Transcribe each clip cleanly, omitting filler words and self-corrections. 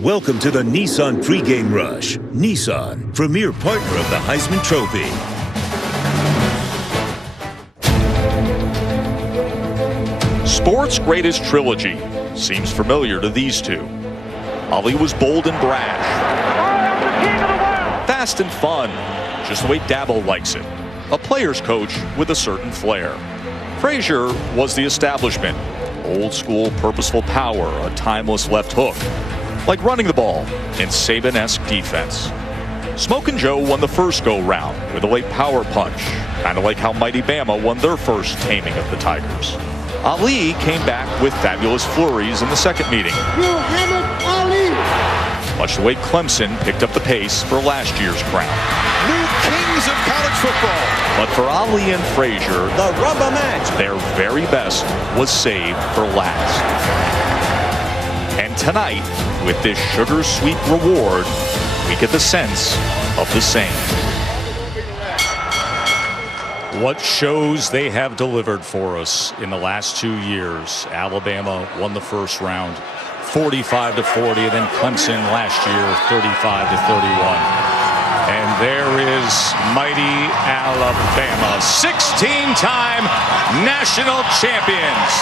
Welcome to the Nissan pregame rush. Nissan, premier partner of the Heisman Trophy. Sports' greatest trilogy seems familiar to these two. Ali was bold and brash, fast and fun, just the way Dabo likes it. A player's coach with a certain flair. Frazier was the establishment. Old school, purposeful power, a timeless left hook. Like running the ball in Saban-esque defense. Smokin' Joe won the first go-round with a late power punch, kind of like how Mighty Bama won their first taming of the Tigers. Ali came back with fabulous flurries in the second meeting. Muhammad Ali! Much the way Clemson picked up the pace for last year's crown. New kings of college football. But for Ali and Frazier, The rubber match. their very best was saved for last. And tonight, with this sugar-sweet reward, we get the sense of the same. What shows they have delivered for us in the last 2 years. Alabama won the first round 45-40, and then Clemson last year 35-31. And there is mighty Alabama, 16-time national champions.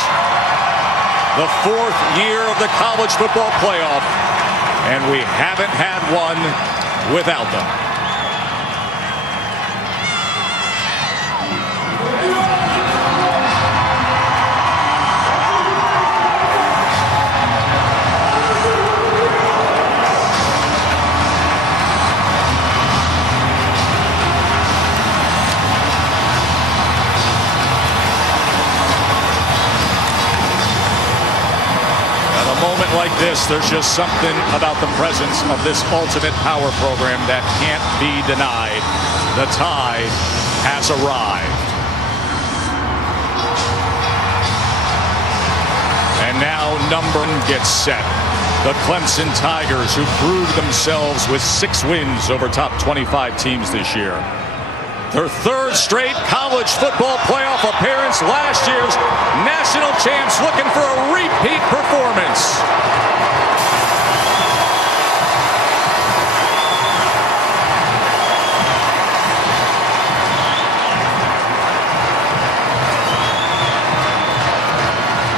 The fourth year of the college football playoff, and we haven't had one without them. Moment like this, there's just something about the presence of this ultimate power program that can't be denied. The tide has arrived. And now number one gets set. The Clemson Tigers, who proved themselves with 6 wins over top 25 teams this year. Their third straight college football playoff appearance, last year's national champs looking for a repeat performance.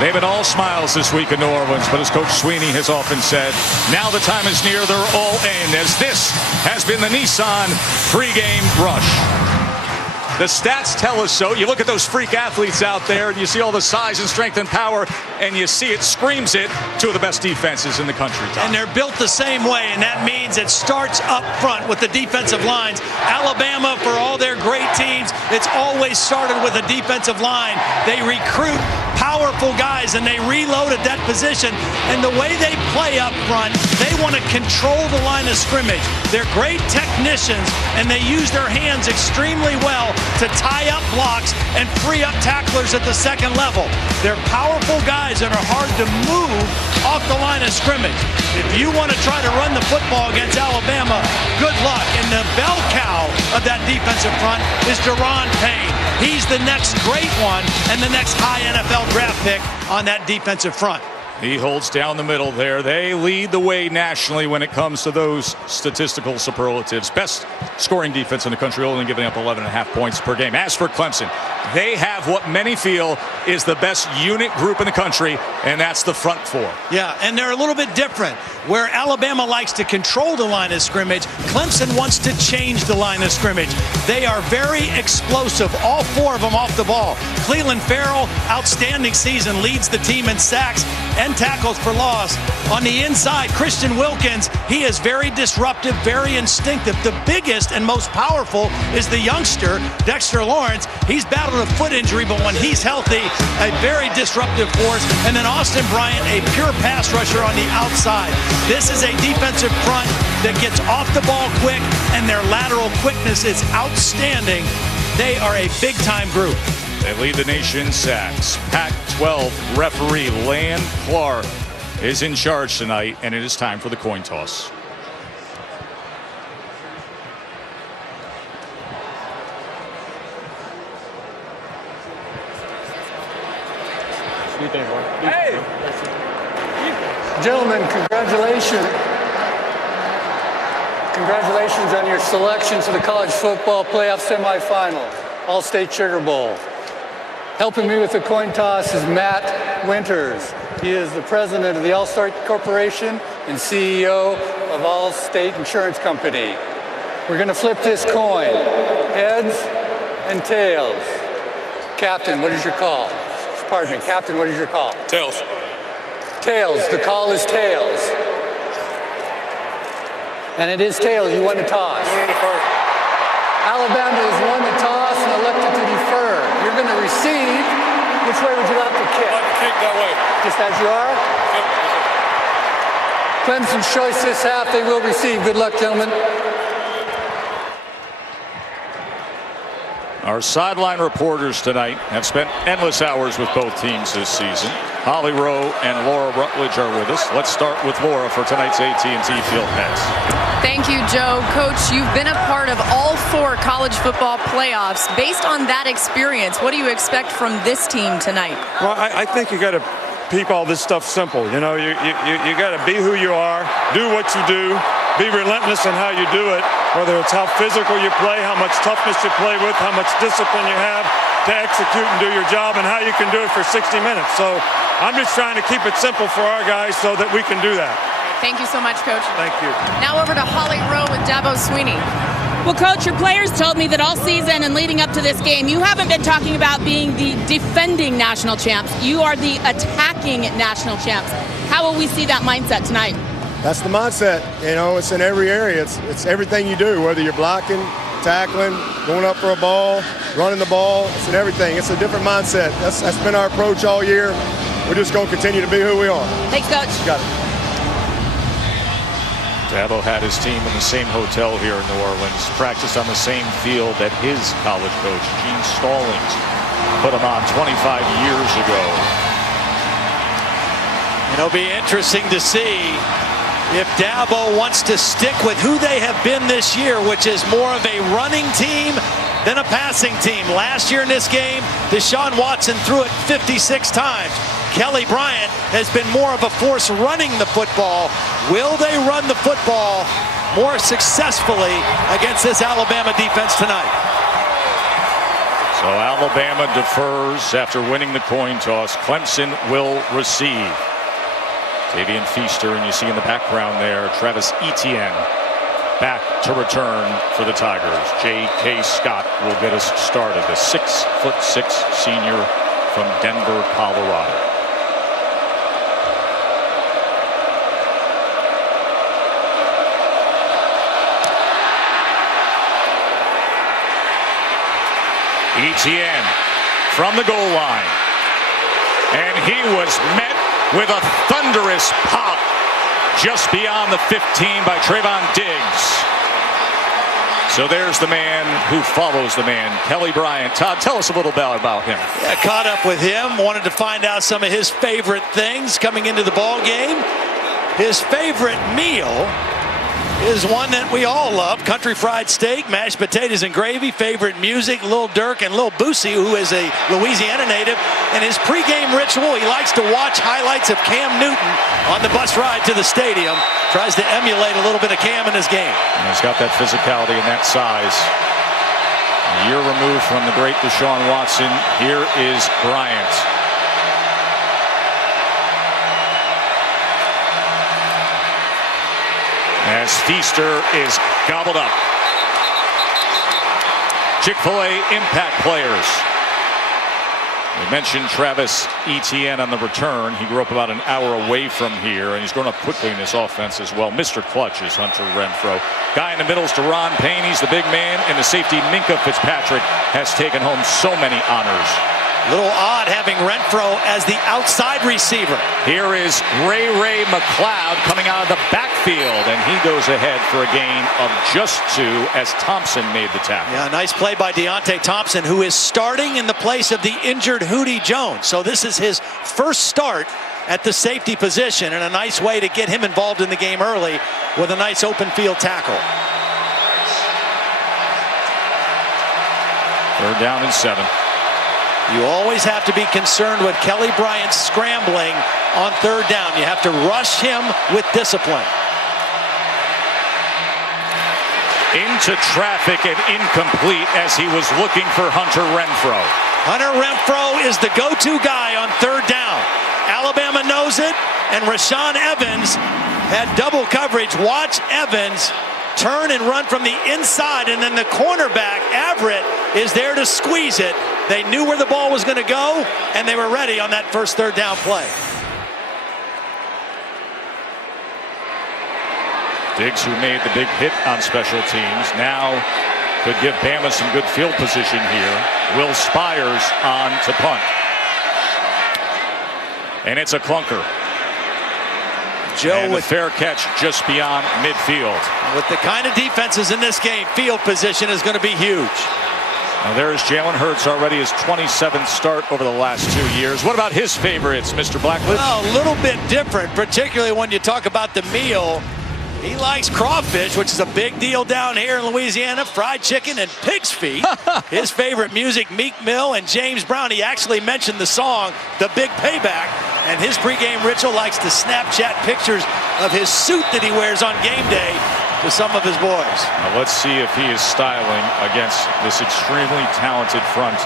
They've been all smiles this week in New Orleans, but as Coach Sweeney has often said, now the time is near, they're all in, as this has been the Nissan pregame rush. The stats tell us so. You look at those freak athletes out there, and you see all the size and strength and power, and you see it screams it, 2 of the best defenses in the country, Tom. And they're built the same way, and that means it starts up front with the defensive lines. Alabama, for all their great teams, it's always started with a defensive line. They recruit powerful guys, and they reload at that position. And the way they play up front, they want to control the line of scrimmage. They're great technicians, and they use their hands extremely well to tie up blocks and free up tacklers at the second level. They're powerful guys that are hard to move off the line of scrimmage. If you want to try to run the football against Alabama, good luck. And the bell cow of that defensive front is Deron Payne. He's the next great one and the next high NFL draft pick on that defensive front. He holds down the middle there. They lead the way nationally when it comes to those statistical superlatives. Best scoring defense in the country, only giving up 11.5 points per game. As for Clemson, they have what many feel is the best unit group in the country, and that's the front four. Yeah, and they're a little bit different. Where Alabama likes to control the line of scrimmage, Clemson wants to change the line of scrimmage. They are very explosive, all 4 of them off the ball. Cleveland Farrell, outstanding season, leads the team in sacks and tackles for loss. On the inside, Christian Wilkins, he is very disruptive, very instinctive. The biggest and most powerful is the youngster, Dexter Lawrence. He's battled a foot injury, but when he's healthy, a very disruptive force. And then Austin Bryant, a pure pass rusher on the outside. This is a defensive front that gets off the ball quick, and their lateral quickness is outstanding. They are a big-time group. They lead the nation in sacks. Pac-12 referee Lan Clark is in charge tonight, and it is time for the coin toss. Hey! Gentlemen, congratulations. congratulations on your selection to the college football playoff semifinal, All-State Sugar Bowl. Helping me with the coin toss is Matt Winters. He is the president of the All-Star Corporation and CEO of All-State Insurance Company. We're going to flip this coin, heads and tails. Captain, what is your call? Pardon me, Captain, what is your call? Tails. Tails, the call is tails. And it is tails, you won the toss. Alabama has won the toss and elected to defer. You're going to receive. Which way would you like to kick? I'd like to kick that way. Just as you are? Clemson's choice this half, they will receive. Good luck, gentlemen. Our sideline reporters tonight have spent endless hours with both teams this season. Holly Rowe and Laura Rutledge are with us. Let's start with Laura for tonight's AT&T Field Pass. Thank you, Joe. Coach, you've been a part of all 4 college football playoffs. Based on that experience, what do you expect from this team tonight? Well, I think you got to keep all this stuff simple. You know, you got to be who you are, do what you do, be relentless in how you do it, whether it's how physical you play, how much toughness you play with, how much discipline you have to execute and do your job, and how you can do it for 60 minutes. So I'm just trying to keep it simple for our guys so that we can do that. Thank you so much, Coach. Thank you. Now over to Holly Rowe with Dabo Sweeney. Well, Coach, your players told me that all season and leading up to this game, you haven't been talking about being the defending national champs. You are the attacking national champs. How will we see that mindset tonight? That's the mindset. You know, it's in every area. It's everything you do, whether you're blocking, tackling, going up for a ball, running the ball. It's in everything. It's a different mindset. That's been our approach all year. We're just going to continue to be who we are. Thanks, Coach. Got it. Dabo had his team in the same hotel here in New Orleans, practiced on the same field that his college coach, Gene Stallings, put him on 25 years ago. It'll be interesting to see if Dabo wants to stick with who they have been this year, which is more of a running team than a passing team. Last year in this game, Deshaun Watson threw it 56 times. Kelly Bryant has been more of a force running the football. Will they run the football more successfully against this Alabama defense tonight? So Alabama defers after winning the coin toss. Clemson will receive. Tavian Feaster, and you see in the background there, Travis Etienne back to return for the Tigers. J.K. Scott will get us started, the 6'6" senior from Denver, Colorado. Etienne from the goal line, and he was met with a thunderous pop just beyond the 15 by Trayvon Diggs. So there's the man who follows the man, Kelly Bryant. Todd, tell us a little bit about him. Yeah, caught up with him, wanted to find out some of his favorite things coming into the ball game. His favorite meal is one that we all love, country fried steak, mashed potatoes and gravy. Favorite music, Lil Durk and Lil Boosie, who is a Louisiana native. And his pregame ritual, he likes to watch highlights of Cam Newton on the bus ride to the stadium. Tries to emulate a little bit of Cam in his game. And he's got that physicality and that size. A year removed from the great Deshaun Watson, here is Bryant. As Feaster is gobbled up. Chick-fil-A impact players. We mentioned Travis Etienne on the return. He grew up about an hour away from here, and he's grown up quickly in this offense as well. Mr. Clutch is Hunter Renfrow. Guy in the middle is Deron Payne. He's the big man, and the safety Minka Fitzpatrick has taken home so many honors. Little odd having Renfrow as the outside receiver. Here is Ray McLeod coming out of the backfield, and he goes ahead for a gain of just 2 as Thompson made the tackle. Yeah, nice play by Deontay Thompson, who is starting in the place of the injured Hootie Jones. So this is his first start at the safety position, and a nice way to get him involved in the game early with a nice open field tackle. 3rd down and 7. You always have to be concerned with Kelly Bryant scrambling on 3rd down. You have to rush him with discipline. Into traffic and incomplete as he was looking for Hunter Renfrow. Hunter Renfrow is the go-to guy on third down. Alabama knows it, and Rashaan Evans had double coverage. Watch Evans turn and run from the inside, and then the cornerback, Everett, is there to squeeze it. They knew where the ball was going to go, and they were ready on that first third down play. Diggs, who made the big hit on special teams, now could give Bama some good field position here. Will Spires on to punt. And it's a clunker. Joe, and with a fair catch just beyond midfield. With the kind of defenses in this game, field position is going to be huge. Now there's Jalen Hurts, already his 27th start over the last 2 years. What about his favorites, Mr. Blackledge? Well, a little bit different, particularly when you talk about the meal. He likes crawfish, which is a big deal down here in Louisiana. Fried chicken and pig's feet. His favorite music, Meek Mill and James Brown. He actually mentioned the song, The Big Payback. And his pregame ritual likes to Snapchat pictures of his suit that he wears on game day to some of his boys. Now let's see if he is styling against this extremely talented front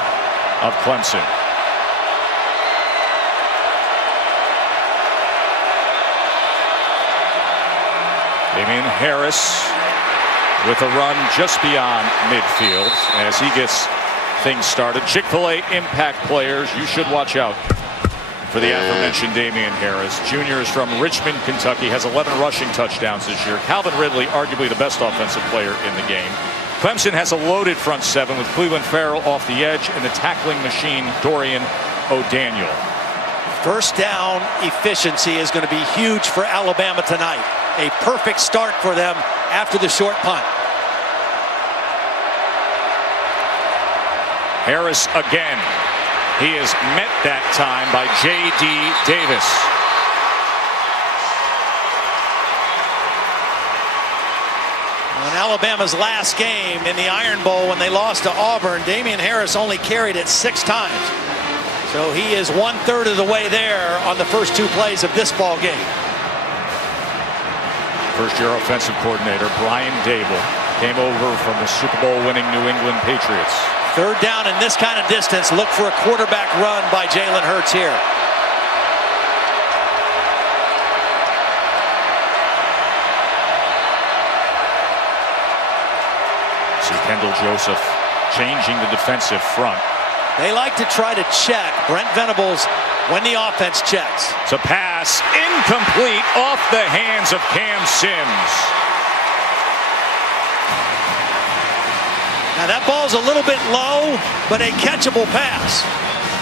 of Clemson. Damian Harris with a run just beyond midfield as he gets things started. Chick-fil-A impact players, you should watch out for the aforementioned Damian Harris. Junior is from Richmond, Kentucky, has 11 rushing touchdowns this year. Calvin Ridley, arguably the best offensive player in the game. Clemson has a loaded front seven with Cleveland Farrell off the edge and the tackling machine, Dorian O'Daniel. First down efficiency is going to be huge for Alabama tonight. A perfect start for them after the short punt. Harris again. He is met that time by J.D. Davis. In Alabama's last game in the Iron Bowl when they lost to Auburn, Damian Harris only carried it 6 times. So he is 1/3 of the way there on the first 2 plays of this ball game. First-year offensive coordinator Brian Dable came over from the Super Bowl winning New England Patriots. Third down in this kind of distance. Look for a quarterback run by Jalen Hurts here. See Kendall Joseph changing the defensive front. They like to try to check Brent Venables when the offense checks. It's a pass incomplete off the hands of Cam Sims. Now that ball's a little bit low, but a catchable pass.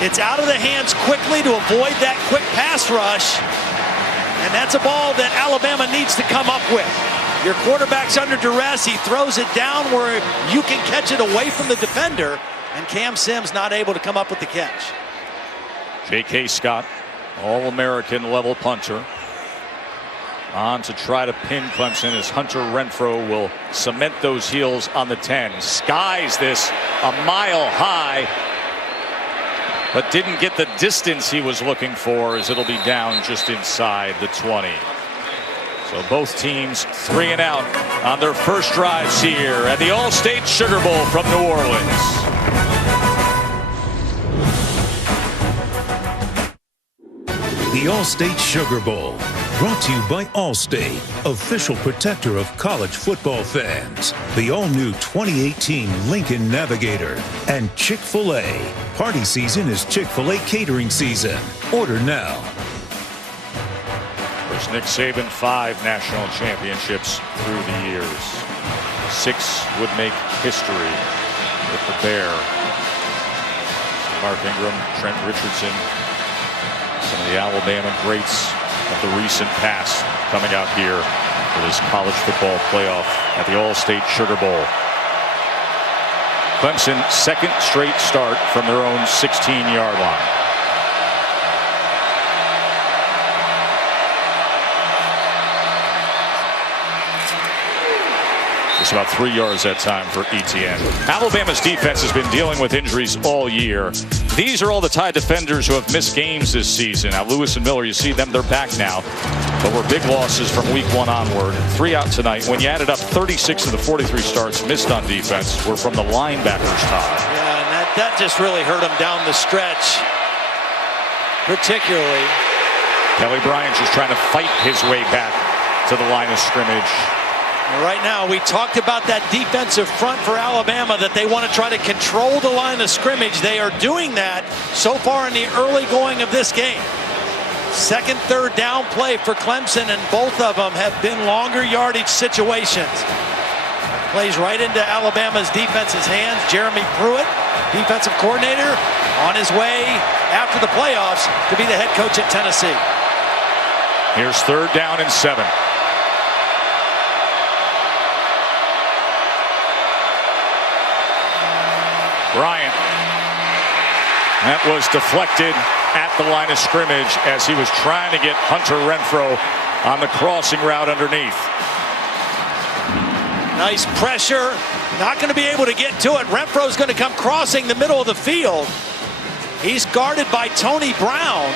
It's out of the hands quickly to avoid that quick pass rush. And that's a ball that Alabama needs to come up with. Your quarterback's under duress. He throws it down where you can catch it away from the defender. And Cam Sims not able to come up with the catch. J.K. Scott, All-American level punter, on to try to pin Clemson as Hunter Renfrow will cement those heels on the 10. Skies this a mile high, but didn't get the distance he was looking for as it'll be down just inside the 20. So both teams 3 and out on their first drives here at the All-State Sugar Bowl from New Orleans. The All-State Sugar Bowl, brought to you by Allstate, official protector of college football fans. The all-new 2018 Lincoln Navigator and Chick-fil-A. Party season is Chick-fil-A catering season. Order now. First Nick Saban, 5 national championships through the years. 6 would make history with the Bear. Mark Ingram, Trent Richardson, some of the Alabama greats of the recent past coming out here for this college football playoff at the All-State Sugar Bowl. Clemson, 2nd straight start from their own 16-yard line. Just about 3 yards that time for Etienne. Alabama's defense has been dealing with injuries all year. These are all the Tide defenders who have missed games this season. Now, Lewis and Miller, you see them, they're back now. but were big losses from week 1 onward. 3 out tonight. When you added up 36 of the 43 starts missed on defense were from the linebackers, Todd. Yeah, and that just really hurt him down the stretch, particularly. Kelly Bryant's just trying to fight his way back to the line of scrimmage. Right now, we talked about that defensive front for Alabama, that they want to try to control the line of scrimmage. They are doing that so far in the early going of this game. Second, third down play for Clemson, and both of them have been longer yardage situations. Plays right into Alabama's defense's hands. Jeremy Pruitt, defensive coordinator, on his way after the playoffs to be the head coach at Tennessee. Here's 3rd down and 7. Bryant. That was deflected at the line of scrimmage as he was trying to get Hunter Renfrow on the crossing route underneath. Nice pressure. Not going to be able to get to it. Renfro's going to come crossing the middle of the field. He's guarded by Tony Brown.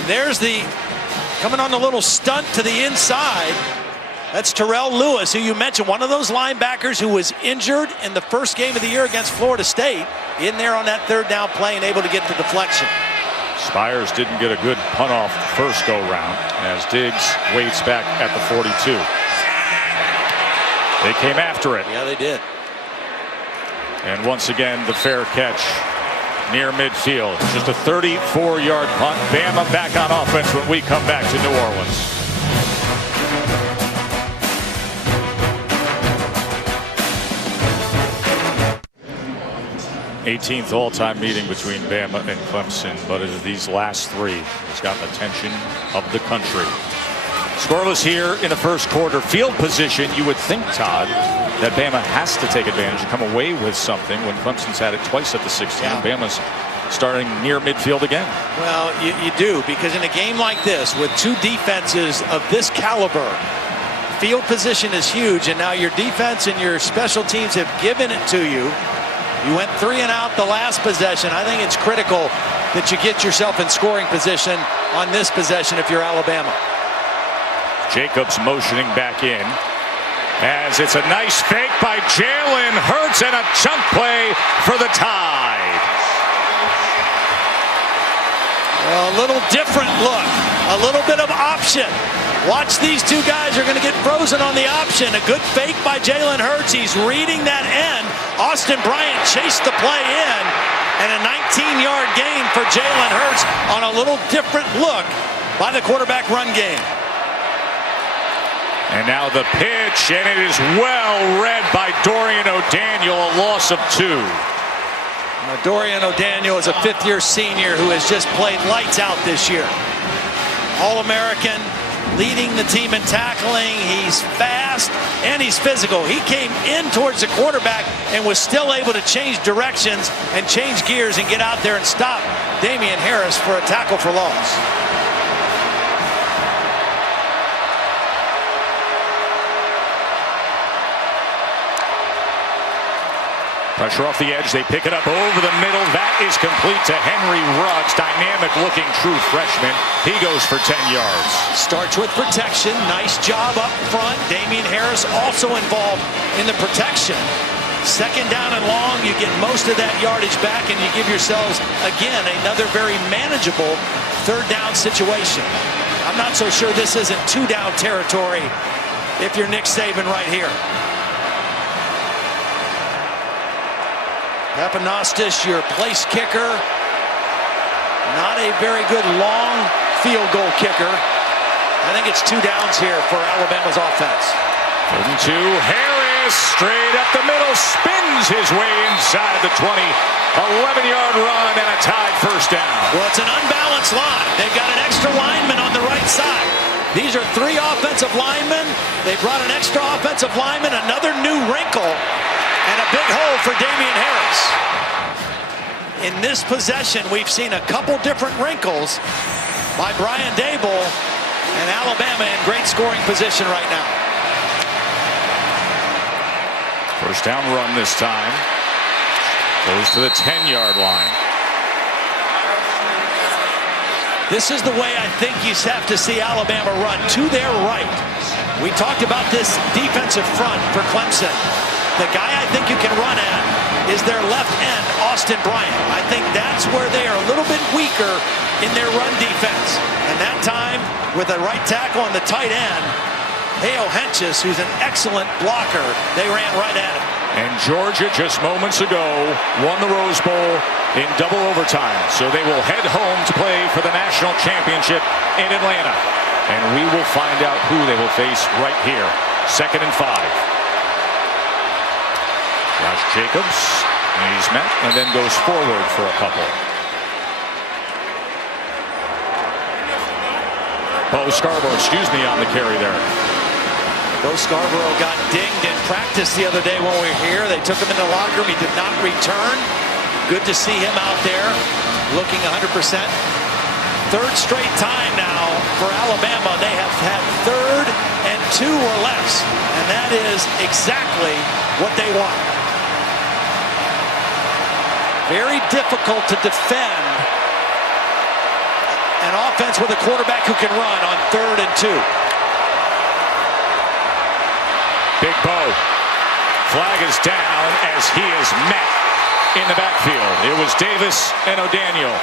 And there's the coming on a little stunt to the inside. That's Terrell Lewis, who you mentioned, one of those linebackers who was injured in the first game of the year against Florida State, in there on that 3rd down play and able to get the deflection. Spires didn't get a good punt off the first go-round as Diggs waits back at the 42. They came after it. Yeah, they did. And once again, the fair catch near midfield. Just a 34-yard punt. Bama back on offense when we come back to New Orleans. 18th all-time meeting between Bama and Clemson, but it is these last 3 has gotten the attention of the country. Scoreless here in the first quarter. Field position, you would think, Todd, that Bama has to take advantage and come away with something when Clemson's had it twice at the 16. Yeah. Bama's starting near midfield again. Well, you do, because in a game like this with 2 defenses of this caliber, field position is huge, and now your defense and your special teams have given it to you. You went 3 and out the last possession. I think it's critical that you get yourself in scoring position on this possession if you're Alabama. Jacobs motioning back in as it's a nice fake by Jalen Hurts and a chunk play for the Tide. A little different look, a little bit of option. Watch, these 2 guys are going to get frozen on the option. A good fake by Jalen Hurts. He's reading that end. Austin Bryant chased the play in, and a 19-yard gain for Jalen Hurts on a little different look by the quarterback run game. And now the pitch, and it is well read by Dorian O'Daniel, a loss of 2. Dorian O'Daniel is a 5th-year senior who has just played lights out this year. All-American, leading the team in tackling. He's fast and he's physical. He came in towards the quarterback and was still able to change directions and change gears and get out there and stop Damian Harris for a tackle for loss. Pressure off the edge. They pick it up over the middle. That is complete to Henry Ruggs. Dynamic-looking true freshman. He goes for 10 yards. Starts with protection. Nice job up front. Damian Harris also involved in the protection. 2nd down and long. You get most of that yardage back, and you give yourselves, again, another very manageable 3rd down situation. I'm not so sure this isn't 2-down territory if you're Nick Saban right here. Papanastis, your place kicker. Not a very good long field goal kicker. I think it's 2 downs here for Alabama's offense. 32, Harris straight up the middle, spins his way inside the 20. 11-yard run and a tied 1st down. Well, it's an unbalanced line. They've got an extra lineman on the right side. These are 3 offensive linemen. They brought an extra offensive lineman, another new wrinkle. And a big hole for Damian Harris. In this possession, we've seen a couple different wrinkles by Brian Dable, and Alabama in great scoring position right now. 1st down run this time. Goes to the 10-yard line. This is the way I think you have to see Alabama run, to their right. We talked about this defensive front for Clemson. The guy I think you can run at is their left end, Austin Bryant. I think that's where they are a little bit weaker in their run defense. And that time, with a right tackle on the tight end, Hale Henches, who's an excellent blocker, they ran right at him. And Georgia, just moments ago, won the Rose Bowl in double overtime. So they will head home to play for the national championship in Atlanta. And we will find out who they will face right here. 2nd and 5. Josh Jacobs, and he's met, and then goes forward for a couple. Bo Scarborough, on the carry there. Bo Scarborough got dinged in practice the other day when we were here. They took him in the locker room. He did not return. Good to see him out there looking 100%. Third straight time now for Alabama. They have had 3rd and 2 or less. And that is exactly what they want. Very difficult to defend an offense with a quarterback who can run on 3rd and 2. Big Bo. Flag is down as he is met in the backfield. It was Davis and O'Daniel.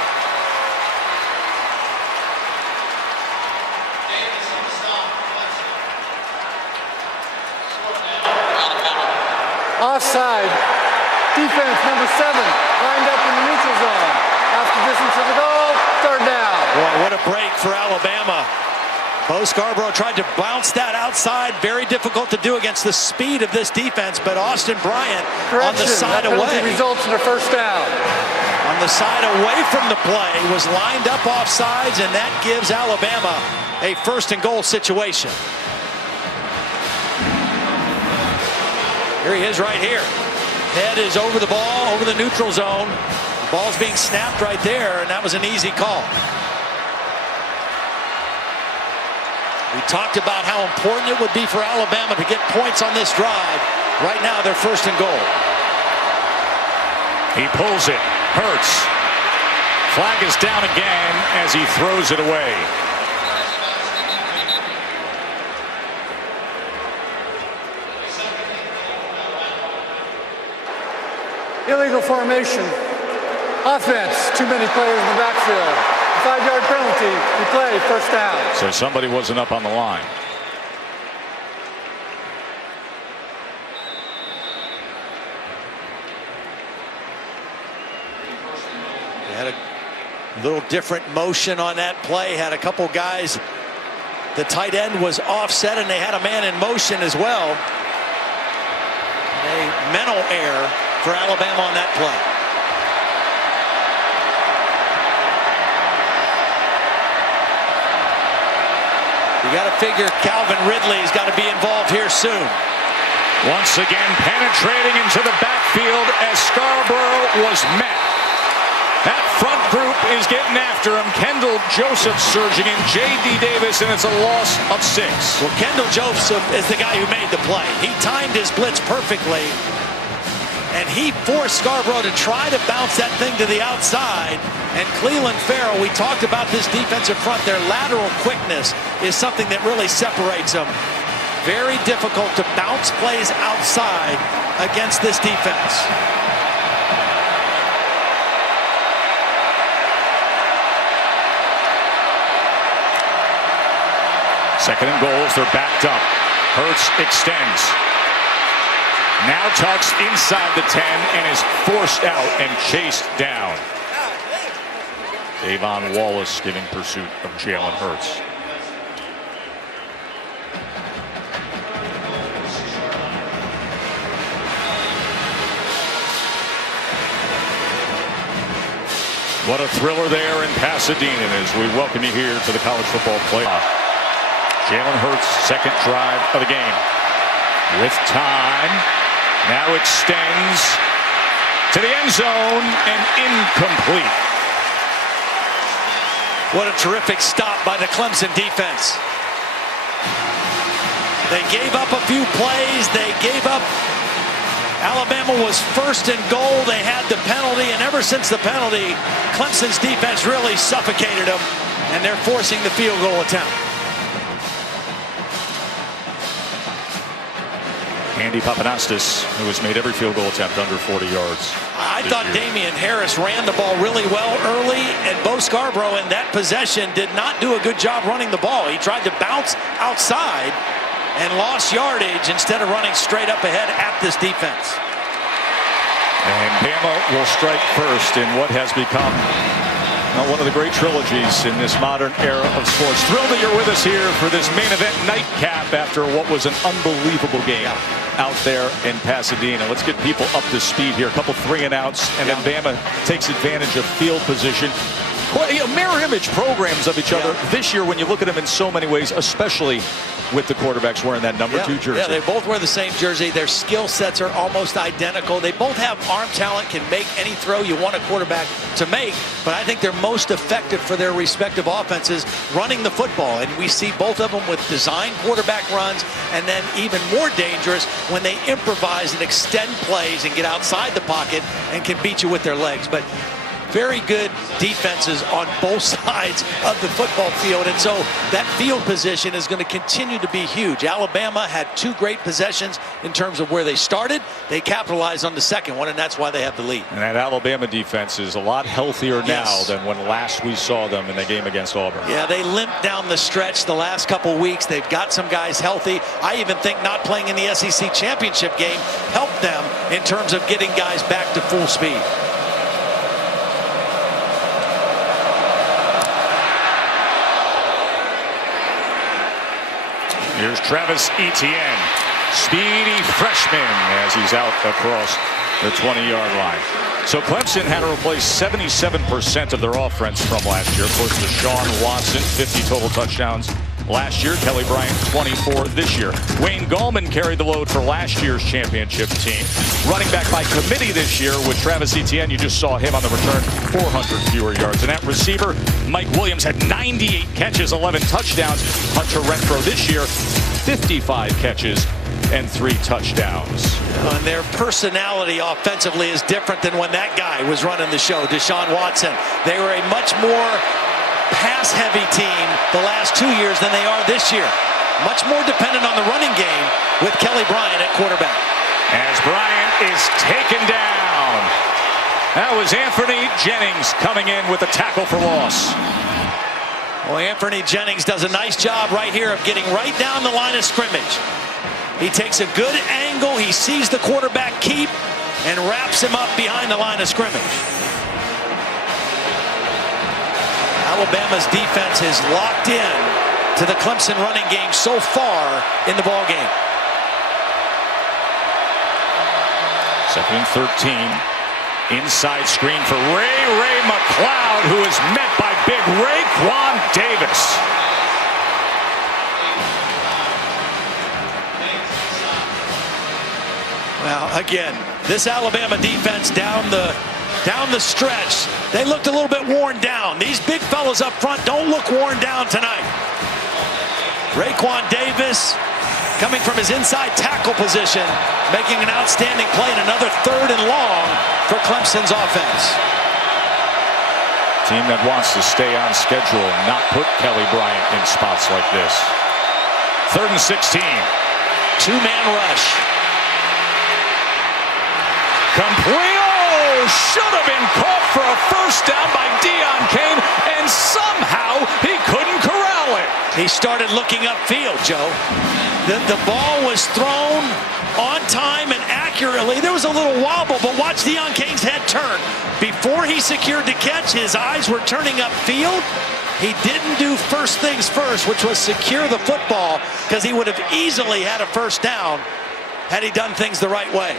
Offside. Defense number 7 lined up in the neutral zone. Half the distance to the goal. 3rd down. Boy, what a break for Alabama. Bo Scarborough tried to bounce that outside. Very difficult to do against the speed of this defense, but Austin Bryant on the side away. Results in a 1st down. On the side away from the play, was lined up off sides, and that gives Alabama a 1st and goal situation. Here he is right here. Head is over the ball, over the neutral zone. The ball's being snapped right there, and that was an easy call. We talked about how important it would be for Alabama to get points on this drive. Right now, they're 1st and goal. He pulls it. Hurts. Flag is down again as he throws it away. Illegal formation. Offense. Too many players in the backfield. 5-yard penalty. Replay. 1st down. So somebody wasn't up on the line. They had a little different motion on that play. Had a couple guys. The tight end was offset, and they had a man in motion as well. A mental error for Alabama on that play. You got to figure Calvin Ridley's got to be involved here soon. Once again penetrating into the backfield as Scarborough was met. That front group is getting after him. Kendall Joseph surging in, J.D. Davis, and it's a loss of 6. Well, Kendall Joseph is the guy who made the play. He timed his blitz perfectly, and he forced Scarborough to try to bounce that thing to the outside. And Cleveland Farrell, we talked about this defensive front. Their lateral quickness is something that really separates them. Very difficult to bounce plays outside against this defense. Second and goals, they're backed up. Hurts extends. Now tucks inside the 10 and is forced out and chased down. Davon Wallace giving pursuit of Jalen Hurts. What a thriller there in Pasadena as we welcome you here to the college football playoff. Jalen Hurts' 2nd drive of the game. With time, now extends to the end zone and incomplete. What a terrific stop by the Clemson defense. They gave up a few plays. They gave up. Alabama was 1st and goal. They had the penalty, and ever since the penalty, Clemson's defense really suffocated them. and they're forcing the field goal attempt. Andy Papanastis, who has made every field goal attempt under 40 yards. I thought Damian Harris ran the ball really well early, and Bo Scarborough in that possession did not do a good job running the ball. He tried to bounce outside and lost yardage instead of running straight up ahead at this defense. And Bama will strike first in what has become one of the great trilogies in this modern era of sports. Thrilled that you're with us here for this main event nightcap after what was an unbelievable game out there in Pasadena. Let's get people up to speed here. A couple 3-and-outs, and then Bama takes advantage of field position. Mirror image programs of each other this year when you look at them in so many ways, especially with the quarterbacks wearing that number 2 jersey. Yeah, they both wear the same jersey. Their skill sets are almost identical. They both have arm talent, can make any throw you want a quarterback to make, but I think they're most effective for their respective offenses running the football. And we see both of them with design quarterback runs, and then even more dangerous when they improvise and extend plays and get outside the pocket and can beat you with their legs. But very good defenses on both sides of the football field, and so that field position is going to continue to be huge. Alabama had 2 great possessions in terms of where they started. They capitalized on the second one, and that's why they have the lead. And that Alabama defense is a lot healthier now than when last we saw them in the game against Auburn. Yeah, they limped down the stretch the last couple weeks. They've got some guys healthy. I even think not playing in the SEC championship game helped them in terms of getting guys back to full speed. Here's Travis Etienne, speedy freshman, as he's out across the 20-yard line. So Clemson had to replace 77% of their offense from last year. Of course, Deshaun Watson, 50 total touchdowns last year. Kelly Bryant, 24 this year. Wayne Gallman carried the load for last year's championship team. Running back by committee this year with Travis Etienne. You just saw him on the return, 400 fewer yards. And at receiver, Mike Williams had 98 catches, 11 touchdowns. Hunter Renfrow this year, 55 catches and 3 touchdowns. And their personality offensively is different than when that guy was running the show, Deshaun Watson. They were a much more pass-heavy team the last 2 years than they are this year. Much more dependent on the running game with Kelly Bryant at quarterback. As Bryant is taken down. That was Anthony Jennings coming in with a tackle for loss. Well, Anthony Jennings does a nice job right here of getting right down the line of scrimmage. He takes a good angle. He sees the quarterback keep and wraps him up behind the line of scrimmage. Alabama's defense is locked in to the Clemson running game so far in the ball game. 2nd and 13. Inside screen for Ray McCloud, who is met by big Raekwon Davis. Well, again, this Alabama defense down the stretch, they looked a little bit worn down. These big fellows up front don't look worn down tonight. Raekwon Davis coming from his inside tackle position, making an outstanding play in another 3rd and long for Clemson's offense. Team that wants to stay on schedule, not put Kelly Bryant in spots like this. 3rd and 16. 2-man rush. Complete. Oh, should have been caught for a first down by Deion Kane, and somehow he couldn't corral it. He started looking upfield, Joe. The ball was thrown on time and accurately. There was a little wobble, but watch Deion Kane's head turn. Before he secured the catch, his eyes were turning upfield. He didn't do first things first, which was secure the football, because he would have easily had a first down had he done things the right way.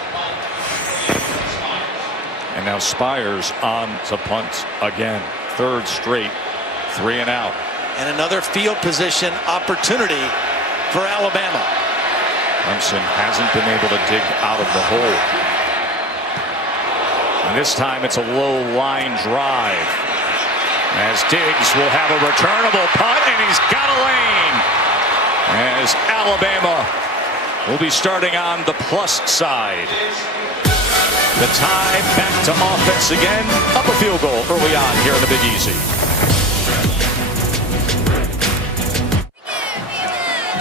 And now Spires on to punt again. 3rd straight 3-and-out. And another field position opportunity for Alabama. Clemson hasn't been able to dig out of the hole. And this time it's a low line drive. As Diggs will have a returnable punt, and he's got a lane. As Alabama will be starting on the plus side. The tie back to offense again. Up a field goal early on here in the Big Easy.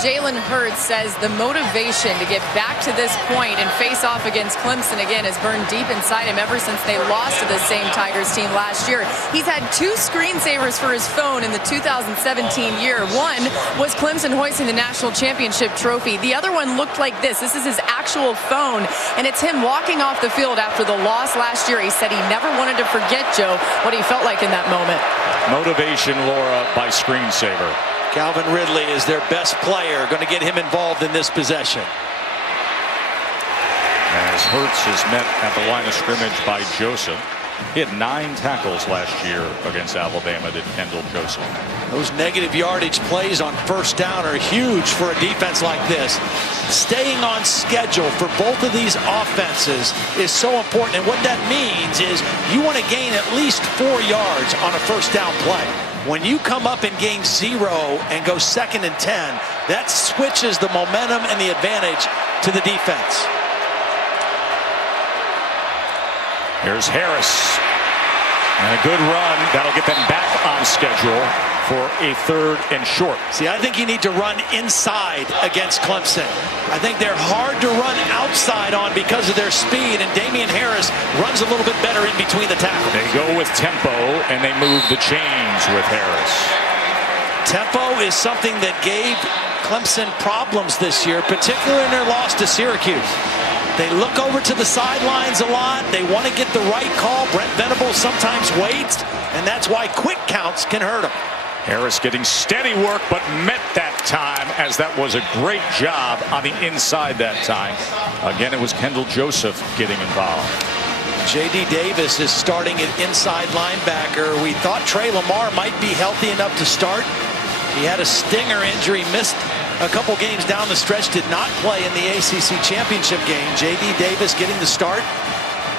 Jalen Hurts says the motivation to get back to this point and face off against Clemson again has burned deep inside him ever since they lost to the same Tigers team last year. He's had 2 screensavers for his phone in the 2017 year. One was Clemson hoisting the national championship trophy. The other one looked like this. This is his actual phone, and it's him walking off the field after the loss last year. He said he never wanted to forget, Joe, what he felt like in that moment. Motivation, Laura, by screensaver. Calvin Ridley is their best player. Going to get him involved in this possession. As Hurts is met at the line of scrimmage by Joseph. He had 9 tackles last year against Alabama, did Kendall Joseph. Those negative yardage plays on first down are huge for a defense like this. Staying on schedule for both of these offenses is so important. And what that means is you want to gain at least 4 yards on a first down play. When you come up and gain 0 and go 2nd and 10, that switches the momentum and the advantage to the defense. Here's Harris. And a good run. That'll get them back on schedule for a 3rd and short. See, I think you need to run inside against Clemson. I think they're hard to run outside on because of their speed, and Damian Harris runs a little bit better in between the tackles. They go with tempo, and they move the chains with Harris. Tempo is something that gave Clemson problems this year, particularly in their loss to Syracuse. They look over to the sidelines a lot. They want to get the right call. Brent Venables sometimes waits, and that's why quick counts can hurt him. Harris getting steady work, but met that time, as that was a great job on the inside that time. Again, it was Kendall Joseph getting involved. J.D. Davis is starting at inside linebacker. We thought Trey Lamar might be healthy enough to start. He had a stinger injury, missed a couple games down the stretch, did not play in the ACC championship game. J.D. Davis getting the start.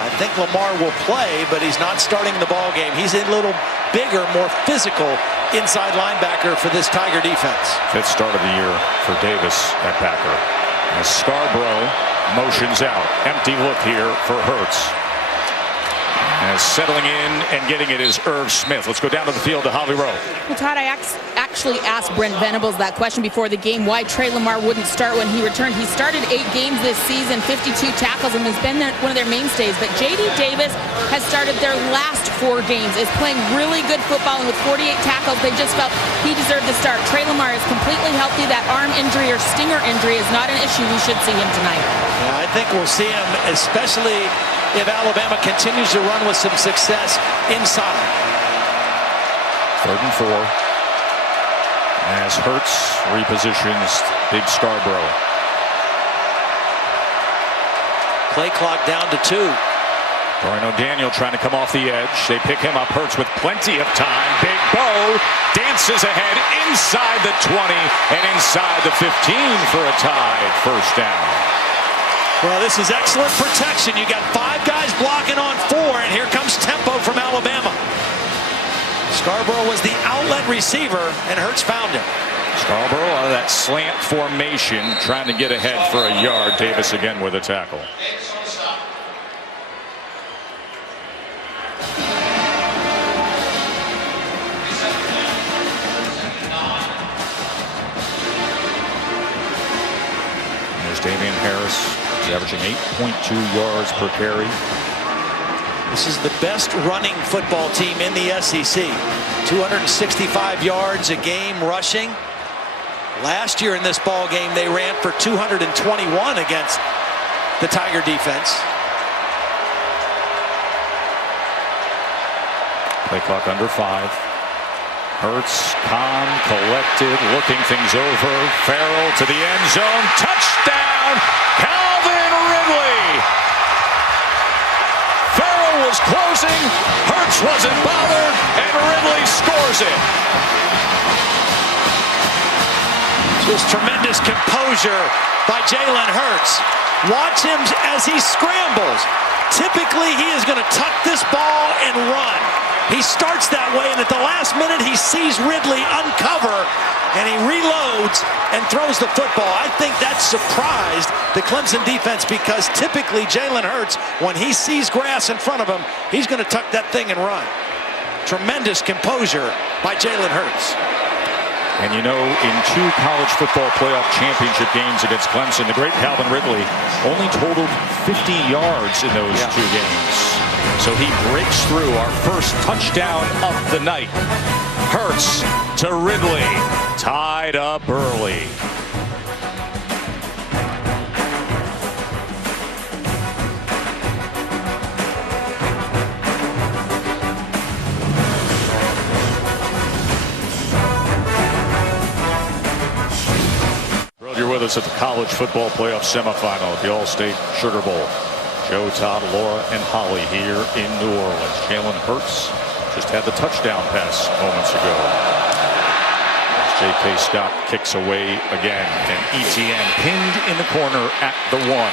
I think Lamar will play, but he's not starting the ball game. He's a little bigger, more physical inside linebacker for this Tiger defense. 5th start of the year for Davis at Packer. As Scarborough motions out. Empty look here for Hurts. As settling in and getting it is Irv Smith. Let's go down to the field to Holly Rowe. Well, Todd, I actually asked Brent Venables that question before the game, why Trey Lamar wouldn't start when he returned. He started 8 games this season, 52 tackles, and has been one of their mainstays. But J.D. Davis has started their last 4 games, is playing really good football, and with 48 tackles, they just felt he deserved to start. Trey Lamar is completely healthy. That arm injury or stinger injury is not an issue. We should see him tonight. Yeah, I think we'll see him, especially if Alabama continues to run with some success inside. 3rd and 4. As Hurts repositions Big Scarborough. Play clock down to 2. Dorian O'Daniel trying to come off the edge. They pick him up. Hurts with plenty of time. Big Bo dances ahead inside the 20 and inside the 15 for a tied 1st down. Well, this is excellent protection. You got 5 guys blocking on 4, and here comes tempo from Alabama. Scarborough was the outlet receiver, and Hurts found him. Scarborough out of that slant formation, trying to get ahead for a yard. Davis again with a tackle. There's Damian Harris. He's averaging 8.2 yards per carry. This is the best running football team in the SEC. 265 yards a game rushing. Last year in this ball game, they ran for 221 against the Tiger defense. Play clock under 5. Hurts, calm, collected, looking things over. Farrell to the end zone. Touchdown, Calvin Ridley. Farrell was closing. Hurts wasn't bothered, and Ridley scores it. Just tremendous composure by Jalen Hurts. Watch him as he scrambles. Typically, he is going to tuck this ball and run. He starts that way, and at the last minute, he sees Ridley uncover, and he reloads and throws the football. I think that surprised the Clemson defense, because typically Jalen Hurts, when he sees grass in front of him, he's going to tuck that thing and run. Tremendous composure by Jalen Hurts. And you know, in 2 college football playoff championship games against Clemson, the great Calvin Ridley only totaled 50 yards in those 2 games. So he breaks through our first touchdown of the night. Hurts to Ridley, tied up early. You're with us at the college football playoff semifinal at the All-State Sugar Bowl. Joe, Todd, Laura, and Holly here in New Orleans. Jalen Hurts just had the touchdown pass moments ago. J.K. Scott kicks away again, and ETN pinned in the corner at the 1.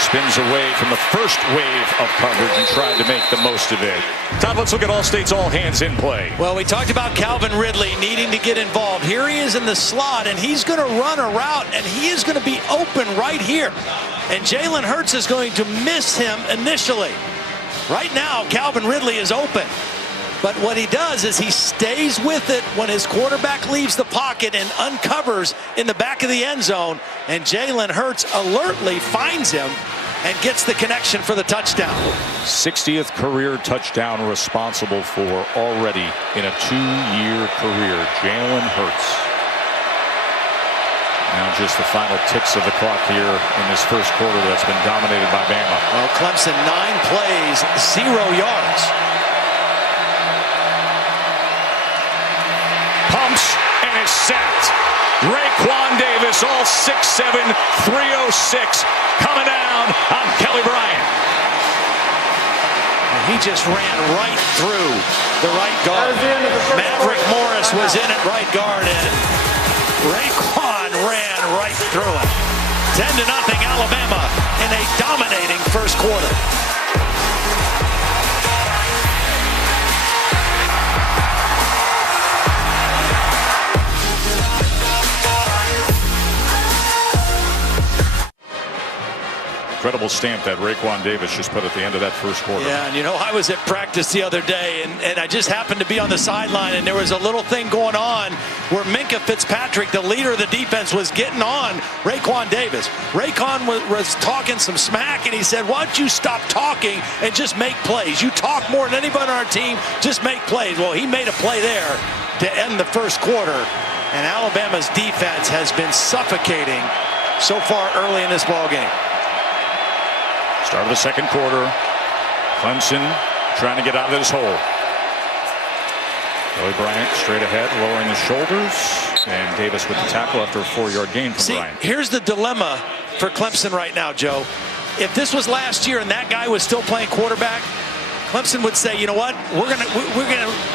Spins away from the first wave of coverage and tried to make the most of it. Todd, let's look at All-State's all-hands-in play. Well, we talked about Calvin Ridley needing to get involved. Here he is in the slot, and he's going to run a route, and he is going to be open right here. And Jalen Hurts is going to miss him initially. Right now, Calvin Ridley is open. But what he does is he stays with it when his quarterback leaves the pocket and uncovers in the back of the end zone. And Jalen Hurts alertly finds him and gets the connection for the touchdown. 60th career touchdown responsible for already in a 2-year career. Jalen Hurts. Now just the final ticks of the clock here in this first quarter that's been dominated by Bama. Well, Clemson 9 plays, 0 yards. Pumps and is sacked. Raekwon Davis, all 6'7", 306, coming down on Kelly Bryant. And he just ran right through the right guard. Maverick Morris was in at right guard, and Raekwon ran right through it. 10-0 Alabama in a dominating first quarter. Incredible stamp that Raekwon Davis just put at the end of that first quarter. Yeah, and you know, I was at practice the other day, and I just happened to be on the sideline, and there was a little thing going on where Minkah Fitzpatrick, the leader of the defense, was getting on Raekwon Davis. Raekwon was talking some smack, and he said, why don't you stop talking and just make plays? You talk more than anybody on our team, just make plays. Well, he made a play there to end the first quarter, and Alabama's defense has been suffocating so far early in this ball game. Start of the second quarter. Clemson trying to get out of this hole. Kelly Bryant straight ahead, lowering his shoulders. And Davis with the tackle after a 4-yard gain from Bryant. Here's the dilemma for Clemson right now, Joe. If this was last year and that guy was still playing quarterback, Clemson would say, you know what, we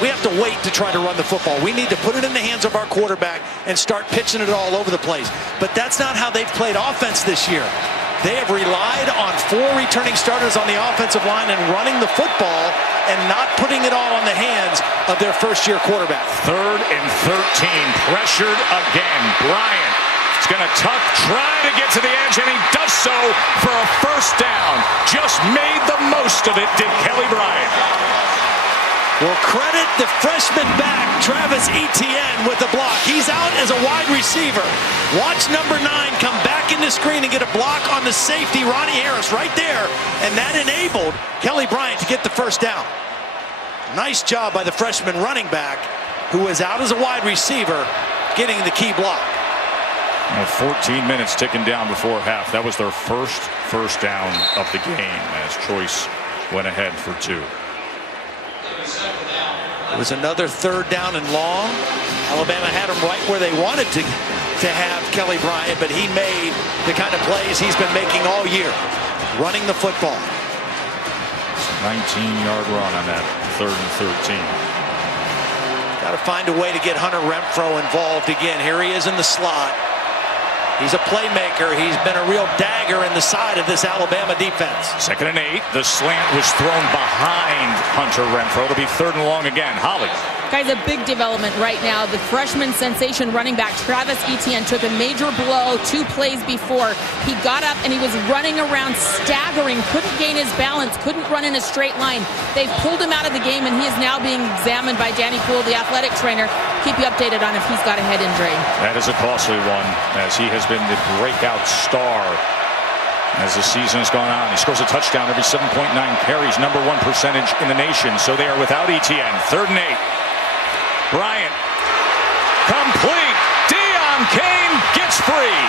have to wait to try to run the football. We need to put it in the hands of our quarterback and start pitching it all over the place. But that's not how they've played offense this year. They have relied on 4 returning starters on the offensive line and running the football and not putting it all on the hands of their first-year quarterback. 3rd and 13, pressured again. Bryant is going to tuck, try to get to the edge, and he does so for a first down. Just made the most of it, did Kelly Bryant. Well, credit the freshman back, Travis Etienne, with the block. He's out as a wide receiver. Watch number 9 come back in the screen and get a block on the safety, Ronnie Harris, right there. And that enabled Kelly Bryant to get the first down. Nice job by the freshman running back, who was out as a wide receiver, getting the key block. 14 minutes ticking down before half. That was their first down of the game as Choice went ahead for 2. It was another 3rd down and long. Alabama had him right where they wanted to have Kelly Bryant, but he made the kind of plays he's been making all year, running the football. 19-yard run on that 3rd and 13. Got to find a way to get Hunter Renfrow involved again. Here he is in the slot. He's a playmaker. He's been a real dagger in the side of this Alabama defense. 2nd and 8. The slant was thrown behind Hunter Renfrow. It'll be 3rd and long again. Holly. Guys, a big development right now. The freshman sensation running back Travis Etienne took a major blow 2 plays before. He got up and he was running around, staggering, couldn't gain his balance, couldn't run in a straight line. They've pulled him out of the game, and he is now being examined by Danny Poole, the athletic trainer. Keep you updated on if he's got a head injury. That is a costly one, as he has been the breakout star as the season has gone on. He scores a touchdown every 7.9 carries, #1 percentage in the nation. So they are without Etienne. 3rd and 8. Bryant, complete. Deion Kane gets free.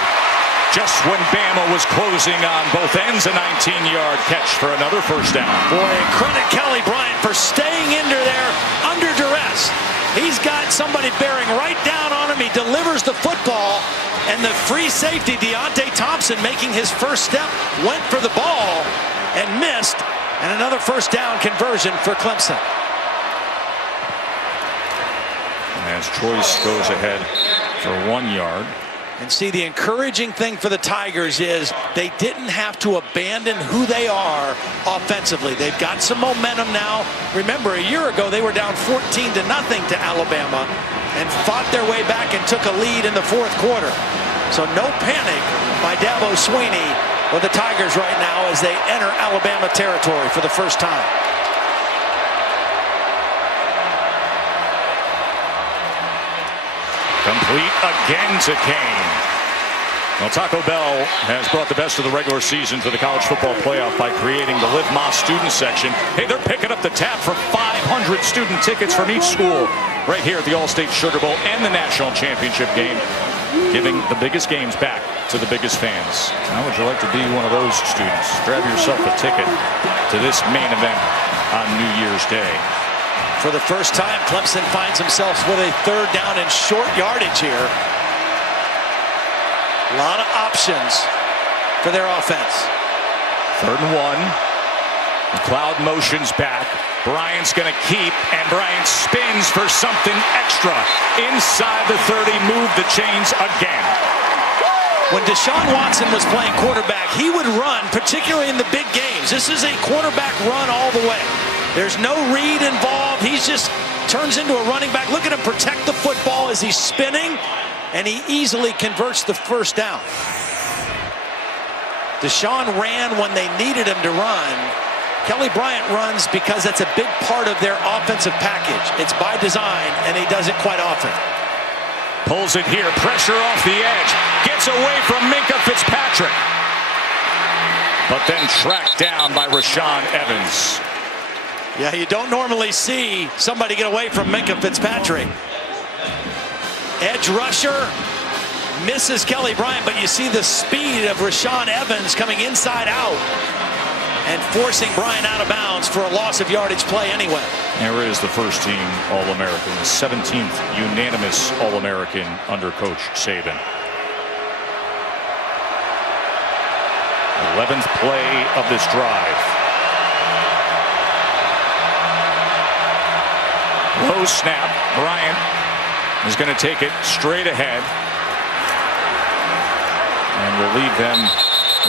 Just when Bama was closing on both ends, a 19-yard catch for another first down. Boy, and credit Kelly Bryant for staying into there under duress. He's got somebody bearing right down on him. He delivers the football, and the free safety, Deontay Thompson, making his first step, went for the ball and missed, and another first down conversion for Clemson. As Choice goes ahead for 1 yard. And see, the encouraging thing for the Tigers is they didn't have to abandon who they are offensively. They've got some momentum now. Remember, a year ago, they were down 14-0 to Alabama and fought their way back and took a lead in the 4th quarter. So no panic by Dabo Swinney or the Tigers right now as they enter Alabama territory for the first time. Complete again to Kane. Well, Taco Bell has brought the best of the regular season to the college football playoff by creating the Live Moss student section. Hey, they're picking up the tab for 500 student tickets from each school right here at the All-State Sugar Bowl and the national championship game, giving the biggest games back to the biggest fans. How would you like to be one of those students? Grab yourself a ticket to this main event on New Year's Day. For the first time, Clemson finds themselves with a 3rd down and short yardage here. A lot of options for their offense. 3rd and 1. McLeod motions back. Bryant's going to keep, and Bryant spins for something extra. Inside the 30, move the chains again. When Deshaun Watson was playing quarterback, he would run, particularly in the big games. This is a quarterback run all the way. There's no read involved. He's just turns into a running back. Look at him protect the football as he's spinning, and he easily converts the first down. Deshaun ran when they needed him to run. Kelly Bryant runs because that's a big part of their offensive package. It's by design, and he does it quite often. Pulls it here, pressure off the edge, gets away from Minka Fitzpatrick, but then tracked down by Rashaan Evans. Yeah, you don't normally see somebody get away from Minka Fitzpatrick. Edge rusher misses Kelly Bryant, but you see the speed of Rashaan Evans coming inside out and forcing Bryant out of bounds for a loss of yardage play anyway. There is the first team All-American, the 17th unanimous All-American under Coach Saban. 11th play of this drive. Low snap. Bryant is going to take it straight ahead. And will leave them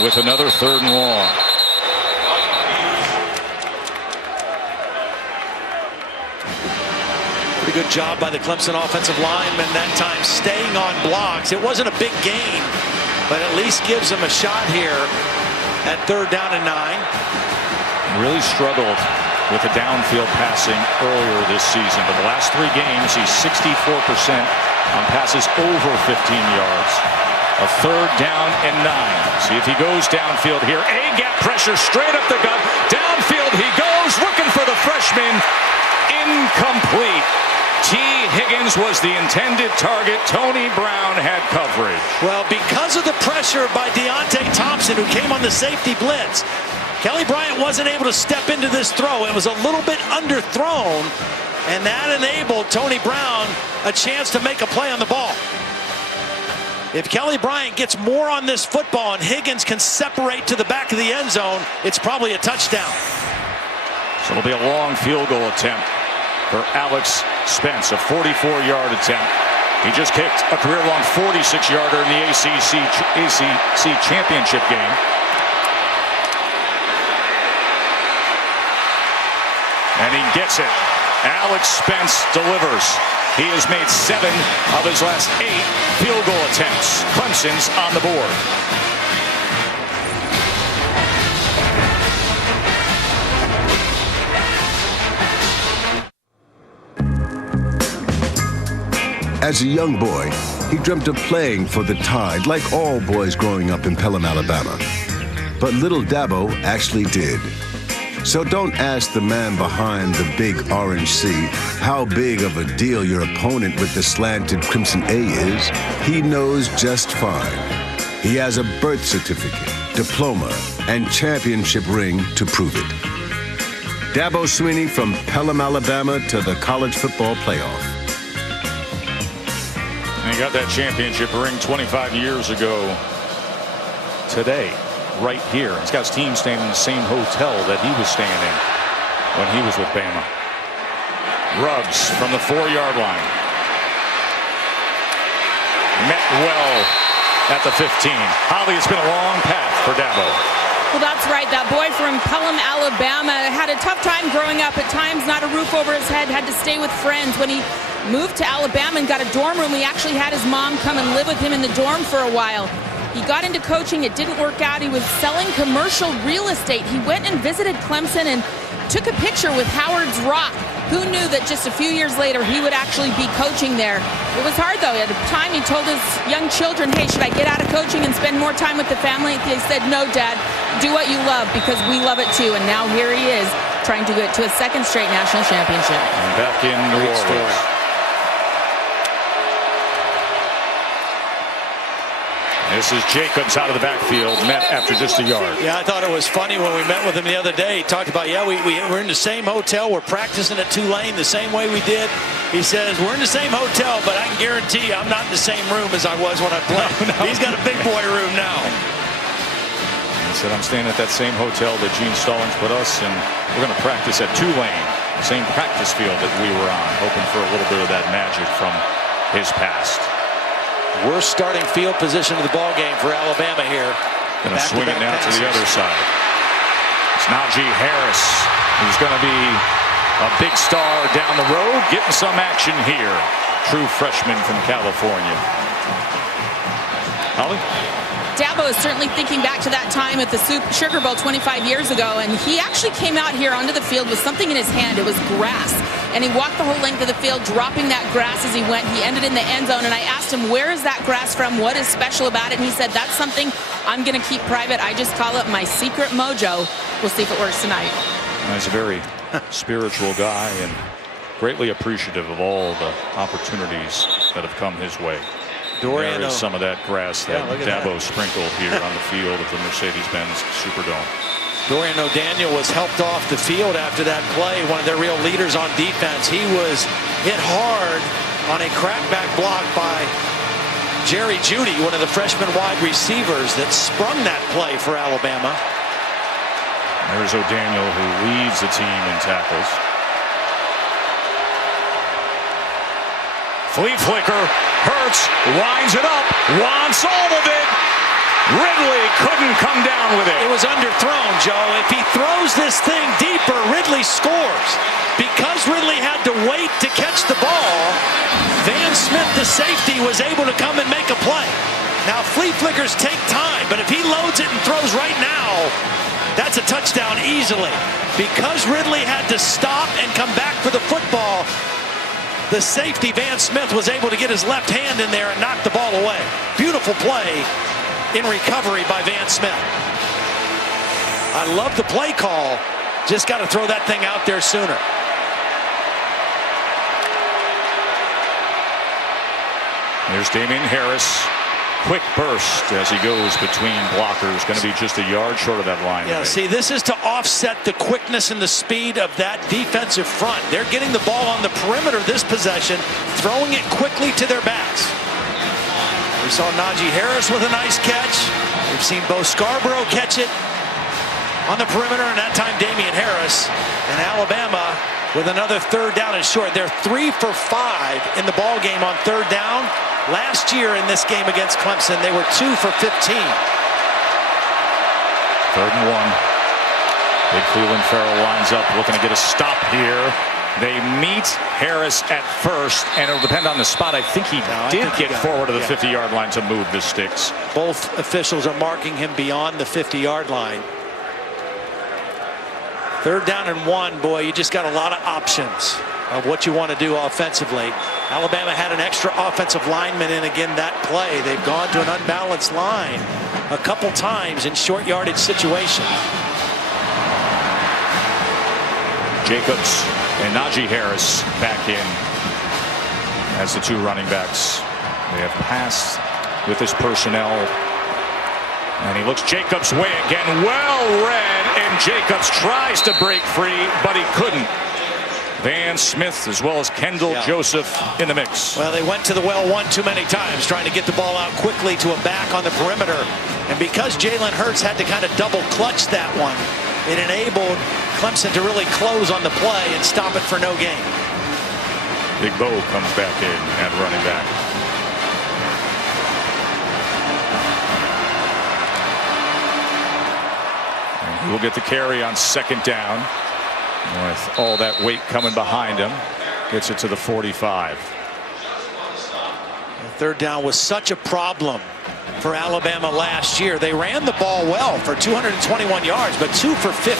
with another 3rd and long. Pretty good job by the Clemson offensive lineman that time staying on blocks. It wasn't a big gain, but at least gives them a shot here at 3rd down and 9. Really struggled with the downfield passing earlier this season, but the last 3 games he's 64% on passes over 15 yards. A 3rd down and 9. See if he goes downfield here. A-gap pressure straight up the gut. Downfield he goes, looking for the freshman. Incomplete. T. Higgins was the intended target. Tony Brown had coverage. Well, because of the pressure by Deontay Thompson, who came on the safety blitz, Kelly Bryant wasn't able to step into this throw. It was a little bit underthrown, and that enabled Tony Brown a chance to make a play on the ball. If Kelly Bryant gets more on this football and Higgins can separate to the back of the end zone, it's probably a touchdown. So it'll be a long field goal attempt for Alex Spence, a 44-yard attempt. He just kicked a career-long 46-yarder in the ACC championship game. And he gets it Alex Spence delivers. He has made 7 of his last 8 field goal attempts. Clemson's on the board. As a young boy, he dreamt of playing for the Tide like all boys growing up in Pelham, Alabama. But little Dabo actually did. So don't ask the man behind the big orange C how big of a deal your opponent with the slanted Crimson A is. He knows just fine. He has a birth certificate, diploma, and championship ring to prove it. Dabo Swinney from Pelham, Alabama to the college football playoff. And he got that championship ring 25 years ago today, right here. He's got his team staying in the same hotel that he was staying in when he was with Bama. Ruggs from the 4-yard line. Met well at the 15. Holly, it's been a long path for Dabo. Well, that's right. That boy from Pelham, Alabama had a tough time growing up. At times, not a roof over his head, had to stay with friends. When he moved to Alabama and got a dorm room, he actually had his mom come and live with him in the dorm for a while. He got into coaching. It didn't work out. He was selling commercial real estate. He went and visited Clemson and took a picture with Howard's Rock. Who knew that just a few years later he would actually be coaching there? It was hard, though. At the time, he told his young children, hey, should I get out of coaching and spend more time with the family? They said, no, Dad, do what you love because we love it, too. And now here he is trying to get to a 2nd straight national championship. And back in New Orleans. This is Jacobs out of the backfield, met after just a yard. Yeah, I thought it was funny when we met with him the other day. He talked about, yeah, we're in the same hotel. We're practicing at Tulane the same way we did. He says, we're in the same hotel, but I can guarantee you I'm not in the same room as I was when I played. No. He's got a big boy room now. He said, I'm staying at that same hotel that Gene Stallings put us, and we're going to practice at Tulane, the same practice field that we were on, hoping for a little bit of that magic from his past. Worst starting field position of the ball game for Alabama here. Going to swing it now to the other side. It's Najee Harris, who's going to be a big star down the road, getting some action here. True freshman from California. Holly? Dabo is certainly thinking back to that time at the Sugar Bowl 25 years ago, and he actually came out here onto the field with something in his hand. It was grass, and he walked the whole length of the field, dropping that grass as he went. He ended in the end zone, and I asked him, where is that grass from? What is special about it? And he said, that's something I'm going to keep private. I just call it my secret mojo. We'll see if it works tonight. He's a very spiritual guy and greatly appreciative of all the opportunities that have come his way. There is some of that grass that Dabo sprinkled here on the field of the Mercedes-Benz Superdome. Dorian O'Daniel was helped off the field after that play, one of their real leaders on defense. He was hit hard on a crackback block by Jerry Jeudy, one of the freshman wide receivers that sprung that play for Alabama. There's O'Daniel, who leads the team in tackles. Flea flicker, Hurts, winds it up, wants all of it. Ridley couldn't come down with it. It was underthrown, Joe. If he throws this thing deeper, Ridley scores. Because Ridley had to wait to catch the ball, Van Smith, the safety, was able to come and make a play. Now, flea flickers take time, but if he loads it and throws right now, that's a touchdown easily. Because Ridley had to stop and come back for the football, the safety, Van Smith, was able to get his left hand in there and knock the ball away. Beautiful play in recovery by Van Smith. I love the play call. Just got to throw that thing out there sooner. There's Damian Harris. Quick burst as he goes between blockers. Going to be just a yard short of that line. Yeah, see, this is to offset the quickness and the speed of that defensive front. They're getting the ball on the perimeter this possession, throwing it quickly to their backs. We saw Najee Harris with a nice catch. We've seen Bo Scarborough catch it on the perimeter, and that time Damian Harris. And Alabama with another third down and short. They're 3 for 5 in the ball game on third down. Last year in this game against Clemson, they were 2 for 15. 3rd and 1. Big Cleveland Farrell lines up, looking to get a stop here. They meet Harris at first, and it'll depend on the spot. I think he did get forward to the 50-yard line to move the sticks. Both officials are marking him beyond the 50-yard line. 3rd down and 1, boy, you just got a lot of options of what you want to do offensively. Alabama had an extra offensive lineman in again that play. They've gone to an unbalanced line a couple times in short yardage situations. Jacobs and Najee Harris back in as the 2 running backs. They have passed with his personnel. And he looks Jacobs' way again. Well read, and Jacobs tries to break free, but he couldn't. Van Smith as well as Kendall Joseph in the mix. Well, they went to the well one too many times, trying to get the ball out quickly to a back on the perimeter. And because Jalen Hurts had to kind of double clutch that one, it enabled Clemson to really close on the play and stop it for no gain. Big Bo comes back in at running back. And he will get the carry on 2nd down. With all that weight coming behind him, gets it to the 45. The 3rd down was such a problem for Alabama last year. They ran the ball well for 221 yards, but 2 for 15.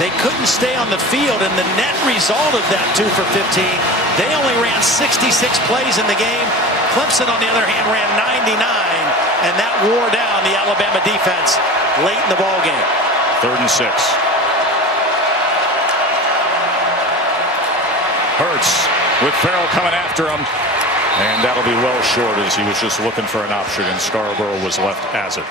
They couldn't stay on the field, and the net result of that 2 for 15, they only ran 66 plays in the game. Clemson, on the other hand, ran 99, and that wore down the Alabama defense late in the ball game. 3rd and 6. Hurts with Farrell coming after him, and that'll be well short as he was just looking for an option, and Scarborough was left as it.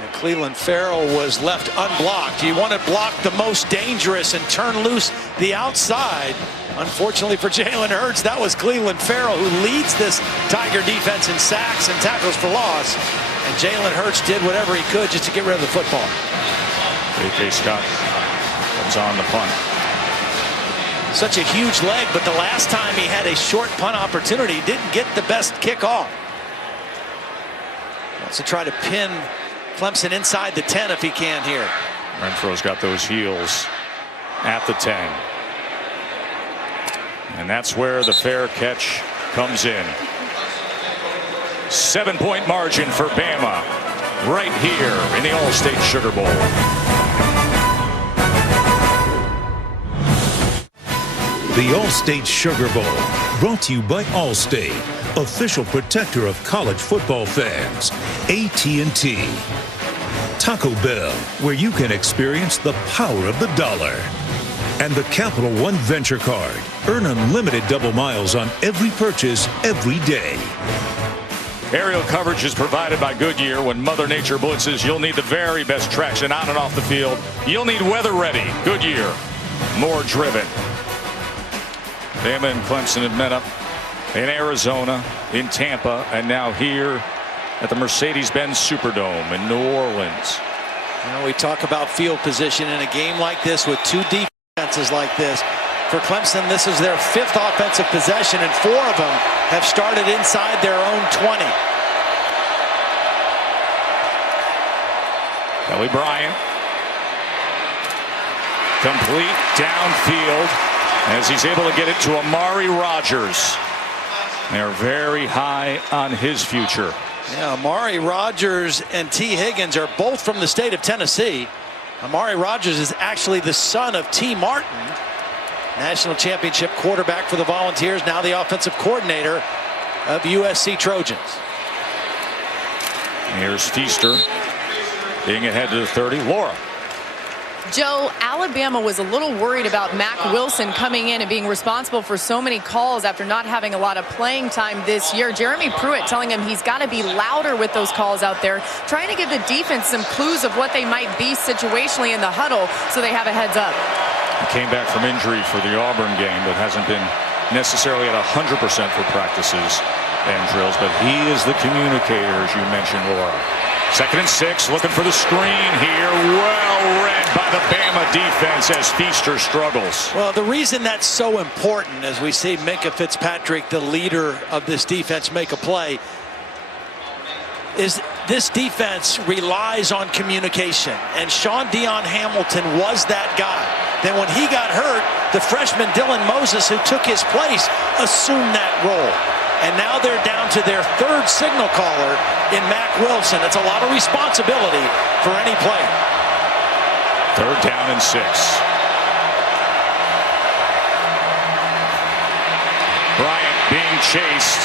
And Cleveland Farrell was left unblocked. You want to block the most dangerous and turn loose the outside. Unfortunately for Jalen Hurts, that was Cleveland Farrell, who leads this Tiger defense in sacks and tackles for loss. And Jalen Hurts did whatever he could just to get rid of the football. A.K. Scott comes on the punt. Such a huge leg, but the last time he had a short punt opportunity, didn't get the best kickoff. Wants to try to pin Clemson inside the 10 if he can here. Renfro's got those heels at the 10. And that's where the fair catch comes in. 7-point margin for Bama right here in the All-State Sugar Bowl. The All-State Sugar Bowl, brought to you by Allstate, official protector of college football fans. AT&T. Taco Bell, where you can experience the power of the dollar. And the Capital One Venture Card. Earn unlimited double miles on every purchase every day. Aerial coverage is provided by Goodyear. When Mother Nature blitzes, you'll need the very best traction on and off the field. You'll need weather ready. Goodyear, more driven. Bama and Clemson have met up in Arizona, in Tampa, and now here at the Mercedes-Benz Superdome in New Orleans. You know, we talk about field position in a game like this with 2 defenses like this. For Clemson, this is their 5th offensive possession, and 4 of them have started inside their own 20. Kelly Bryant. Complete downfield as he's able to get it to Amari Rodgers. They're very high on his future. Yeah, Amari Rodgers and T. Higgins are both from the state of Tennessee. Amari Rodgers is actually the son of T. Martin, national championship quarterback for the Volunteers, now the offensive coordinator of USC Trojans. Here's Feaster being ahead to the 30. Laura. Joe, Alabama was a little worried about Mack Wilson coming in and being responsible for so many calls after not having a lot of playing time this year. Jeremy Pruitt telling him he's got to be louder with those calls out there, trying to give the defense some clues of what they might be situationally in the huddle so they have a heads up. He came back from injury for the Auburn game, but hasn't been necessarily at 100% for practices and drills, but he is the communicator, as you mentioned, Laura. 2nd and 6, looking for the screen here. Well read by the Bama defense as Feaster struggles. Well, the reason that's so important, as we see Minkah Fitzpatrick, the leader of this defense, make a play, is this defense relies on communication, and Sean Dion Hamilton was that guy. Then when he got hurt, the freshman Dylan Moses, who took his place, assumed that role. And now they're down to their third signal caller in Mac Wilson. It's a lot of responsibility for any player. 3rd down and 6. Bryant being chased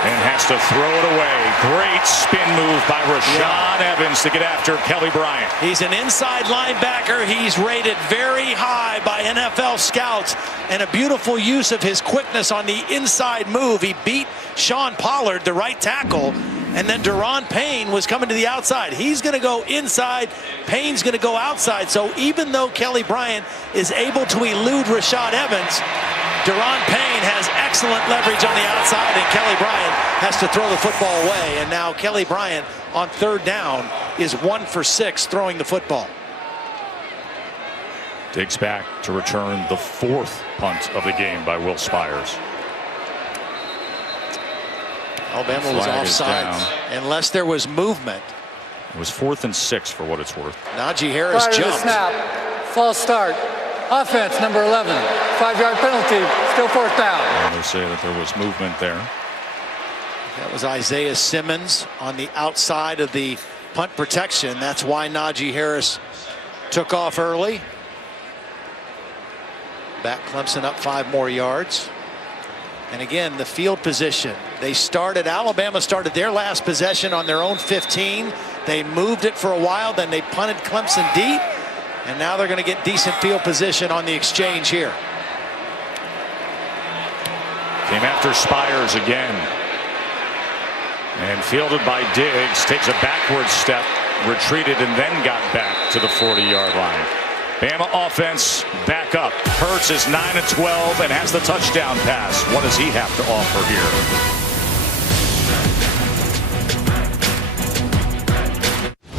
and has to throw it away. Great spin move by Rashaan Evans to get after Kelly Bryant. He's an inside linebacker. He's rated very high by NFL scouts, and a beautiful use of his quickness on the inside move. He beat Sean Pollard, the right tackle, and then Daron Payne was coming to the outside. He's going to go inside. Payne's going to go outside. So even though Kelly Bryant is able to elude Rashaan Evans, Daron Payne has excellent leverage on the outside, and Kelly Bryant has to throw the football away. And now Kelly Bryant on 3rd down is 1 for 6 throwing the football. Diggs back to return the 4th punt of the game by Will Spires. Alabama was offside unless there was movement. It was 4th and 6 for what it's worth. Najee Harris jumped. Snap. False start. Offense, number 11. 5-yard penalty. Still 4th down. And they say that there was movement there. That was Isaiah Simmons on the outside of the punt protection. That's why Najee Harris took off early. Back Clemson up 5 more yards. And again, the field position. Alabama started their last possession on their own 15. They moved it for a while, then they punted Clemson deep. And now they're going to get decent field position on the exchange here. Came after Spires again. And fielded by Diggs. Takes a backward step, retreated, and then got back to the 40-yard line. Bama offense back up. Hurts is 9 of 12 and has the touchdown pass. What does he have to offer here?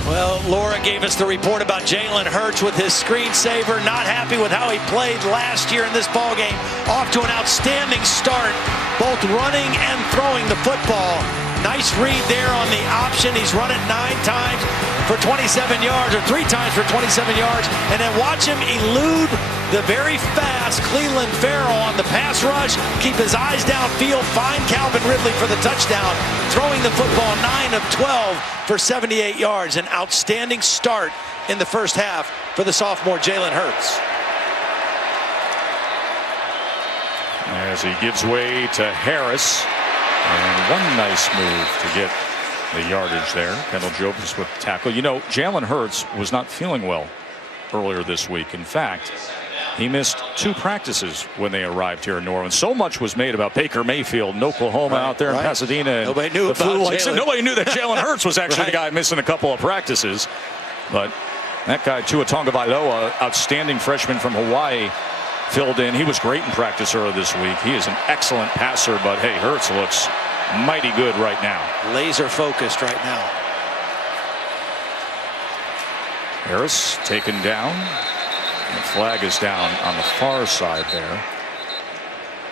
Well, Laura gave us the report about Jalen Hurts with his screensaver. Not happy with how he played last year in this ballgame. Off to an outstanding start, both running and throwing the football. Nice read there on the option. He's run it 9 times for 27 yards, or 3 times for 27 yards. And then watch him elude the very fast Cleveland Farrell on the pass rush. Keep his eyes downfield. Find Calvin Ridley for the touchdown. Throwing the football 9 of 12 for 78 yards. An outstanding start in the first half for the sophomore Jalen Hurts. As he gives way to Harris. And one nice move to get the yardage there. Kendall Jacobs with tackle. You know, Jalen Hurts was not feeling well earlier this week. In fact, he missed 2 practices when they arrived here in New Orleans. So much was made about Baker Mayfield in Oklahoma, out there in Pasadena. And nobody knew about Jalen. Nobody knew that Jalen Hurts was actually the guy missing a couple of practices. But that guy, Tua Tagovailoa, outstanding freshman from Hawaii, filled in. He was great in practice earlier this week. He is an excellent passer, but hey, Hurts looks mighty good right now. Laser focused right now. Harris taken down. And the flag is down on the far side there.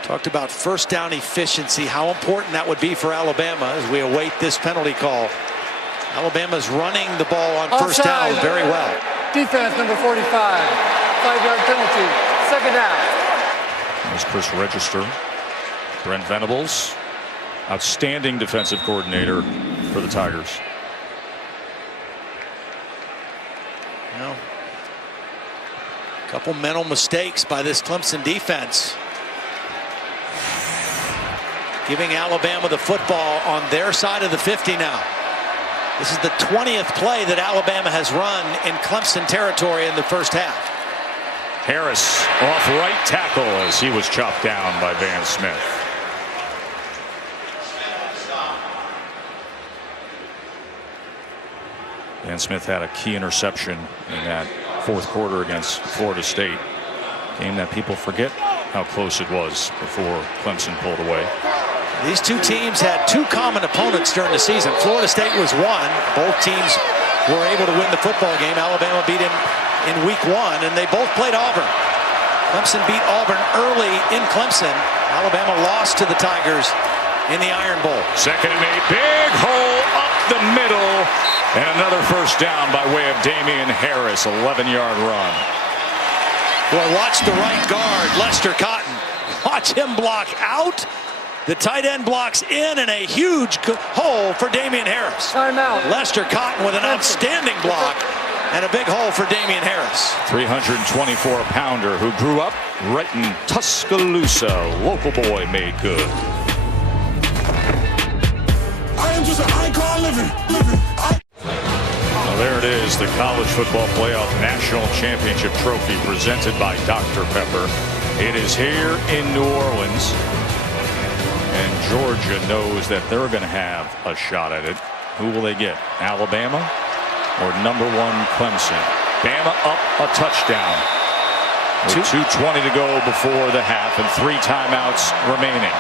Talked about first down efficiency, how important that would be for Alabama as we await this penalty call. Alabama's running the ball on first down very well. Defense number 45. 5-yard penalty. 2nd down. There's Chris Register. Brent Venables, outstanding defensive coordinator for the Tigers. Well, a couple mental mistakes by this Clemson defense. Giving Alabama the football on their side of the 50 now. This is the 20th play that Alabama has run in Clemson territory in the first half. Harris off right tackle as he was chopped down by Van Smith. Van Smith had a key interception in that 4th quarter against Florida State. Game that people forget how close it was before Clemson pulled away. These 2 teams had 2 common opponents during the season. Florida State was one. Both teams were able to win the football game. Alabama beat him in week 1, and they both played Auburn. Clemson beat Auburn early in Clemson. Alabama lost to the Tigers in the Iron Bowl. 2nd and 8. Big hole up the middle. And another first down by way of Damian Harris, 11-yard run. Boy, watch the right guard, Lester Cotton. Watch him block out. The tight end blocks in, and a huge hole for Damian Harris. Timeout. Lester Cotton with an outstanding block and a big hole for Damian Harris. 324-pounder who grew up right in Tuscaloosa. Local boy made good. I am just an icon living. Well, there it is, the College Football Playoff National Championship Trophy presented by Dr. Pepper. It is here in New Orleans, and Georgia knows that they're going to have a shot at it. Who will they get? Alabama or #1 Clemson? Bama up a touchdown with 2:20 to go before the half and 3 timeouts remaining.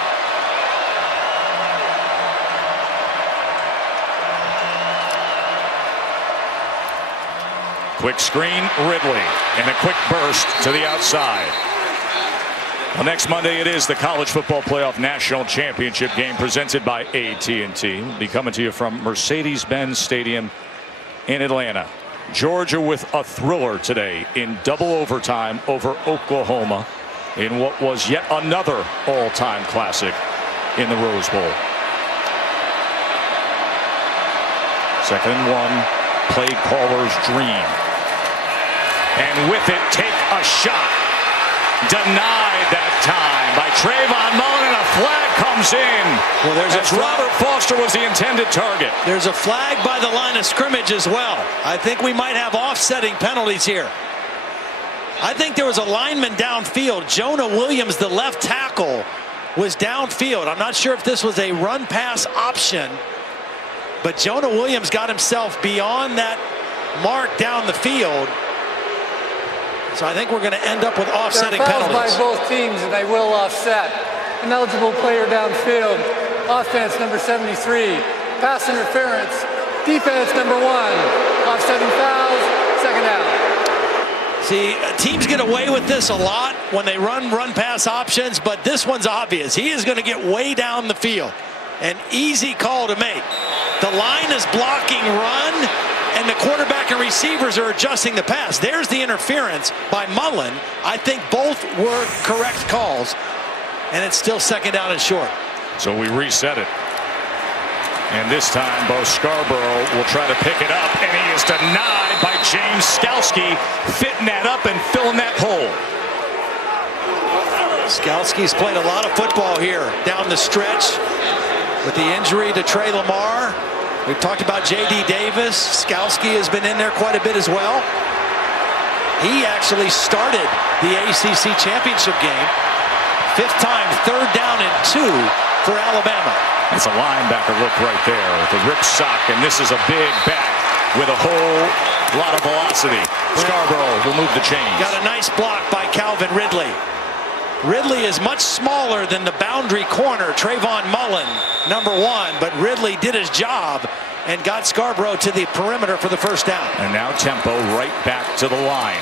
Quick screen, Ridley, and a quick burst to the outside. Well, next Monday it is the College Football Playoff National Championship game presented by AT&T. We'll be coming to you from Mercedes-Benz Stadium in Atlanta. Georgia with a thriller today in double overtime over Oklahoma in what was yet another all-time classic in the Rose Bowl. 2nd and 1, play caller's dream. And with it, take a shot. Denied that time by Trayvon Mullen, and a flag comes in. Well, there's Robert Foster was the intended target. There's a flag by the line of scrimmage as well. I think we might have offsetting penalties here. I think there was a lineman downfield. Jonah Williams, the left tackle, was downfield. I'm not sure if this was a run pass option, but Jonah Williams got himself beyond that mark down the field. So I think we're going to end up with offsetting penalties. By both teams, and they will offset. Ineligible player downfield. Offense number 73. Pass interference. Defense number 1. Offsetting fouls. 2nd down. See, teams get away with this a lot when they run pass options, but this one's obvious. He is going to get way down the field. An easy call to make. The line is blocking run, and the quarterback and receivers are adjusting the pass. There's the interference by Mullen. I think both were correct calls, and it's still 2nd down and short. So we reset it. And this time, Bo Scarborough will try to pick it up, and he is denied by James Skalski, fitting that up and filling that hole. Skalski's played a lot of football here down the stretch with the injury to Trey Lamar. We've talked about J.D. Davis. Skalski has been in there quite a bit as well. He actually started the ACC championship game. 5th time, 3rd down and 2 for Alabama. It's a linebacker look right there with the rip sock, and this is a big back with a whole lot of velocity. Scarborough will move the chains. Got a nice block by Calvin Ridley. Ridley is much smaller than the boundary corner, Trayvon Mullen, #1, but Ridley did his job and got Scarborough to the perimeter for the 1st down. And now tempo right back to the line.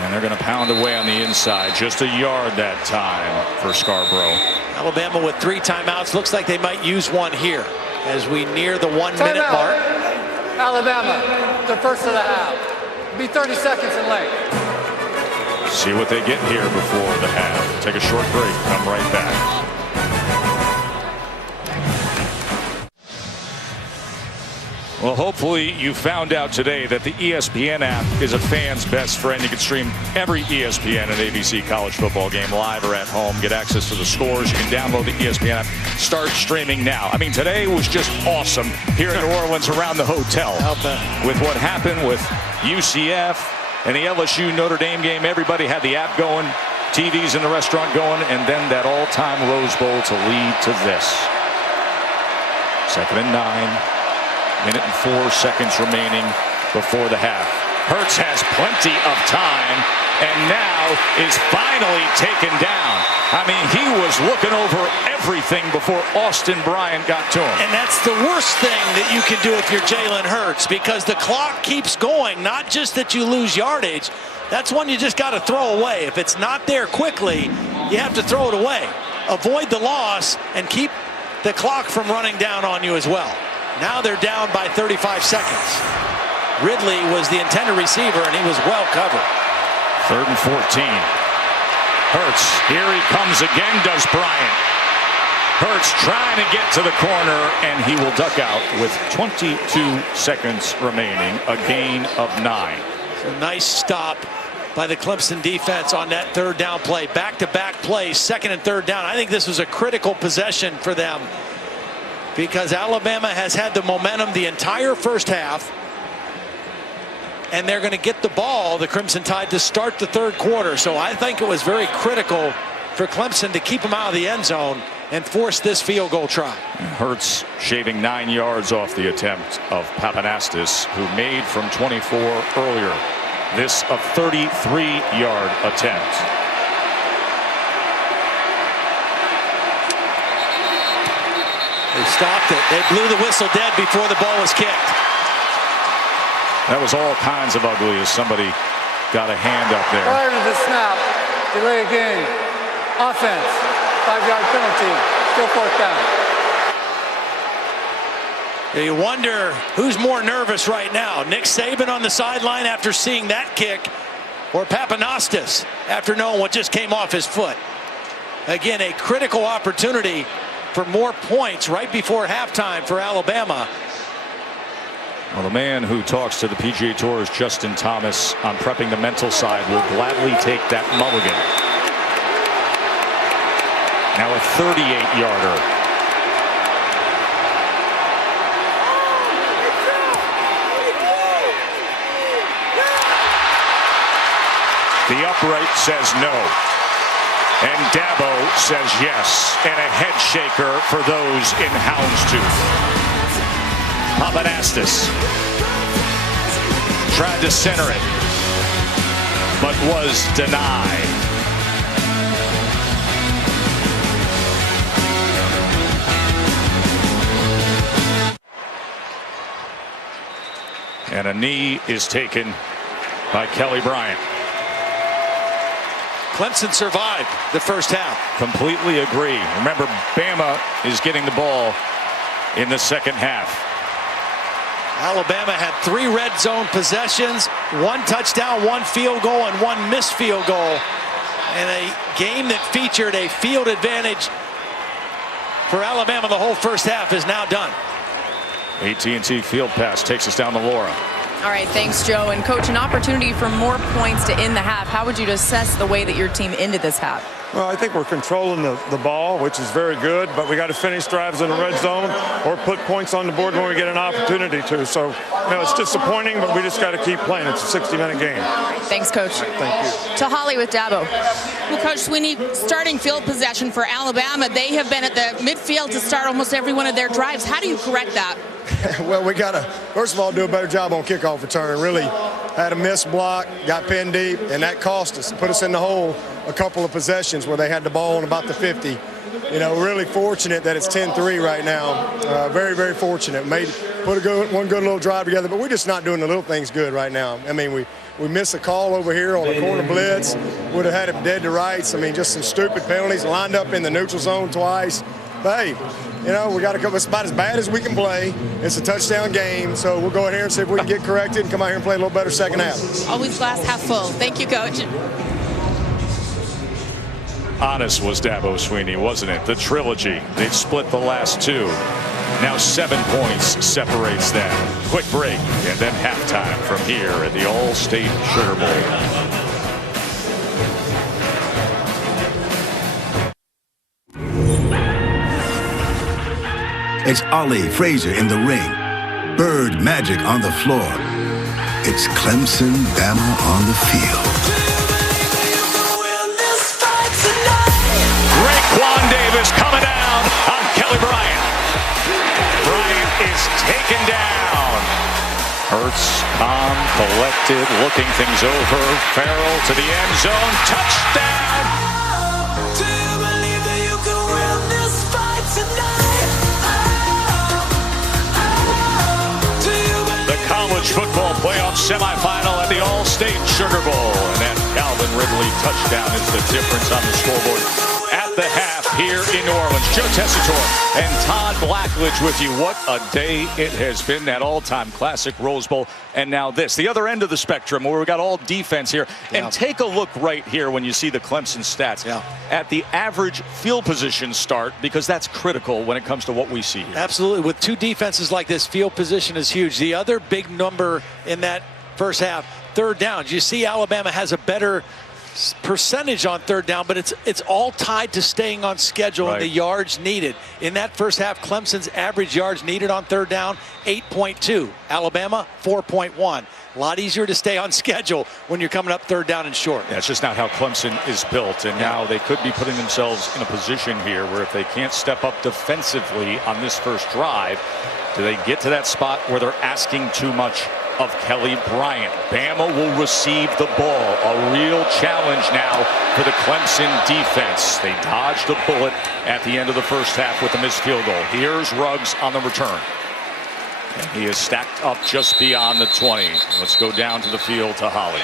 And they're going to pound away on the inside. Just a yard that time for Scarborough. Alabama with 3 timeouts. Looks like they might use one here as we near the 1-minute mark. Alabama, the first of the half. Be 30 seconds in length. See what they get here before the half. Take a short break. Come right back. Well, hopefully you found out today that the ESPN app is a fan's best friend. You can stream every ESPN and ABC college football game live or at home. Get access to the scores. You can download the ESPN app. Start streaming now. I mean, today was just awesome here in New Orleans around the hotel. With what happened with UCF and the LSU Notre Dame game, everybody had the app going, TVs in the restaurant going, and then that all-time Rose Bowl to lead to this. 2nd and 9. 1 minute and 4 seconds remaining before the half. Hurts has plenty of time and now is finally taken down. I mean, he was looking over everything before Austin Bryant got to him. And that's the worst thing that you can do if you're Jalen Hurts, because the clock keeps going. Not just that you lose yardage. That's one you just got to throw away. If it's not there quickly, you have to throw it away. Avoid the loss and keep the clock from running down on you as well. Now they're down by 35 seconds. Ridley was the intended receiver, and he was well covered. 3rd and 14. Hurts, here he comes again, does Bryant. Hurts trying to get to the corner, and he will duck out with 22 seconds remaining, a gain of 9. A nice stop by the Clemson defense on that 3rd down play. Back-to-back plays, 2nd and 3rd down. I think this was a critical possession for them because Alabama has had the momentum the entire first half, and they're going to get the ball, the Crimson Tide, to start the 3rd quarter. So I think it was very critical for Clemson to keep them out of the end zone and force this field goal try. Hurts shaving 9 yards off the attempt of Papanastis, who made from 24 earlier. This a 33-yard attempt. They stopped it. They blew the whistle dead before the ball was kicked. That was all kinds of ugly as somebody got a hand up there. Prior to the snap, delay game, offense, 5-yard penalty, still 4th down. You wonder who's more nervous right now, Nick Saban on the sideline after seeing that kick, or Papanastis after knowing what just came off his foot. Again, a critical opportunity for more points right before halftime for Alabama. Well, the man who talks to the PGA Tour's Justin Thomas on prepping the mental side will gladly take that mulligan. Now a 38-yarder. The upright says no. And Dabo says yes. And a head shaker for those in houndstooth. Papanastis tried to center it, but was denied. And a knee is taken by Kelly Bryant. Clemson survived the first half. Completely agree. Remember, Bama is getting the ball in the second half. Alabama had 3 red zone possessions, 1 touchdown, 1 field goal, and 1 missed field goal. And a game that featured a field advantage for Alabama the whole first half is now done. AT&T Field Pass takes us down to Laura. All right, thanks, Joe. And, Coach, an opportunity for more points to end the half. How would you assess the way that your team ended this half? Well, I think we're controlling the ball, which is very good, but we got to finish drives in the red zone or put points on the board when we get an opportunity to. So, it's disappointing, but we just got to keep playing. It's a 60-minute game. Thanks, Coach. Thank you. To Holly with Dabo. Well, Coach Sweeney, starting field possession for Alabama, they have been at the midfield to start almost every one of their drives. How do you correct that? Well, we got to, first of all, do a better job on kickoff return. Really had a missed block, got pinned deep, and that cost us, put us in the hole a couple of possessions where they had the ball on about the 50. Really fortunate that it's 10-3 right now. Very, very fortunate. Put one good little drive together, but we're just not doing the little things good right now. I mean, we missed a call over here on a corner blitz. Would have had it dead to rights. I mean, just some stupid penalties. Lined up in the neutral zone twice. But, hey, we got to go. It's about as bad as we can play. It's a touchdown game, so we'll go in here and see if we can get corrected and come out here and play a little better second half. Always glass half full. Thank you, Coach. Honest was Dabo Sweeney, wasn't it? The trilogy. They've split the last 2. Now 7 points separates them. Quick break and then halftime from here at the All-State Sugar Bowl. It's Ali Frazier in the ring. Bird Magic on the floor. It's Clemson Bama on the field. Raekwon Davis coming down on Kelly Bryant. Bryant is taken down. Hurts, calm, collected, looking things over. Farrell to the end zone. Touchdown. Do you believe that you can win this fight tonight? The college football playoff semifinal at the All-State Sugar Bowl. And that Calvin Ridley touchdown is the difference on the scoreboard. At at the half here in New Orleans. Joe Tessitore and Todd Blackledge with you. What a day it has been. That all-time classic Rose Bowl. And now this, the other end of the spectrum where we got all defense here. And take a look right here when you see the Clemson stats at the average field position start, because that's critical when it comes to what we see here. Absolutely. With two defenses like this, field position is huge. The other big number in that first half, third downs. You see Alabama has a better percentage on third down, but it's all tied to staying on schedule and the yards needed. In that first half, Clemson's average yards needed on third down, 8.2. Alabama, 4.1. A lot easier to stay on schedule when you're coming up third down and short. Yeah, it's just not how Clemson is built, and now they could be putting themselves in a position here where if they can't step up defensively on this first drive, do they get to that spot where they're asking too much of Kelly Bryant? Bama will receive the ball. A real challenge now for the Clemson defense. They dodged a bullet at the end of the first half with a missed field goal. Here's Ruggs on the return. And he is stacked up just beyond the 20. Let's go down to the field to Holly.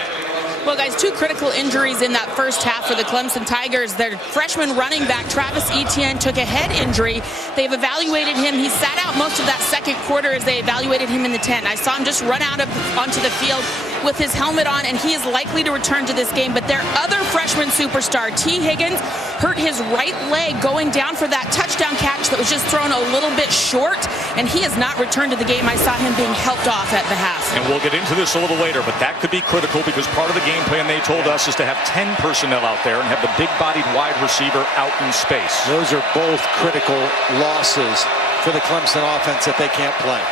Well, guys, two critical injuries in that first half for the Clemson Tigers. Their freshman running back, Travis Etienne, took a head injury. They've evaluated him. He sat out most of that second quarter as they evaluated him in the tent. I saw him just run out onto the field with his helmet on, and he is likely to return to this game. But their other freshman superstar, T. Higgins, hurt his right leg going down for that touchdown catch that was just thrown a little bit short, and he has not returned to the game. I saw him being helped off at the half. And we'll get into this a little later, but that could be critical because part of the game plan they told us is to have 10 personnel out there and have the big-bodied wide receiver out in space. Those are both critical losses for the Clemson offense that they can't play.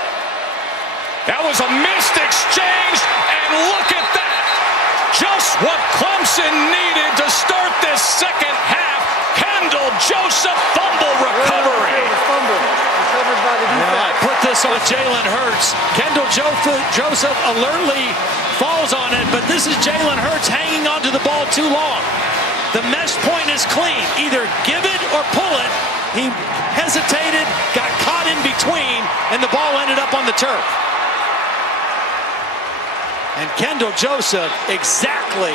That was a missed exchange, and look at that! Just what Clemson needed to start this second half. Kendall Joseph fumble recovery. Recovered by the defense. I put this on Jalen Hurts. Kendall Joseph alertly falls on it, but this is Jalen Hurts hanging onto the ball too long. The mesh point is clean. Either give it or pull it. He hesitated, got caught in between, and the ball ended up on the turf. And Kendall Joseph, exactly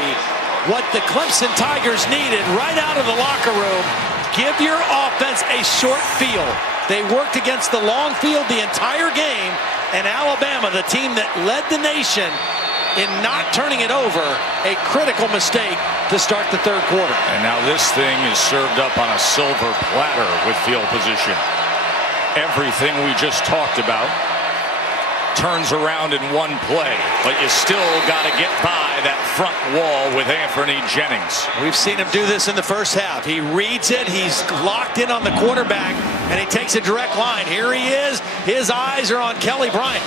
what the Clemson Tigers needed right out of the locker room. Give your offense a short field. They worked against the long field the entire game, and Alabama, the team that led the nation in not turning it over, a critical mistake to start the third quarter. And now this thing is served up on a silver platter with field position. Everything we just talked about turns around in one play, but you still got to get by that front wall with Anthony Jennings. We've seen him do this in the first half. He reads it, he's locked in on the quarterback, and he takes a direct line. Here he is, his eyes are on Kelly Bryant.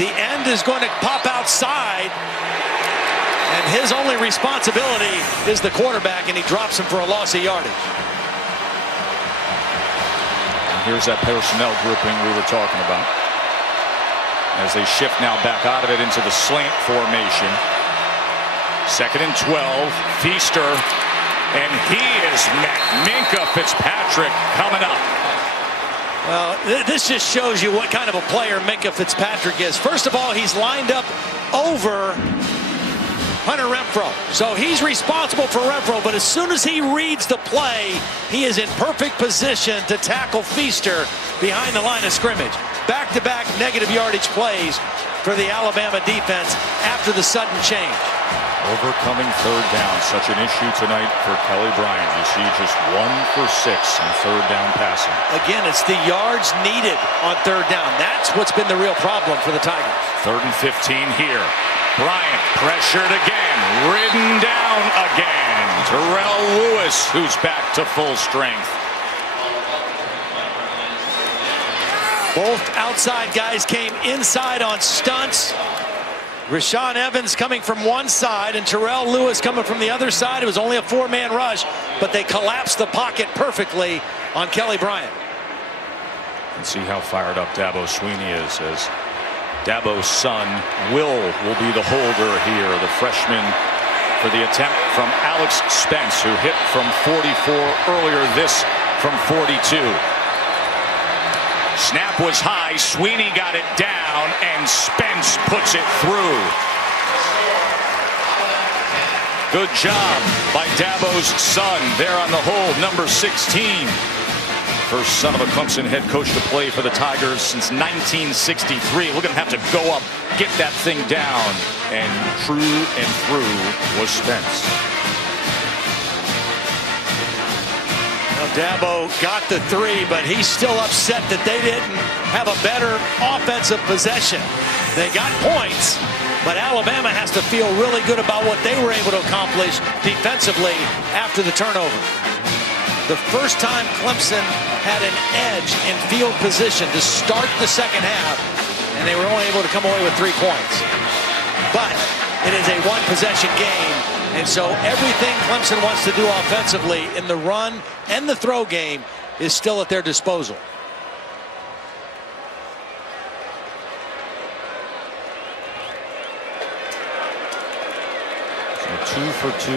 The end is going to pop outside, and his only responsibility is the quarterback, and he drops him for a loss of yardage. And here's that personnel grouping we were talking about, as they shift now back out of it into the slant formation. 2nd and 12, Feaster, and he is met. Minkah Fitzpatrick coming up. Well, this just shows you what kind of a player Minkah Fitzpatrick is. First of all, he's lined up over Hunter Renfrow. So he's responsible for Renfrow, but as soon as he reads the play, he is in perfect position to tackle Feaster behind the line of scrimmage. Back-to-back negative yardage plays for the Alabama defense after the sudden change. Overcoming third down, such an issue tonight for Kelly Bryant. You see just 1 for 6 in third down passing. Again, it's the yards needed on third down. That's what's been the real problem for the Tigers. 3rd and 15 here. Bryant pressured again, ridden down again. Terrell Lewis, who's back to full strength. Both outside guys came inside on stunts. Rashaan Evans coming from one side and Terrell Lewis coming from the other side. It was only a 4-man rush, but they collapsed the pocket perfectly on Kelly Bryant. And see how fired up Dabo Swinney is, as Dabo's son, Will be the holder here, the freshman, for the attempt from Alex Spence, who hit from 44 earlier, this from 42. Snap was high, Swinney got it down, and Spence puts it through. Good job by Dabo's son there on the hold, number 16. First son of a Clemson head coach to play for the Tigers since 1963. We're going to have to go up, get that thing down, and true and through was Spence. Well, Dabo got the three, but he's still upset that they didn't have a better offensive possession. They got points, but Alabama has to feel really good about what they were able to accomplish defensively after the turnover. The first time Clemson had an edge in field position to start the second half, and they were only able to come away with 3 points. But it is a one-possession game, and so everything Clemson wants to do offensively in the run and the throw game is still at their disposal. So 2 for 2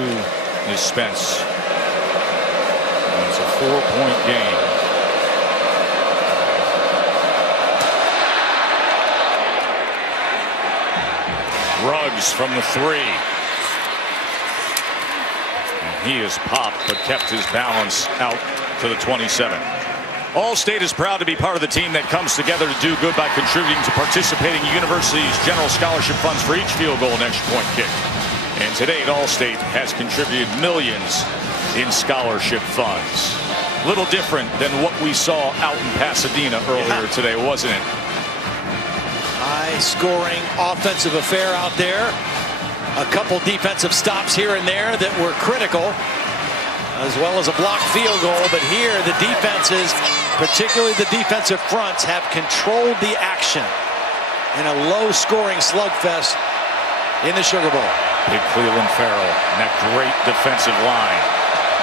is Spence. It's a 4-point game. Ruggs from the 3. And he is popped, but kept his balance out to the 27. All-State is proud to be part of the team that comes together to do good by contributing to participating universities' general scholarship funds for each field goal and extra point kick. And today, All-State has contributed millions in scholarship funds. Little different than what we saw out in Pasadena earlier today, wasn't it? High-scoring offensive affair out there. A couple defensive stops here and there that were critical, as well as a blocked field goal. But here, the defenses, particularly the defensive fronts, have controlled the action in a low-scoring slugfest in the Sugar Bowl. Big Cleveland Farrell and that great defensive line.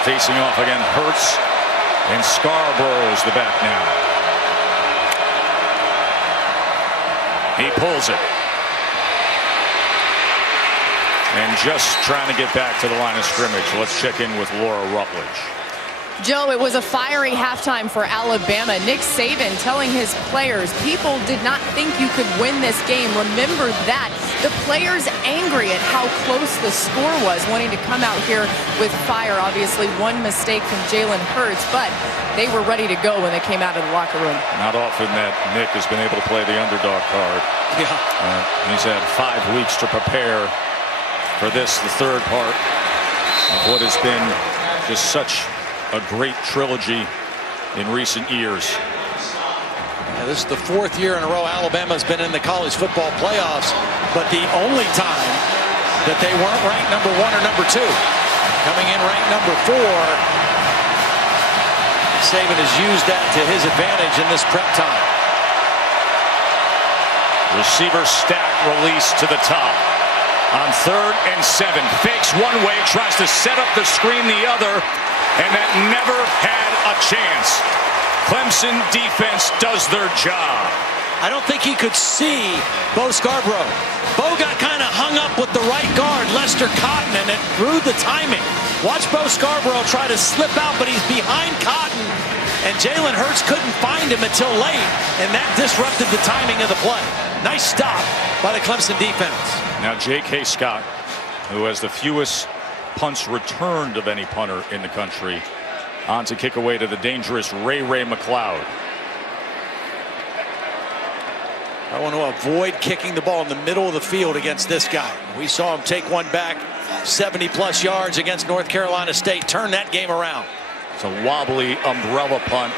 Facing off again, Hurts, and Scarborough's the back now. He pulls it. And just trying to get back to the line of scrimmage. Let's check in with Laura Rutledge. Joe, it was a fiery halftime for Alabama. Nick Saban telling his players, people did not think you could win this game. Remember that. The players angry at how close the score was, wanting to come out here with fire. Obviously, one mistake from Jalen Hurts, but they were ready to go when they came out of the locker room. Not often that Nick has been able to play the underdog card. Yeah. He's had 5 weeks to prepare for this, the third part of what has been just such a great trilogy in recent years. Yeah, this is the 4th year in a row Alabama's been in the college football playoffs, but the only time that they weren't ranked number 1 or number 2. Coming in ranked number 4. Saban has used that to his advantage in this prep time. Receiver stack release to the top. On 3rd and 7. Fakes one way, tries to set up the screen the other. And that never had a chance. Clemson defense does their job. I don't think he could see Bo Scarborough. Bo got kind of hung up with the right guard, Lester Cotton, and it threw the timing. Watch Bo Scarborough try to slip out, but he's behind Cotton. And Jalen Hurts couldn't find him until late, and that disrupted the timing of the play. Nice stop by the Clemson defense. Now J.K. Scott, who has the fewest punts returned of any punter in the country, on to kick away to the dangerous Ray McLeod. I want to avoid kicking the ball in the middle of the field against this guy. We saw him take one back 70-plus yards against North Carolina State. Turn that game around. It's a wobbly umbrella punt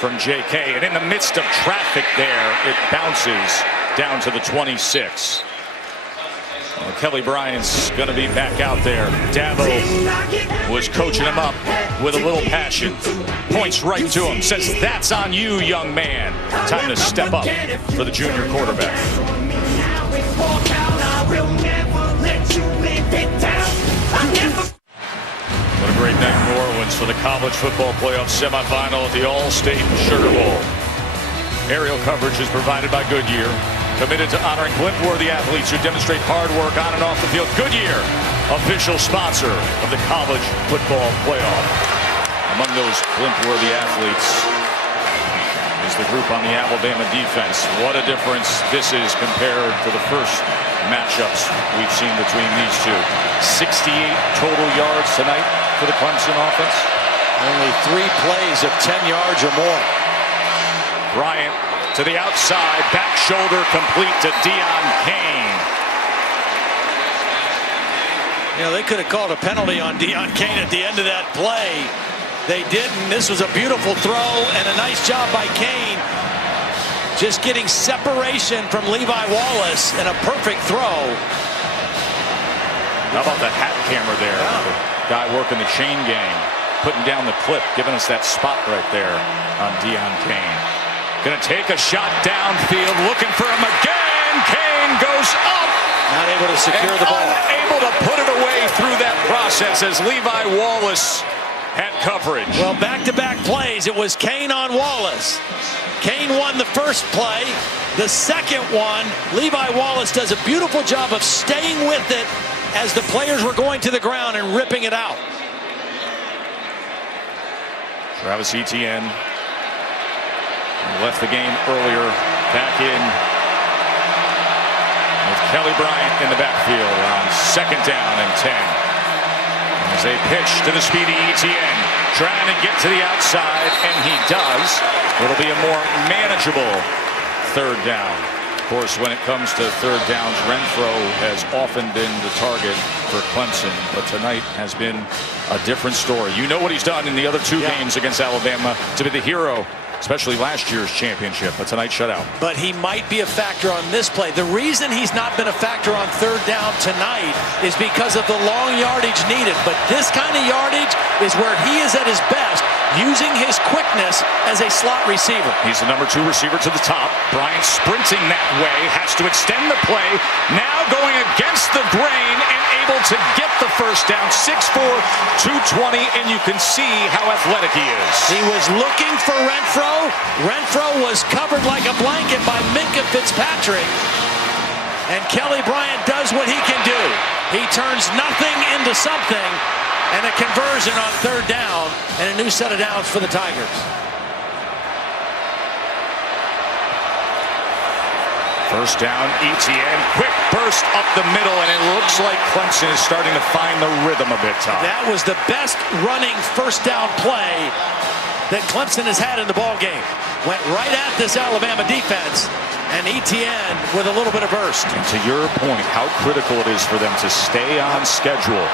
from J.K. And in the midst of traffic there, it bounces down to the 26. Well, Kelly Bryant's going to be back out there. Dabo was coaching him up with a little passion. Points right to him. Says, that's on you, young man. Time to step up for the junior quarterback. What a great night in New Orleans for the college football playoff semifinal at the All-State Sugar Bowl. Aerial coverage is provided by Goodyear. Committed to honoring Blimp-worthy athletes who demonstrate hard work on and off the field. Goodyear, official sponsor of the college football playoff. Among those Blimp-worthy athletes is the group on the Alabama defense. What a difference this is compared to the first matchups we've seen between these two. 68 total yards tonight for the Clemson offense. Only 3 plays of 10 yards or more. Bryant to the outside, back shoulder complete to Deion Kane. You know, they could have called a penalty on Deion Kane at the end of that play. They didn't. This was a beautiful throw and a nice job by Kane. Just getting separation from Levi Wallace and a perfect throw. How about the hat camera there? Yeah. The guy working the chain gang, putting down the clip, giving us that spot right there on Deion Kane. Going to take a shot downfield, looking for him again. Kane goes up. Not able to secure the ball. Unable to put it away through that process as Levi Wallace had coverage. Well, back-to-back plays. It was Kane on Wallace. Kane won the first play. The second one, Levi Wallace does a beautiful job of staying with it as the players were going to the ground and ripping it out. Travis Etienne left the game earlier, back in with Kelly Bryant in the backfield on 2nd down and 10. As they pitch to the speedy Etienne, trying to get to the outside, and he does. It'll be a more manageable 3rd down. Of course, when it comes to 3rd downs, Renfro has often been the target for Clemson, but tonight has been a different story. You know what he's done in the other 2 games against Alabama to be the hero, especially last year's championship, but tonight shutout. But he might be a factor on this play. The reason he's not been a factor on 3rd down tonight is because of the long yardage needed. But this kind of yardage is where he is at his best, using his quickness as a slot receiver. He's the number 2 receiver to the top. Bryant sprinting that way, has to extend the play. Now going against the grain and able to get the 1st down. 6'4", 220, and you can see how athletic he is. He was looking for Renfro. Renfro was covered like a blanket by Minkah Fitzpatrick. And Kelly Bryant does what he can do. He turns nothing into something, and a conversion on 3rd down, and a new set of downs for the Tigers. First down, Etienne, quick burst up the middle, and it looks like Clemson is starting to find the rhythm a bit, Tom. That was the best running 1st down play that Clemson has had in the ball game. Went right at this Alabama defense, and Etienne with a little bit of burst. And to your point, how critical it is for them to stay on schedule.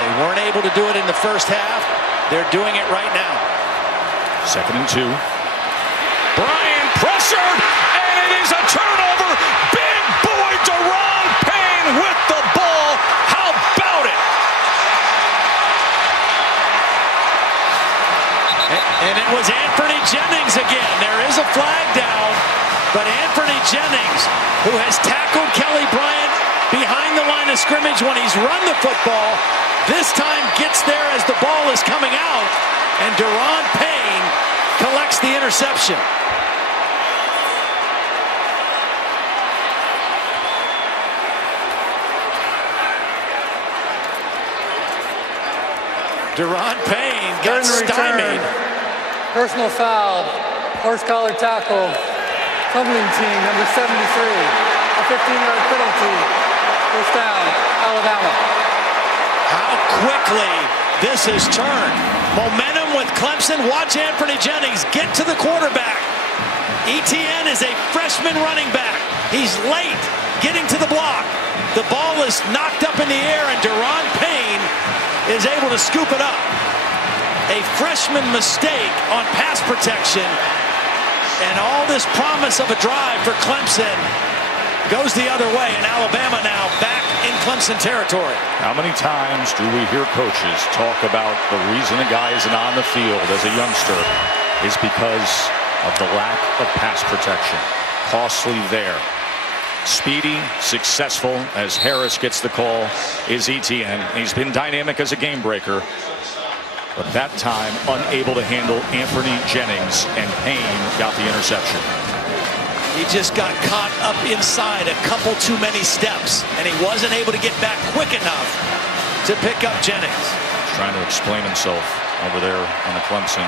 They weren't able to do it in the first half. They're doing it right now. 2nd and 2. Bryant pressured, and it is a turnover. Big boy Deron Payne with the ball. How about it? And it was Anthony Jennings again. There is a flag down, but Anthony Jennings, who has tackled Kelly Bryant behind the line of scrimmage when he's run the football, this time gets there as the ball is coming out, and Deron Payne collects the interception. Deron Payne got stymied. Personal foul, horse collar tackle, fumbling team, number 73, a 15-yard penalty, 1st down, Alabama. How quickly this has turned. Momentum with Clemson. Watch Anthony Jennings get to the quarterback. Etienne is a freshman running back. He's late getting to the block. The ball is knocked up in the air, and Deron Payne is able to scoop it up. A freshman mistake on pass protection, and all this promise of a drive for Clemson goes the other way, and Alabama now back in Clemson territory. How many times do we hear coaches talk about the reason a guy isn't on the field as a youngster is because of the lack of pass protection? Costly there. Speedy, successful, as Harris gets the call, is Etienne. He's been dynamic as a game breaker, but that time unable to handle Anthony Jennings, and Payne got the interception. He just got caught up inside a couple too many steps, and he wasn't able to get back quick enough to pick up Jennings. He's trying to explain himself over there on the Clemson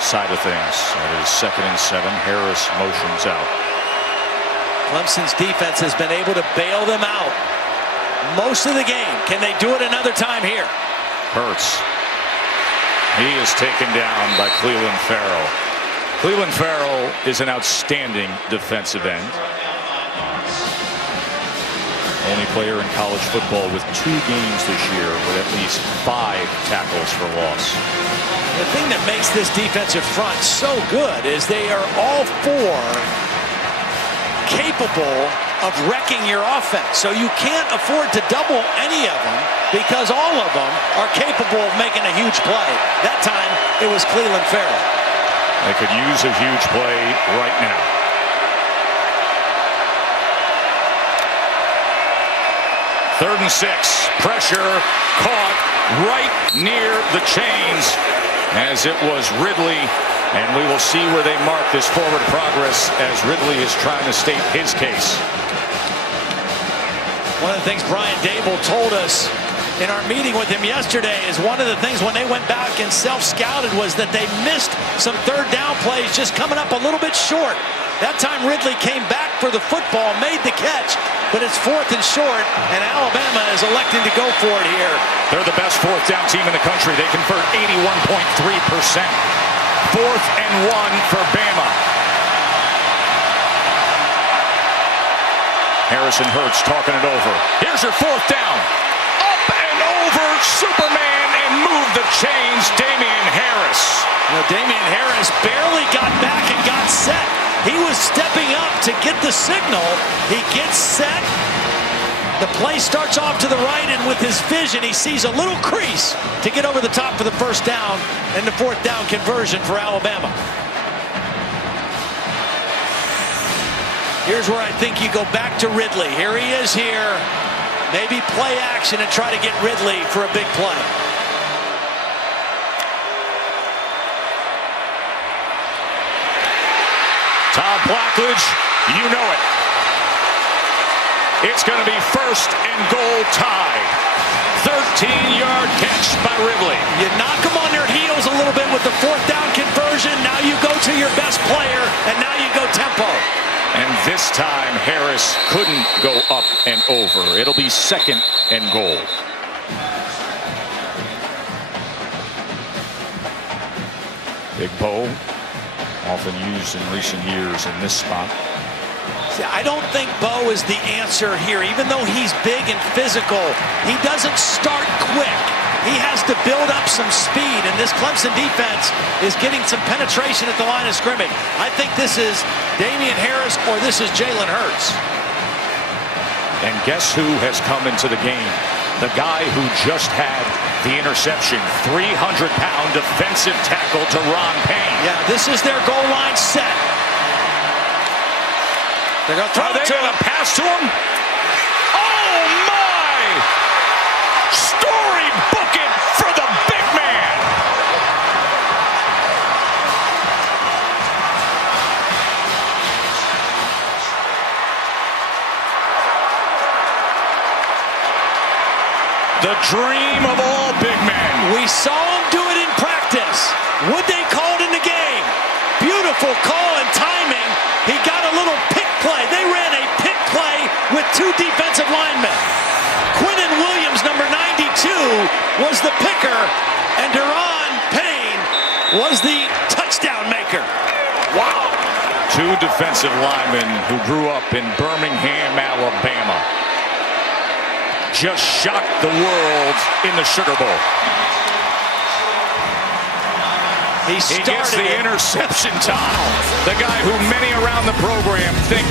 side of things. It is 2nd and 7. Harris motions out. Clemson's defense has been able to bail them out most of the game. Can they do it another time here? Hurts. He is taken down by Clelin Ferrell. Clelin Ferrell is an outstanding defensive end. Only player in college football with 2 games this year with at least 5 tackles for loss. The thing that makes this defensive front so good is they are all 4 capable of wrecking your offense. So you can't afford to double any of them because all of them are capable of making a huge play. That time it was Clelin Ferrell. They could use a huge play right now. Third and 6. Pressure caught right near the chains as it was Ridley. And we will see where they mark this forward progress as Ridley is trying to state his case. One of the things Brian Dable told us in our meeting with him yesterday is one of the things when they went back and self-scouted was that they missed some third down plays just coming up a little bit short. That time Ridley came back for the football, made the catch, but it's 4th and short, and Alabama is electing to go for it here. They're the best 4th down team in the country. They convert 81.3%. 4th and 1 for Bama. Harrison Hurts talking it over. Here's your 4th down. Up and over Superman and move the chains, Damian Harris. You know, Damian Harris barely got back and got set. He was stepping up to get the signal. He gets set. The play starts off to the right, and with his vision, he sees a little crease to get over the top for the first down and the 4th down conversion for Alabama. Here's where I think you go back to Ridley. Here he is here. Maybe play action and try to get Ridley for a big play. Todd Blackledge, you know it. It's going to be 1st and goal tie. 13-yard catch by Ridley. You knock them on their heels a little bit with the 4th down conversion. Now you go to your best player, and now you go tempo. And this time, Harris couldn't go up and over. It'll be 2nd and goal. Big Bo, often used in recent years in this spot. See, I don't think Bo is the answer here. Even though he's big and physical, he doesn't start quick. He has to build up some speed, and this Clemson defense is getting some penetration at the line of scrimmage. I think this is Damian Harris or this is Jalen Hurts. And guess who has come into the game? The guy who just had the interception, 300-pound defensive tackle to Ron Payne. Yeah, this is their goal line set. They're going to throw it to him. Pass to him? Oh, my! Storybook it for the big man! The dream of all big men. We saw him do it in practice. Would they call it in the game? Beautiful call and timing. He got a little pick play. They ran a pick play with 2 defensive linemen. Quinnen Williams, number 92, was the picker, and Deron Payne was the touchdown maker. Wow. 2 defensive linemen who grew up in Birmingham, Alabama. Just shocked the world in the Sugar Bowl. He gets the interception time. The guy who many around the program think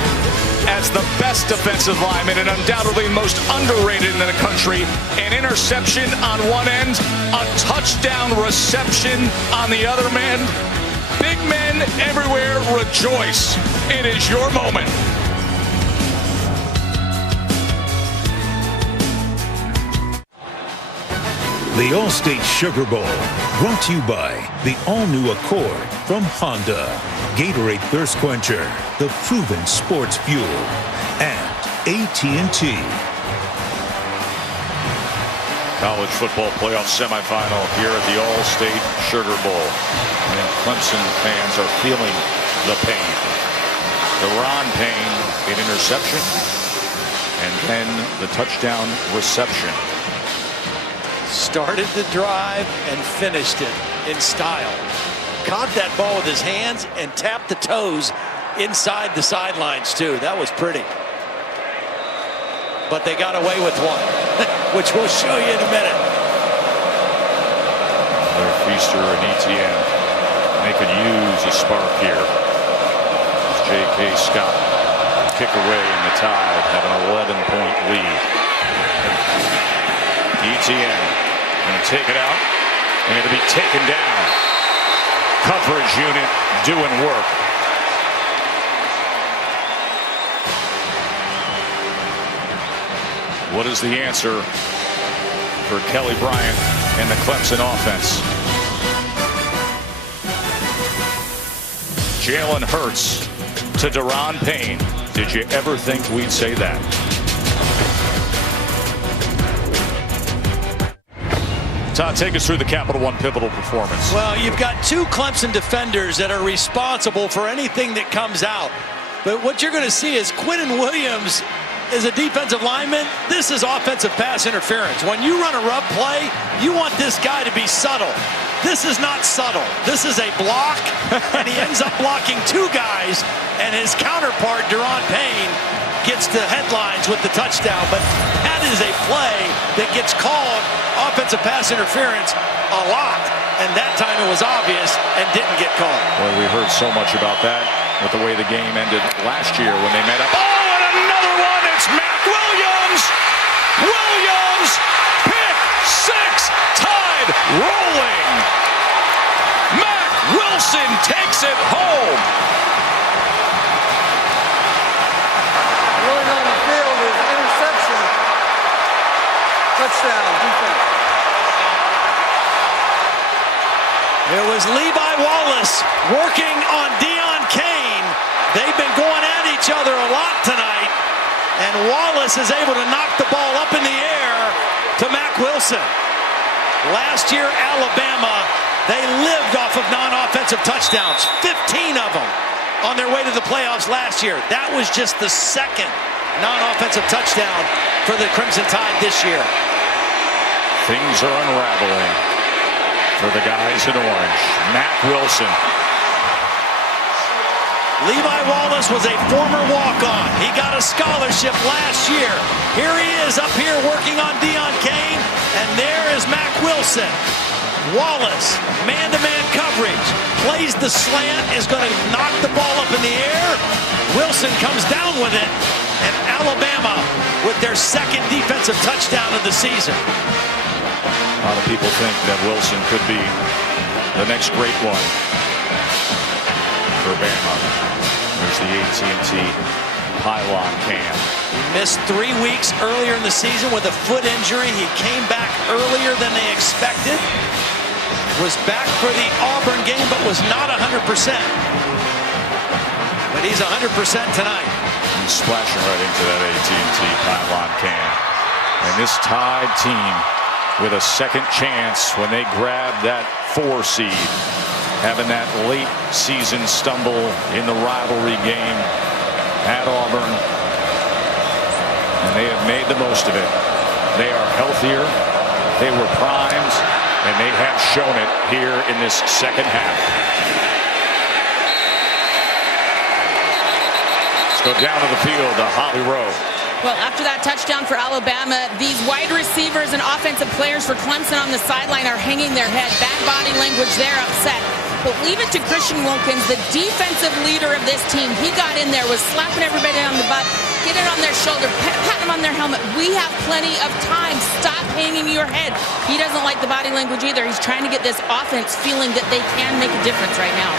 as the best defensive lineman and undoubtedly most underrated in the country. An interception on one end, a touchdown reception on the other end. Big men everywhere rejoice. It is your moment. The All-State Sugar Bowl, brought to you by the all-new Accord from Honda, Gatorade Thirst Quencher, the proven sports fuel, and AT&T. College football playoff semifinal here at the All-State Sugar Bowl. And Clemson fans are feeling the pain. Deron Payne an interception, and then the touchdown reception. Started the drive and finished it in style. Caught that ball with his hands and tapped the toes inside the sidelines too. That was pretty. But they got away with one, which we'll show you in a minute. Their Feaster and Etienne. They could use a spark here. J.K. Scott kick away and the Tide have an 11-point lead. Etienne going to take it out and it'll be taken down. Coverage unit doing work. What is the answer for Kelly Bryant and the Clemson offense? Jalen Hurts to Deron Payne. Did you ever think we'd say that? Todd, take us through the Capital One pivotal performance. Well, you've got two Clemson defenders that are responsible for anything that comes out. But what you're going to see is Quinton Williams is a defensive lineman. This is offensive pass interference. When you run a rub play, you want this guy to be subtle. This is not subtle. This is a block, and he ends up blocking two guys, and his counterpart, Deron Payne, gets the headlines with the touchdown. But that is a play that gets called offensive pass interference a lot, and that time it was obvious and didn't get called. Well, we heard so much about that with the way the game ended last year when they met up. Oh, and another one! It's Matt Williams! Williams! Pick six! Tide rolling! Matt Wilson takes it home! Rolling on the field is interception. Touchdown, defense. It was Levi Wallace working on Deion Kane. They've been going at each other a lot tonight, and Wallace is able to knock the ball up in the air to Mack Wilson. Last year, Alabama, they lived off of non-offensive touchdowns, 15 of them on their way to the playoffs last year. That was just the second non-offensive touchdown for the Crimson Tide this year. Things are unraveling for the guys in orange. Mack Wilson. Levi Wallace was a former walk-on. He got a scholarship last year. Here he is up here working on Deion Kane, and there is Mack Wilson. Wallace, man-to-man coverage, plays the slant, is going to knock the ball up in the air. Wilson comes down with it, and Alabama with their second defensive touchdown of the season. A lot of people think that Wilson could be the next great one for Bama. There's the AT&T pylon cam. He missed 3 weeks earlier in the season with a foot injury. He came back earlier than they expected. Was back for the Auburn game, but was not 100%. But he's 100% tonight. He's splashing right into that AT&T pylon cam. And this Tide team with a second chance when they grab that 4 seed, having that late season stumble in the rivalry game at Auburn, and they have made the most of it. They are healthier, they were primed, and they have shown it here in this second half. Let's go down to the field to Holly Rowe. Well, after that touchdown for Alabama, these wide receivers and offensive players for Clemson on the sideline are hanging their head. Bad body language, they're upset. But leave it to Christian Wilkins, the defensive leader of this team. He got in there, was slapping everybody on the butt, getting on their shoulder, patting them on their helmet. We have plenty of time. Stop hanging your head. He doesn't like the body language either. He's trying to get this offense feeling that they can make a difference right now.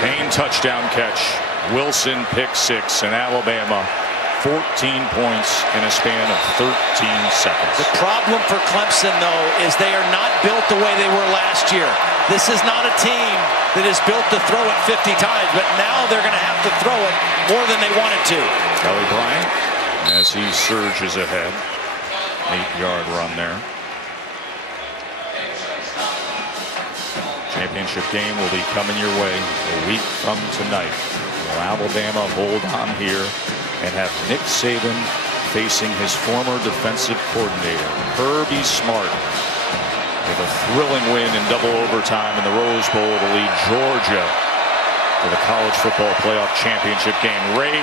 Payne touchdown catch. Wilson pick 6, and Alabama 14 points in a span of 13 seconds. The problem for Clemson, though, is they are not built the way they were last year. This is not a team that is built to throw it 50 times, but now they're going to have to throw it more than they wanted to. Kelly Bryant, as he surges ahead. 8-yard run there. Championship game will be coming your way a week from tonight. Will Alabama hold on here and have Nick Saban facing his former defensive coordinator, Kirby Smart, with a thrilling win in double overtime in the Rose Bowl to lead Georgia to the college football playoff championship game. Ray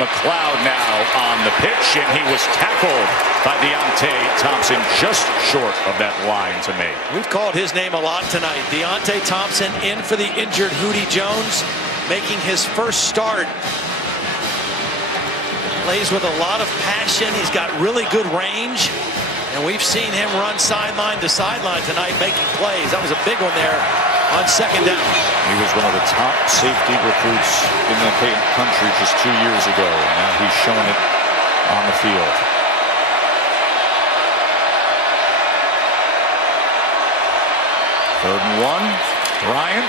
McCloud now on the pitch, and he was tackled by Deontay Thompson just short of that line to make. We've called his name a lot tonight. Deontay Thompson in for the injured Hootie Jones, making his first start. Plays with a lot of passion. He's got really good range. And we've seen him run sideline to sideline tonight, making plays. That was a big one there on second down. He was one of the top safety recruits in the country just 2 years ago. Now he's showing it on the field. Third and 1, Bryant,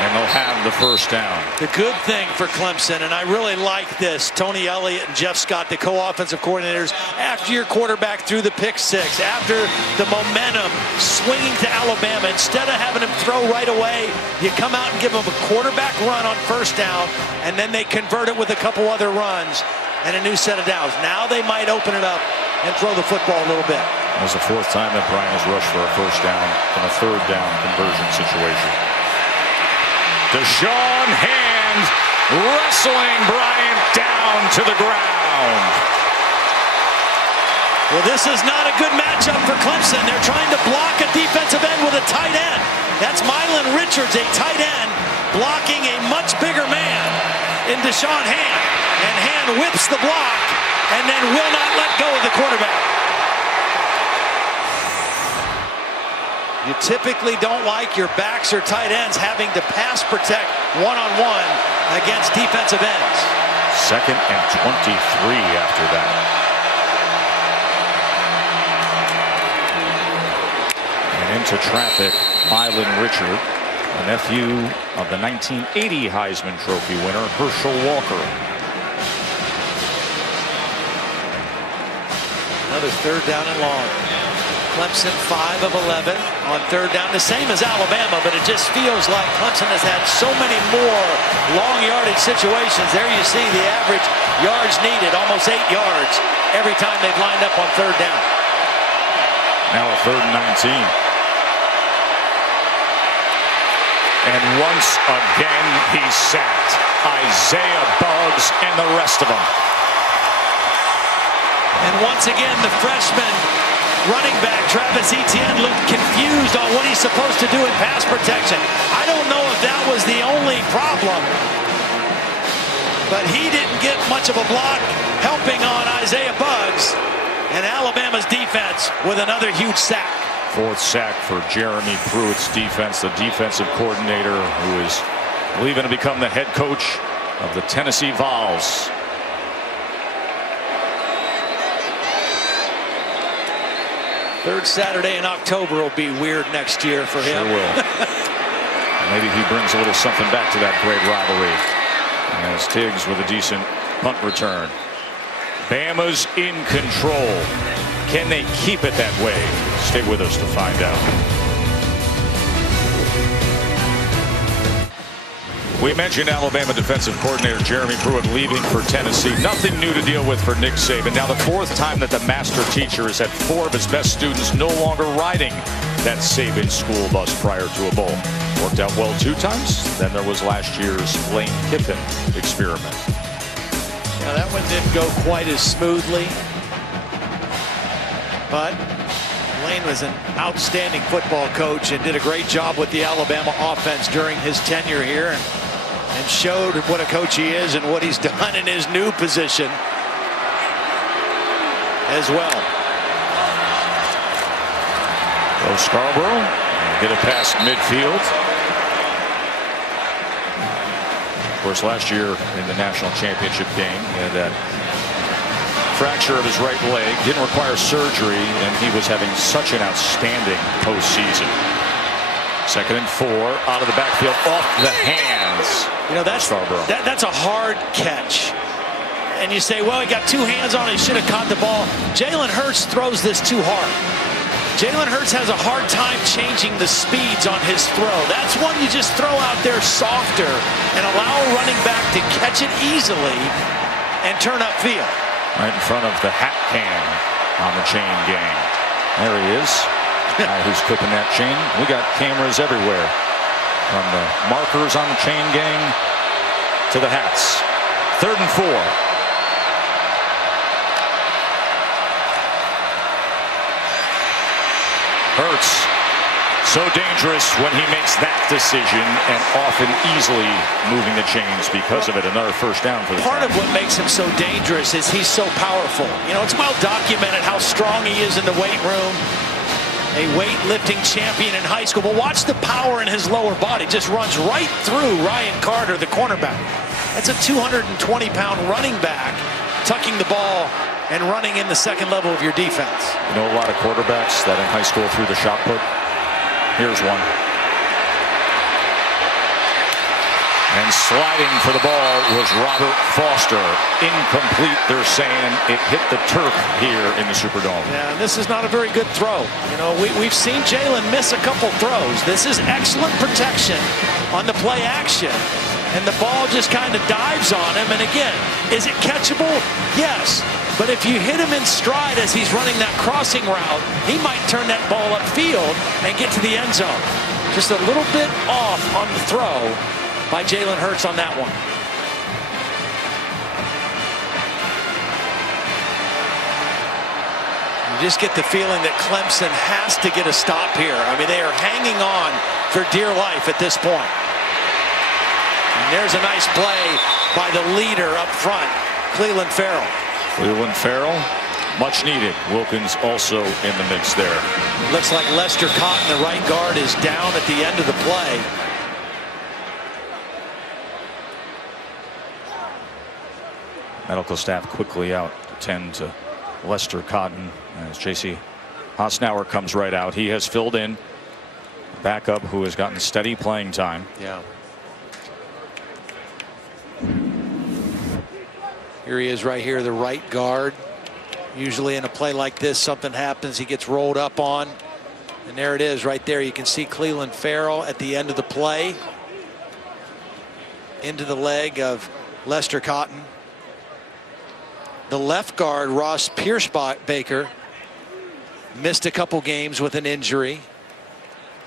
and they'll have the first down. The good thing for Clemson, and I really like this, Tony Elliott and Jeff Scott, the co-offensive coordinators, after your quarterback threw the pick six, after the momentum swinging to Alabama, instead of having him throw right away, you come out and give him a quarterback run on first down, and then they convert it with a couple other runs and a new set of downs. Now they might open it up and throw the football a little bit. That was the fourth time that Bryant has rushed for a first down in a third down conversion situation. Deshaun Hand wrestling Bryant down to the ground. Well, this is not a good matchup for Clemson. They're trying to block a defensive end with a tight end. That's Mylan Richards, a tight end, blocking a much bigger man in Deshaun Hand. And Hand whips the block and then will not let go of the quarterback. You typically don't like your backs or tight ends having to pass protect one-on-one against defensive ends. 2nd and 23 after that. And into traffic, Mylan Richard, a nephew of the 1980 Heisman Trophy winner, Herschel Walker. Another third down and long. Clemson 5 of 11 on third down, the same as Alabama, but it just feels like Clemson has had so many more long yardage situations. There you see the average yards needed, almost 8 yards every time they've lined up on third down. Now a 3rd and 19. And once again he's sacked. Isaiah Buggs and the rest of them. And once again the freshman running back Travis Etienne looked confused on what he's supposed to do in pass protection. I don't know if that was the only problem, but he didn't get much of a block helping on Isaiah Buggs, and Alabama's defense with another huge sack. 4th sack for Jeremy Pruitt's defense, the defensive coordinator who is leaving to become the head coach of the Tennessee Vols. Third Saturday in October will be weird next year for him. Sure will. Maybe he brings a little something back to that great rivalry. As Tiggs with a decent punt return. Bama's in control. Can they keep it that way? Stay with us to find out. We mentioned Alabama defensive coordinator Jeremy Pruitt leaving for Tennessee. Nothing new to deal with for Nick Saban. Now the 4th time that the master teacher has had 4 of his best students no longer riding that Saban school bus prior to a bowl. Worked out well 2 times. Then there was last year's Lane Kiffin experiment. Now that one didn't go quite as smoothly, but Lane was an outstanding football coach and did a great job with the Alabama offense during his tenure here, and showed what a coach he is and what he's done in his new position as well. Go Scarborough, get it past midfield. Of course, last year in the national championship game, he had that fracture of his right leg, didn't require surgery, and he was having such an outstanding postseason. 2nd and 4 out of the backfield, off the hands. You know, that's a hard catch. And you say, well, he got 2 hands on it, he should have caught the ball. Jalen Hurts throws this too hard. Jalen Hurts has a hard time changing the speeds on his throw. That's one you just throw out there softer and allow a running back to catch it easily and turn upfield. Right in front of the hat can on the chain gang. There he is. Guy who's clipping that chain. We got cameras everywhere. From the markers on the chain gang to the hats. 3rd and 4. Hurts. So dangerous when he makes that decision, and often easily moving the chains because of it. Another first down for the Part of what makes him so dangerous is he's so powerful. You know, it's well documented how strong he is in the weight room. A weightlifting champion in high school. But watch the power in his lower body. Just runs right through Ryan Carter, the cornerback. That's a 220-pound running back tucking the ball and running in the second level of your defense. You know, a lot of quarterbacks that in high school threw the shot put. Here's one. And sliding for the ball was Robert Foster. Incomplete, they're saying. It hit the turf here in the Superdome. Yeah, this is not a very good throw. You know, we've seen Jalen miss a couple throws. This is excellent protection on the play action. And the ball just kind of dives on him. And again, is it catchable? Yes. But if you hit him in stride as he's running that crossing route, he might turn that ball upfield and get to the end zone. Just a little bit off on the throw by Jalen Hurts on that one. You just get the feeling that Clemson has to get a stop here. I mean, they are hanging on for dear life at this point. And there's a nice play by the leader up front, Clelin Ferrell. Clelin Ferrell, much needed. Wilkins also in the mix there. Looks like Lester Cotton, the right guard, is down at the end of the play. Medical staff quickly out to tend to Lester Cotton as J.C. Hasnauer comes right out. He has filled in. Backup who has gotten steady playing time. Yeah. Here he is right here, the right guard. Usually in a play like this, something happens, he gets rolled up on. And there it is right there. You can see Clelin Ferrell at the end of the play. Into the leg of Lester Cotton. The left guard, Ross Pierce-Baker, missed a couple games with an injury.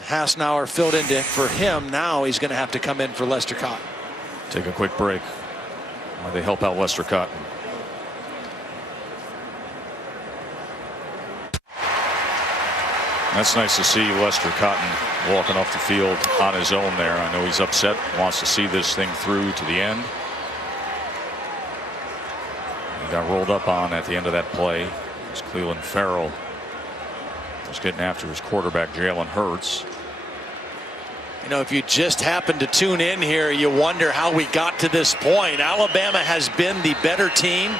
Hasnauer filled in for him. Now he's going to have to come in for Lester Cotton. Take a quick break while they help out Lester Cotton. That's nice to see Lester Cotton walking off the field on his own there. I know he's upset, wants to see this thing through to the end. He got rolled up on at the end of that play. As Clelin Ferrell was getting after his quarterback, Jalen Hurts. You know, if you just happen to tune in here, you wonder how we got to this point. Alabama has been the better team,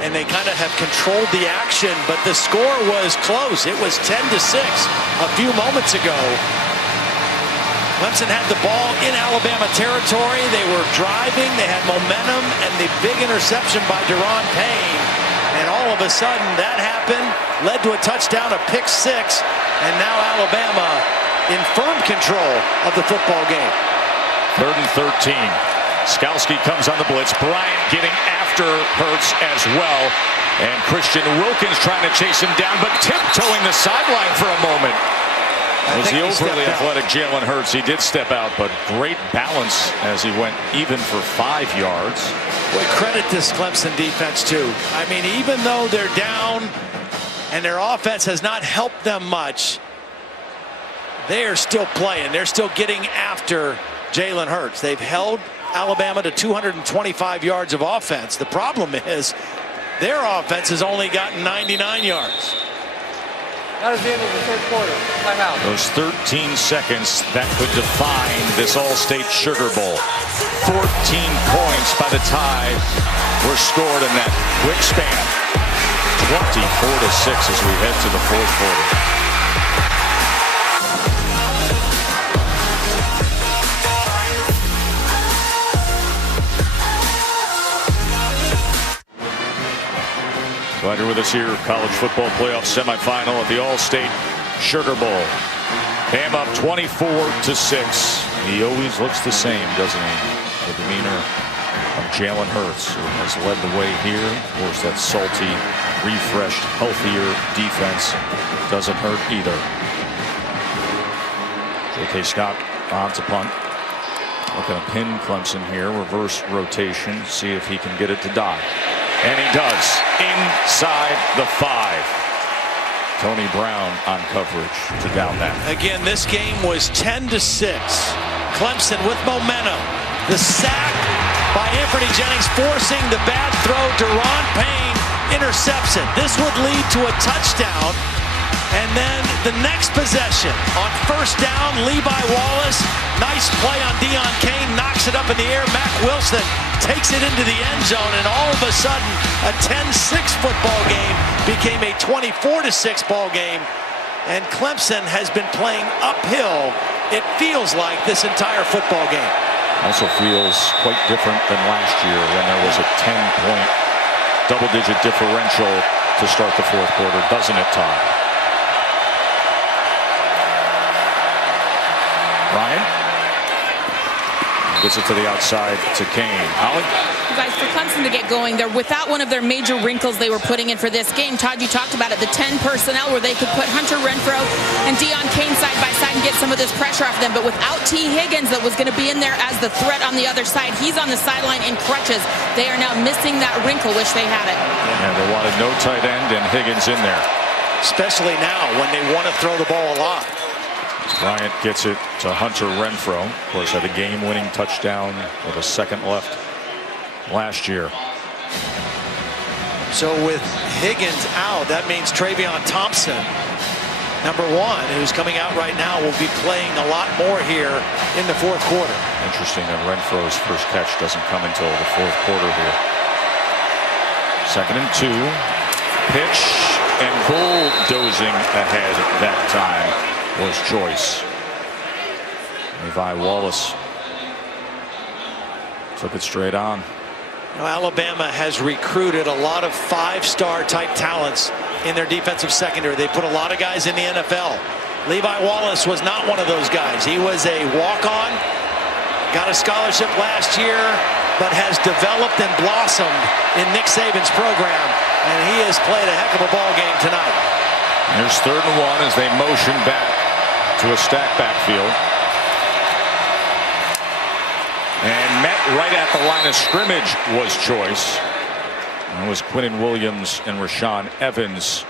and they kind of have controlled the action, but the score was close. It was 10-6 a few moments ago. Clemson had the ball in Alabama territory. They were driving, they had momentum, and the big interception by Deron Payne. And all of a sudden that happened, led to a touchdown, a pick six, and now Alabama in firm control of the football game. 3rd and 13. Skalski comes on the blitz. Bryant getting after Hurts as well. And Christian Wilkins trying to chase him down, but tiptoeing the sideline for a moment. Was the overly athletic Jalen Hurts? He did step out, but great balance as he went even for 5 yards. Boy, credit this Clemson defense too. I mean, even though they're down and their offense has not helped them much, they are still playing. They're still getting after Jalen Hurts. They've held Alabama to 225 yards of offense. The problem is their offense has only gotten 99 yards. That is the end of the third quarter. Timeout. Those 13 seconds that could define this All-State Sugar Bowl. 14 points by the time were scored in that quick span. 24-6 as we head to the fourth quarter. Glad you're with us here. College football playoff semifinal at the All-State Sugar Bowl. Bam up 24-6. He always looks the same, doesn't he? The demeanor of Jalen Hurts, who has led the way here. Of course, that salty, refreshed, healthier defense doesn't hurt either. J.K. Scott on to punt. Looking to pin Clemson here. Reverse rotation. See if he can get it to die. And he does. Inside the 5. Tony Brown on coverage to down that. Again, this game was 10-6. Clemson with momentum. The sack by Anthony Jennings forcing the bad throw. Deron Payne intercepts it. This would lead to a touchdown. And then the next possession on first down, Levi Wallace. Nice play on Deon Cain. Knocks it up in the air. Mack Wilson takes it into the end zone. And all of a sudden, a 10-6 football game became a 24-6 ball game. And Clemson has been playing uphill, it feels like, this entire football game. Also feels quite different than last year when there was a 10-point double-digit differential to start the fourth quarter, doesn't it, Todd? Ryan gets it to the outside to Cain. Ollie? You guys, for Clemson to get going, they're without one of their major wrinkles they were putting in for this game. Todd, you talked about it, the 10 personnel where they could put Hunter Renfrow and Deon Cain side by side and get some of this pressure off them. But without T. Higgins that was going to be in there as the threat on the other side, he's on the sideline in crutches. They are now missing that wrinkle. Wish they had it. Yeah, they wanted no tight end and Higgins in there. Especially now when they want to throw the ball a lot. Bryant gets it to Hunter Renfrow. Of course, had a game-winning touchdown with a second left last year. So with Higgins out, that means Travion Thompson, #1, who's coming out right now, will be playing a lot more here in the fourth quarter. Interesting that Renfrow's first catch doesn't come until the fourth quarter here. 2nd and 2. Pitch and bulldozing ahead that time was Joyce. Levi Wallace took it straight on. You know, Alabama has recruited a lot of 5-star type talents in their defensive secondary. They put a lot of guys in the NFL. Levi Wallace was not one of those guys. He was a walk-on, got a scholarship last year, but has developed and blossomed in Nick Saban's program, and he has played a heck of a ball game tonight. Here's 3rd and 1 as they motion back to a stacked backfield. And met right at the line of scrimmage was Joyce. That was Quinnen Williams and Rashaan Evans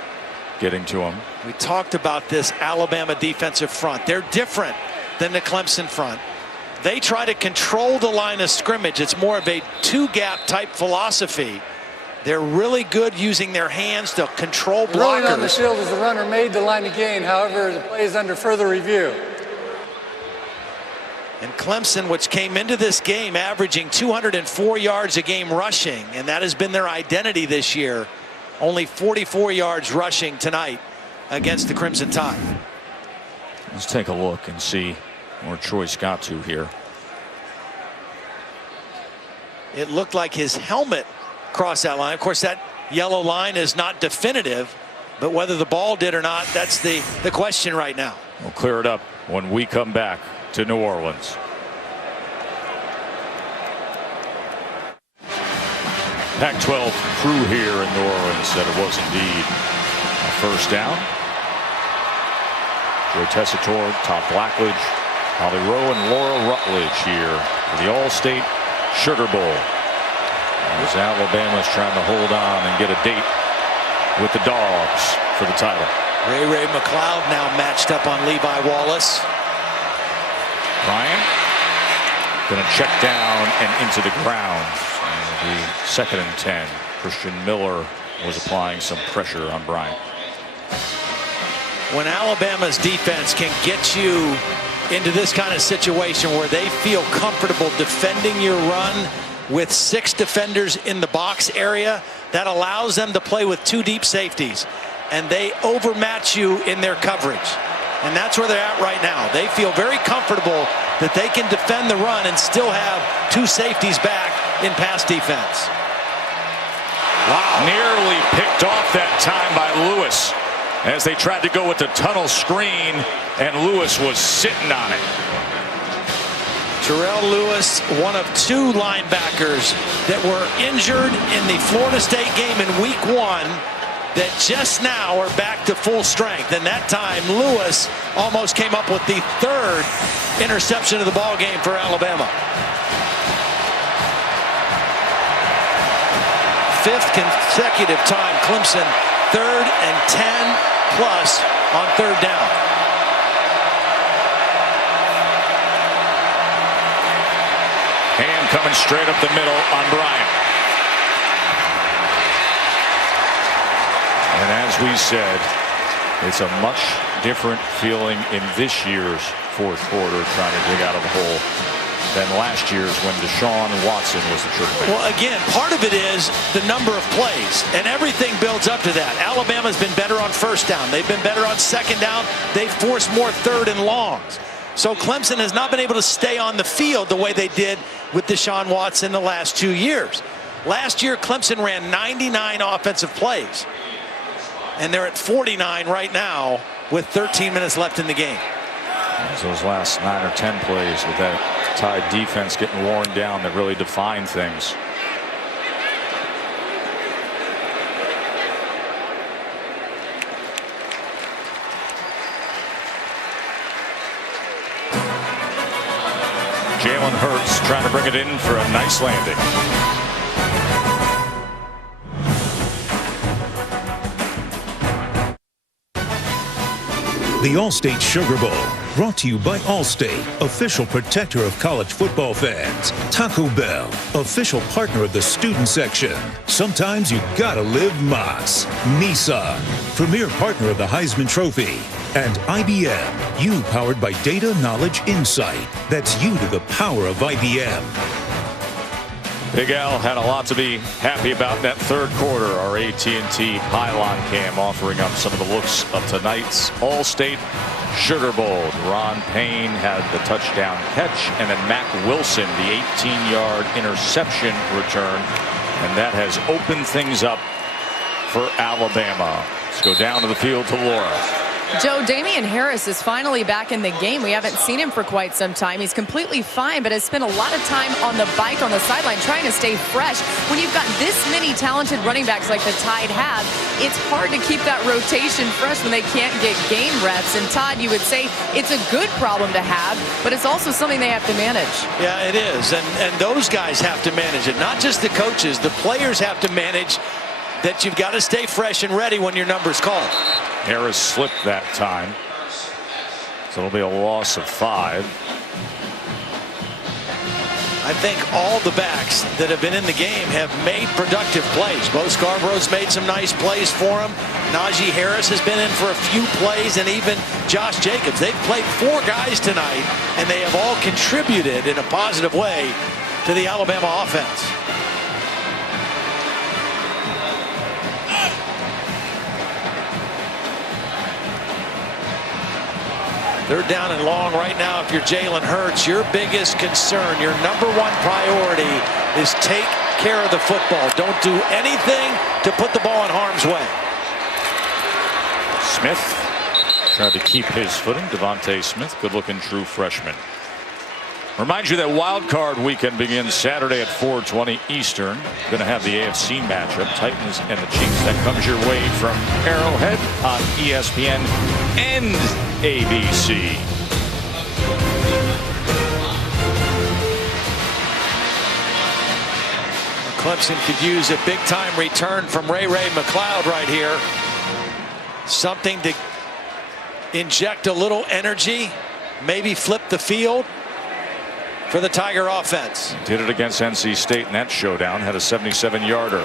getting to him. We talked about this Alabama defensive front. They're different than the Clemson front. They try to control the line of scrimmage. It's more of a 2-gap type philosophy. They're really good using their hands to control blockers. Rolling on the field as the runner made the line to gain. However, the play is under further review. And Clemson, which came into this game averaging 204 yards a game rushing, and that has been their identity this year, only 44 yards rushing tonight against the Crimson Tide. Let's take a look and see where Joyce got to here. It looked like his helmet crossed that line. Of course, that yellow line is not definitive, but whether the ball did or not, that's the question right now. We'll clear it up when we come back to New Orleans. Pac-12 crew here in New Orleans said it was indeed a first down. Joe Tessitore, Todd Blackledge, Holly Rowe, and Laura Rutledge here for the All-State Sugar Bowl. As Alabama's trying to hold on and get a date with the Dogs for the title. Ray McLeod now matched up on Levi Wallace. Ryan going to check down and into the ground. The 2nd and 10. Christian Miller was applying some pressure on Bryant. When Alabama's defense can get you into this kind of situation where they feel comfortable defending your run with 6 defenders in the box area, that allows them to play with 2 deep safeties, and they overmatch you in their coverage. And that's where they're at right now. They feel very comfortable that they can defend the run and still have 2 safeties back in pass defense. Wow. Nearly picked off that time by Lewis as they tried to go with the tunnel screen, and Lewis was sitting on it. Terrell Lewis, one of 2 linebackers that were injured in the Florida State game in week 1 that just now are back to full strength. And that time, Lewis almost came up with the 3rd interception of the ball game for Alabama. 5th consecutive time Clemson 3rd and 10 plus on 3rd down. Hand coming straight up the middle on Bryant. And as we said, it's a much different feeling in this year's 4th quarter trying to dig out of the hole than last year's when Deshaun Watson was the triple. Well, again, part of it is the number of plays, and everything builds up to that. Alabama's been better on 1st down. They've been better on 2nd down. They've forced more 3rd and longs. So Clemson has not been able to stay on the field the way they did with Deshaun Watson the last 2 years. Last year, Clemson ran 99 offensive plays, and they're at 49 right now with 13 minutes left in the game. Those last 9 or 10 plays with that Tide defense getting worn down that really define things. Jalen Hurts trying to bring it in for a nice landing. The All-State Sugar Bowl, brought to you by Allstate, official protector of college football fans. Taco Bell, official partner of the student section. Sometimes you gotta live Moss. Nissan, premier partner of the Heisman Trophy. And IBM, you powered by data, knowledge, insight. That's you to the power of IBM. Big Al had a lot to be happy about in that 3rd quarter. Our AT&T Pylon Cam offering up some of the looks of tonight's All-State Sugar Bowl. Ron Payne had the touchdown catch, and then Mac Wilson, the 18-yard interception return. And that has opened things up for Alabama. Let's go down to the field to Laura. Joe, Damian Harris is finally back in the game. We haven't seen him for quite some time. He's completely fine, but has spent a lot of time on the bike on the sideline trying to stay fresh. When you've got this many talented running backs like the Tide have, it's hard to keep that rotation fresh when they can't get game reps. And Todd, you would say it's a good problem to have, but it's also something they have to manage. Yeah, it is. And those guys have to manage it. Not just the coaches. The players have to manage that you've got to stay fresh and ready when your number's called. Harris slipped that time, so it'll be a loss of 5. I think all the backs that have been in the game have made productive plays. Bo Scarborough's made some nice plays for him. Najee Harris has been in for a few plays, and even Josh Jacobs. They've played 4 guys tonight, and they have all contributed in a positive way to the Alabama offense. Third down and long right now. If you're Jalen Hurts, your biggest concern, your number 1 priority is take care of the football. Don't do anything to put the ball in harm's way. Smith tried to keep his footing. Devontae Smith, good-looking true freshman. Remind you that wild card weekend begins Saturday at 4:20 Eastern. Going to have the AFC matchup, Titans and the Chiefs. That comes your way from Arrowhead on ESPN and ABC. Clemson could use a big-time return from Ray McLeod right here. Something to inject a little energy, maybe flip the field for the Tiger offense. Did it against NC State in that showdown. Had a 77-yarder.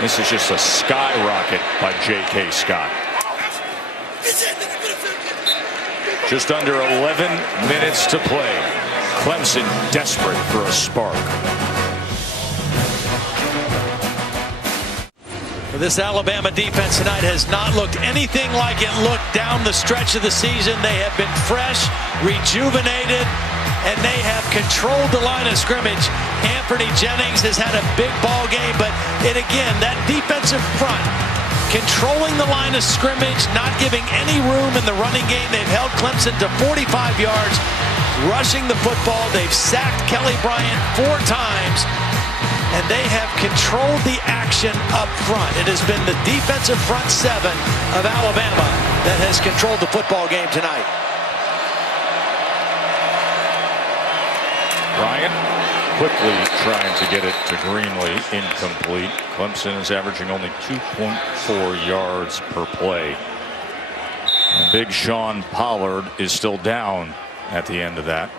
This is just a skyrocket by J.K. Scott. Just under 11 minutes to play. Clemson desperate for a spark. This Alabama defense tonight has not looked anything like it looked down the stretch of the season. They have been fresh, rejuvenated, and they have controlled the line of scrimmage. Anthony Jennings has had a big ball game, but again, that defensive front, controlling the line of scrimmage, not giving any room in the running game. They've held Clemson to 45 yards, rushing the football. They've sacked Kelly Bryant 4 times, and they have controlled the action up front. It has been the defensive front 7 of Alabama that has controlled the football game tonight. Bryant quickly trying to get it to Greenlee, incomplete. Clemson is averaging only 2.4 yards per play. And big Sean Pollard is still down at the end of that.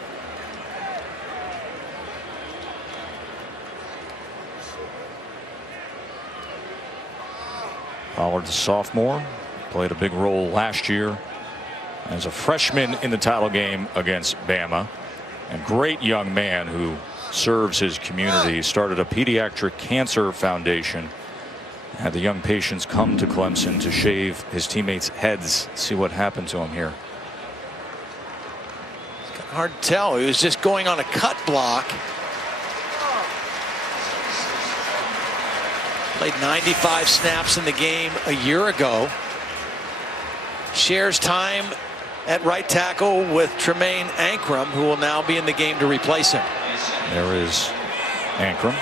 Pollard, the sophomore, played a big role last year as a freshman in the title game against Bama. A great young man who serves his community. Started a pediatric cancer foundation. Had the young patients come to Clemson to shave his teammates' heads. See what happened to him here. Hard to tell. He was just going on a cut block. Played 95 snaps in the game a year ago. Shares time at right tackle with Tremaine Ankrum, who will now be in the game to replace him. There is Ankrum.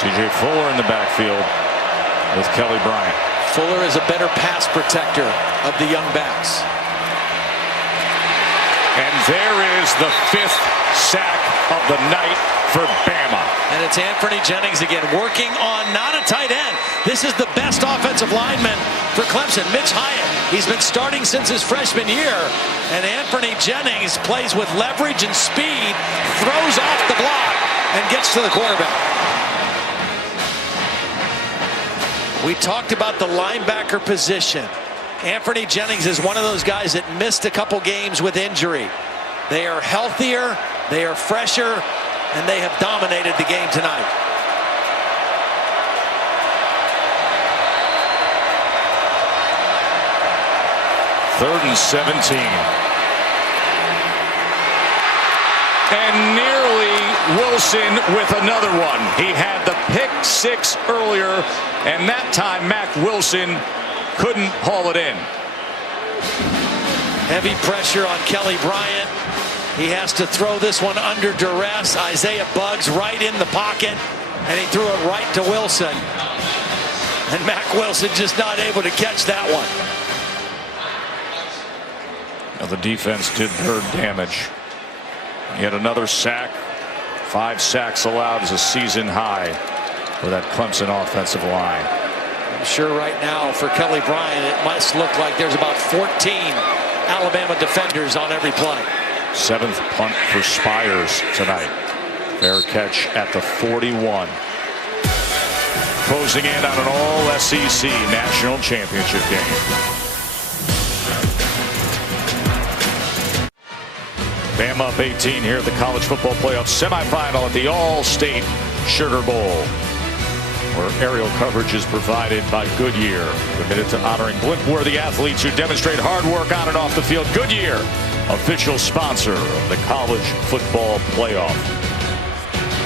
C.J. Fuller in the backfield with Kelly Bryant. Fuller is a better pass protector of the young backs. And there is the 5th sack of the night for Bama. And it's Anthony Jennings again, working on not a tight end. This is the best offensive lineman for Clemson, Mitch Hyatt. He's been starting since his freshman year. And Anthony Jennings plays with leverage and speed, throws off the block, and gets to the quarterback. We talked about the linebacker position. Anthony Jennings is one of those guys that missed a couple games with injury. They are healthier, they are fresher, and they have dominated the game tonight. Third and 17. And nearly Wilson with another one. He had the pick 6 earlier, and that time Mac Wilson couldn't haul it in. Heavy pressure on Kelly Bryant. He has to throw this one under duress. Isaiah Buggs right in the pocket, and he threw it right to Wilson. And Mac Wilson just not able to catch that one. Now the defense did their damage. Yet another sack. 5 sacks allowed is a season high for that Clemson offensive line. I'm sure right now for Kelly Bryant it must look like there's about 14 Alabama defenders on every play. 7th punt for Spires tonight. Fair catch at the 41. Closing in on an all-SEC national championship game. Bama up 18 here at the college football playoff semifinal at the All-State Sugar Bowl, where aerial coverage is provided by Goodyear, committed to honoring blimp-worthy athletes who demonstrate hard work on and off the field. Goodyear, official sponsor of the college football playoff.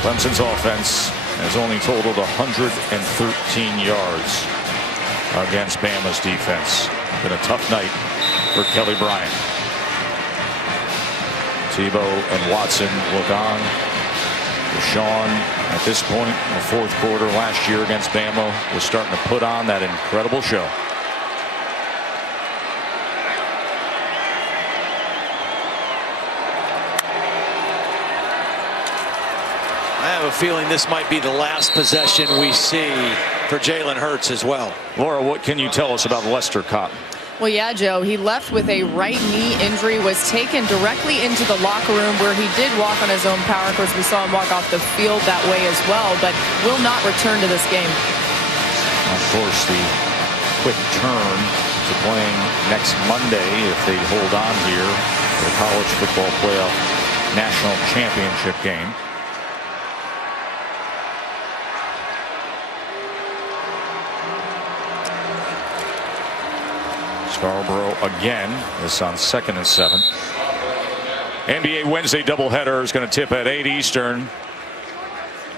Clemson's offense has only totaled 113 yards against Bama's defense. Been a tough night for Kelly Bryant. Tebow and Watson look on. Deshaun, at this point in the 4th quarter last year against Bama, was starting to put on that incredible show. I have a feeling this might be the last possession we see for Jalen Hurts as well. Laura, what can you tell us about Lester Cotton? Well, yeah, Joe, he left with a right knee injury, was taken directly into the locker room where he did walk on his own power. Of course, we saw him walk off the field that way as well, but will not return to this game. Of course, the quick turn to playing next Monday if they hold on here for the college football playoff national championship game. Scarborough again. This on 2nd and 7. NBA Wednesday doubleheader is going to tip at 8 Eastern.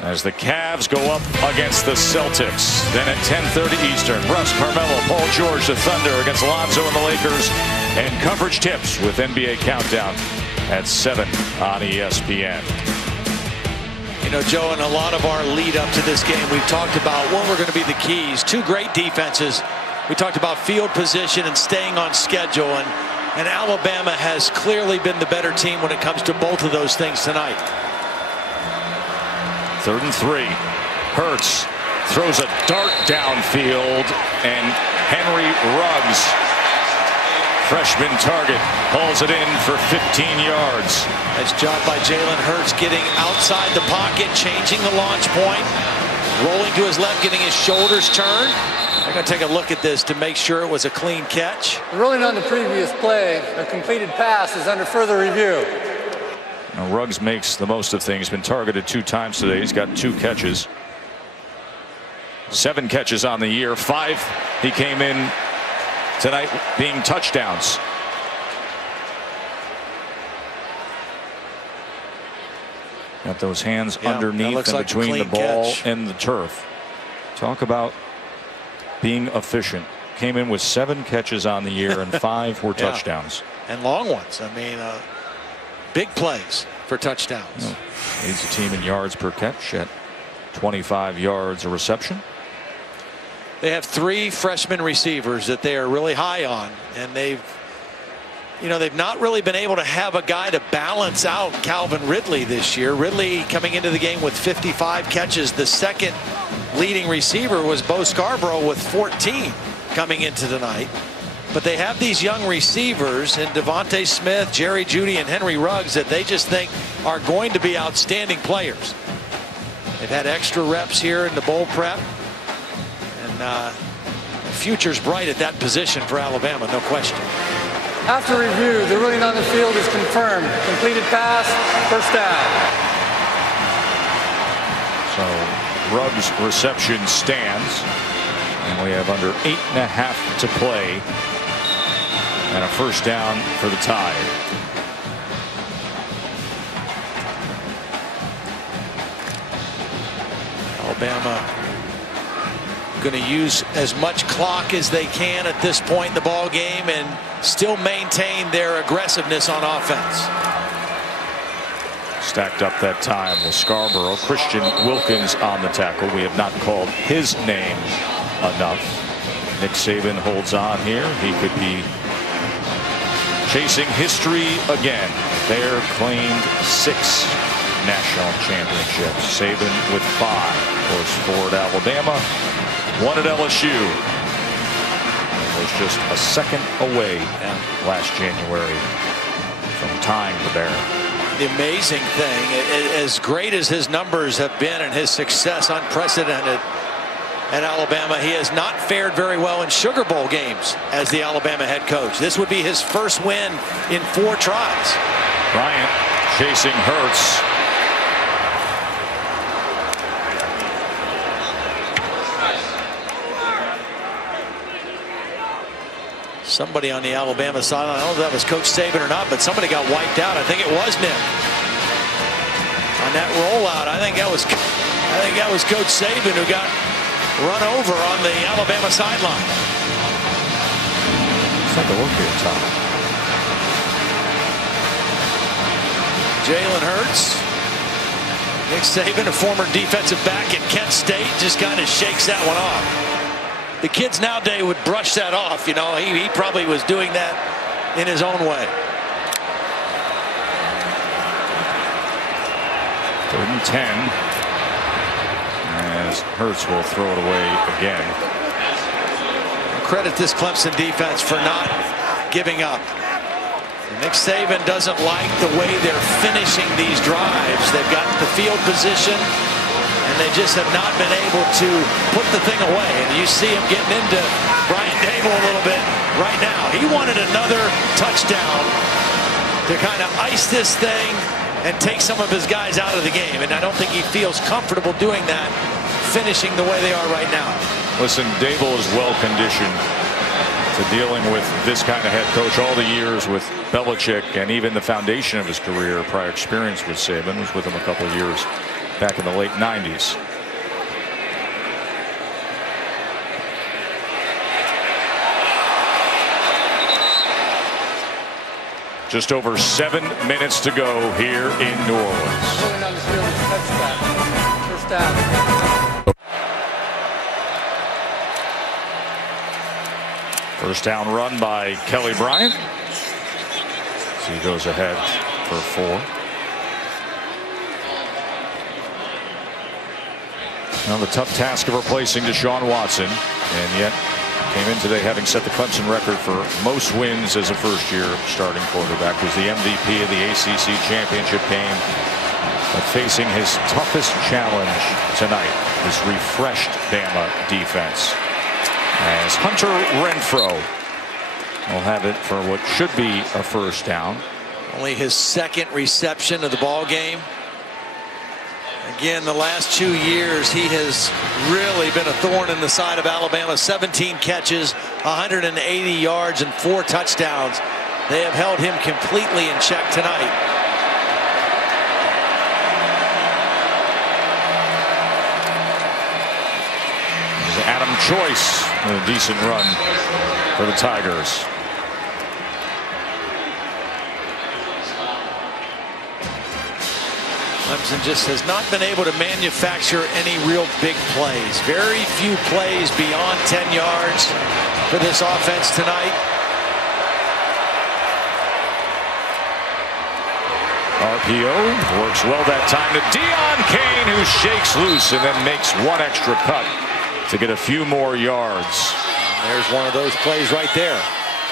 as the Cavs go up against the Celtics. Then at 10:30 Eastern, Russ, Carmelo, Paul George, the Thunder against Lonzo and the Lakers. And coverage tips with NBA Countdown at 7 on ESPN. You know, Joe, in a lot of our lead up to this game, we've talked about what were going to be the keys. Two great defenses. We talked about field position and staying on schedule. And Alabama has clearly been the better team when it comes to both of those things tonight. 3rd and 3. Hurts throws a dart downfield, and Henry Ruggs, freshman target, hauls it in for 15 yards. Nice job by Jalen Hurts getting outside the pocket, changing the launch point, rolling to his left, getting his shoulders turned. I'm going to take a look at this to make sure it was a clean catch. Rolling on the previous play, a completed pass is under further review. Now, Ruggs makes the most of things. Been targeted 2 times today. He's got 2 catches. 7 catches on the year. 5 he came in tonight being touchdowns. Got those hands underneath and between the ball and the turf. Talk about being efficient. Came in with 7 catches on the year and 5 were touchdowns. And long ones. I mean, big plays for touchdowns. Leads the team in yards per catch at 25 yards a reception. They have 3 freshman receivers that they are really high on, and they've not really been able to have a guy to balance out Calvin Ridley this year. Ridley coming into the game with 55 catches. The second leading receiver was Bo Scarborough with 14 coming into tonight. But they have these young receivers in Devontae Smith, Jerry Jeudy, and Henry Ruggs that they just think are going to be outstanding players. They've had extra reps here in the bowl prep. And the future's bright at that position for Alabama, no question. After review, the ruling on the field is confirmed. Completed pass, first down. So Ruggs' reception stands. And we have under 8.5 to play. And a first down for the Tide. Alabama going to use as much clock as they can at this point in the ball game and still maintain their aggressiveness on offense. Stacked up that time with Scarborough. Christian Wilkins on the tackle. We have not called his name enough. Nick Saban holds on here. He could be chasing history again. Bear claimed 6 national championships. Saban with 5. Of course, 4 at Alabama, 1 at LSU. And was just a second away last January from tying the Bear. The amazing thing, as great as his numbers have been and his success unprecedented at Alabama, he has not fared very well in Sugar Bowl games as the Alabama head coach. This would be his first win in 4 tries. Bryant chasing Hurts. Somebody on the Alabama sideline, I don't know if that was Coach Saban or not, but somebody got wiped out. I think it was Nick. On that rollout, I think that was Coach Saban who got run over on the Alabama sideline. Let's take a look here, Tom. Jalen Hurts. Nick Saban, a former defensive back at Kent State, just kind of shakes that one off. The kids nowadays would brush that off. You know, he probably was doing that in his own way. 3rd and 10. As Hurts will throw it away again. Credit this Clemson defense for not giving up. Nick Saban doesn't like the way they're finishing these drives. They've got the field position, and they just have not been able to put the thing away. And you see him getting into Brian Dable a little bit right now. He wanted another touchdown to kind of ice this thing and take some of his guys out of the game. And I don't think he feels comfortable doing that, finishing the way they are right now. Listen, Dable is well conditioned to dealing with this kind of head coach. All the years with Belichick and even the foundation of his career, prior experience with Saban, was with him a couple of years back in the late 90s. Just over 7 minutes to go here in New Orleans. First down. First down run by Kelly Bryant. So he goes ahead for 4. Now the tough task of replacing Deshaun Watson, and yet came in today having set the Clemson record for most wins as a first-year starting quarterback. Was the MVP of the ACC championship game, but facing his toughest challenge tonight, this refreshed Bama defense, as Hunter Renfrow will have it for what should be a first down. Only his second reception of the ball game. Again, the last 2 years, he has really been a thorn in the side of Alabama. 17 catches, 180 yards, and 4 touchdowns. They have held him completely in check tonight. This is Adam Choice with a decent run for the Tigers. Clemson just has not been able to manufacture any real big plays. Very few plays beyond 10 yards for this offense tonight. RPO works well that time to Deion Kane, who shakes loose and then makes one extra cut to get a few more yards. There's one of those plays right there.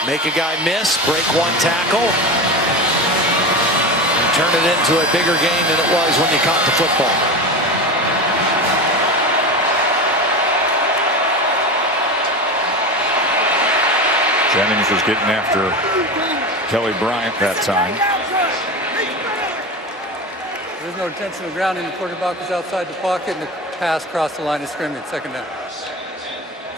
Make a guy miss, break one tackle, turn it into a bigger game than it was when you caught the football. Jennings was getting after Kelly Bryant that time. There's no intentional grounding. The quarterback was outside the pocket, and the pass crossed the line of scrimmage. Second down.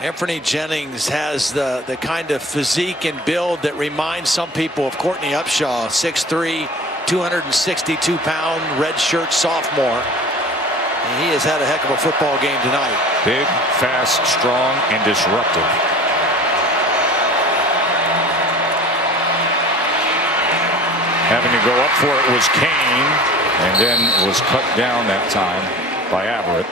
Anthony Jennings has the kind of physique and build that reminds some people of Courtney Upshaw, 6'3", 262-pound redshirt sophomore. And he has had a heck of a football game tonight. Big, fast, strong, and disruptive. Having to go up for it was Kane, and then was cut down that time by Averett.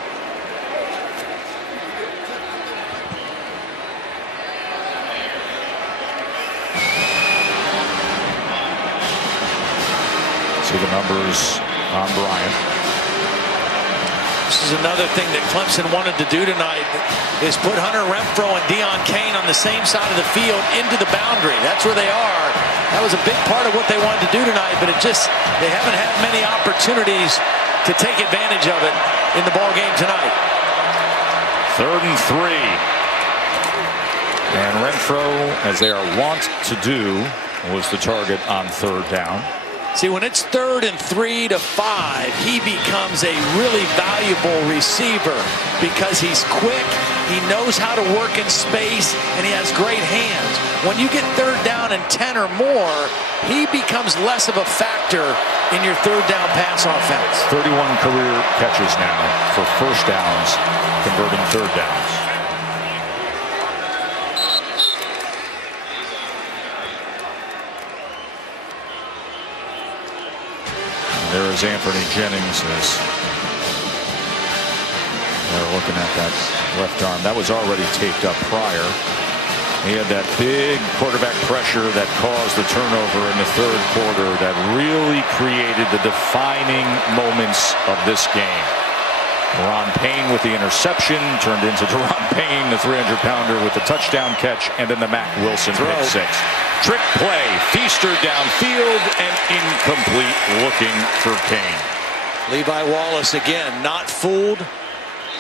See the numbers on Bryant. This is another thing that Clemson wanted to do tonight, is put Hunter Renfrow and Deion Kane on the same side of the field into the boundary. That's where they are. That was a big part of what they wanted to do tonight, but they haven't had many opportunities to take advantage of it in the ball game tonight. 3rd and 3. And Renfrow, as they are wont to do, was the target on 3rd down. See, when it's 3rd and 3 to 5, he becomes a really valuable receiver because he's quick, he knows how to work in space, and he has great hands. When you get 3rd down and 10 or more, he becomes less of a factor in your 3rd down pass offense. 31 career catches now for first downs, converting 3rd downs. There is Anthony Jennings as they're looking at that left arm. That was already taped up prior. He had that big quarterback pressure that caused the turnover in the 3rd quarter that really created the defining moments of this game. Deron Payne with the interception turned into Deron Payne, the 300-pounder, with the touchdown catch, and then the Mack Wilson pick 6. Trick play, Feaster downfield, and incomplete, looking for Kane. Levi Wallace again, not fooled.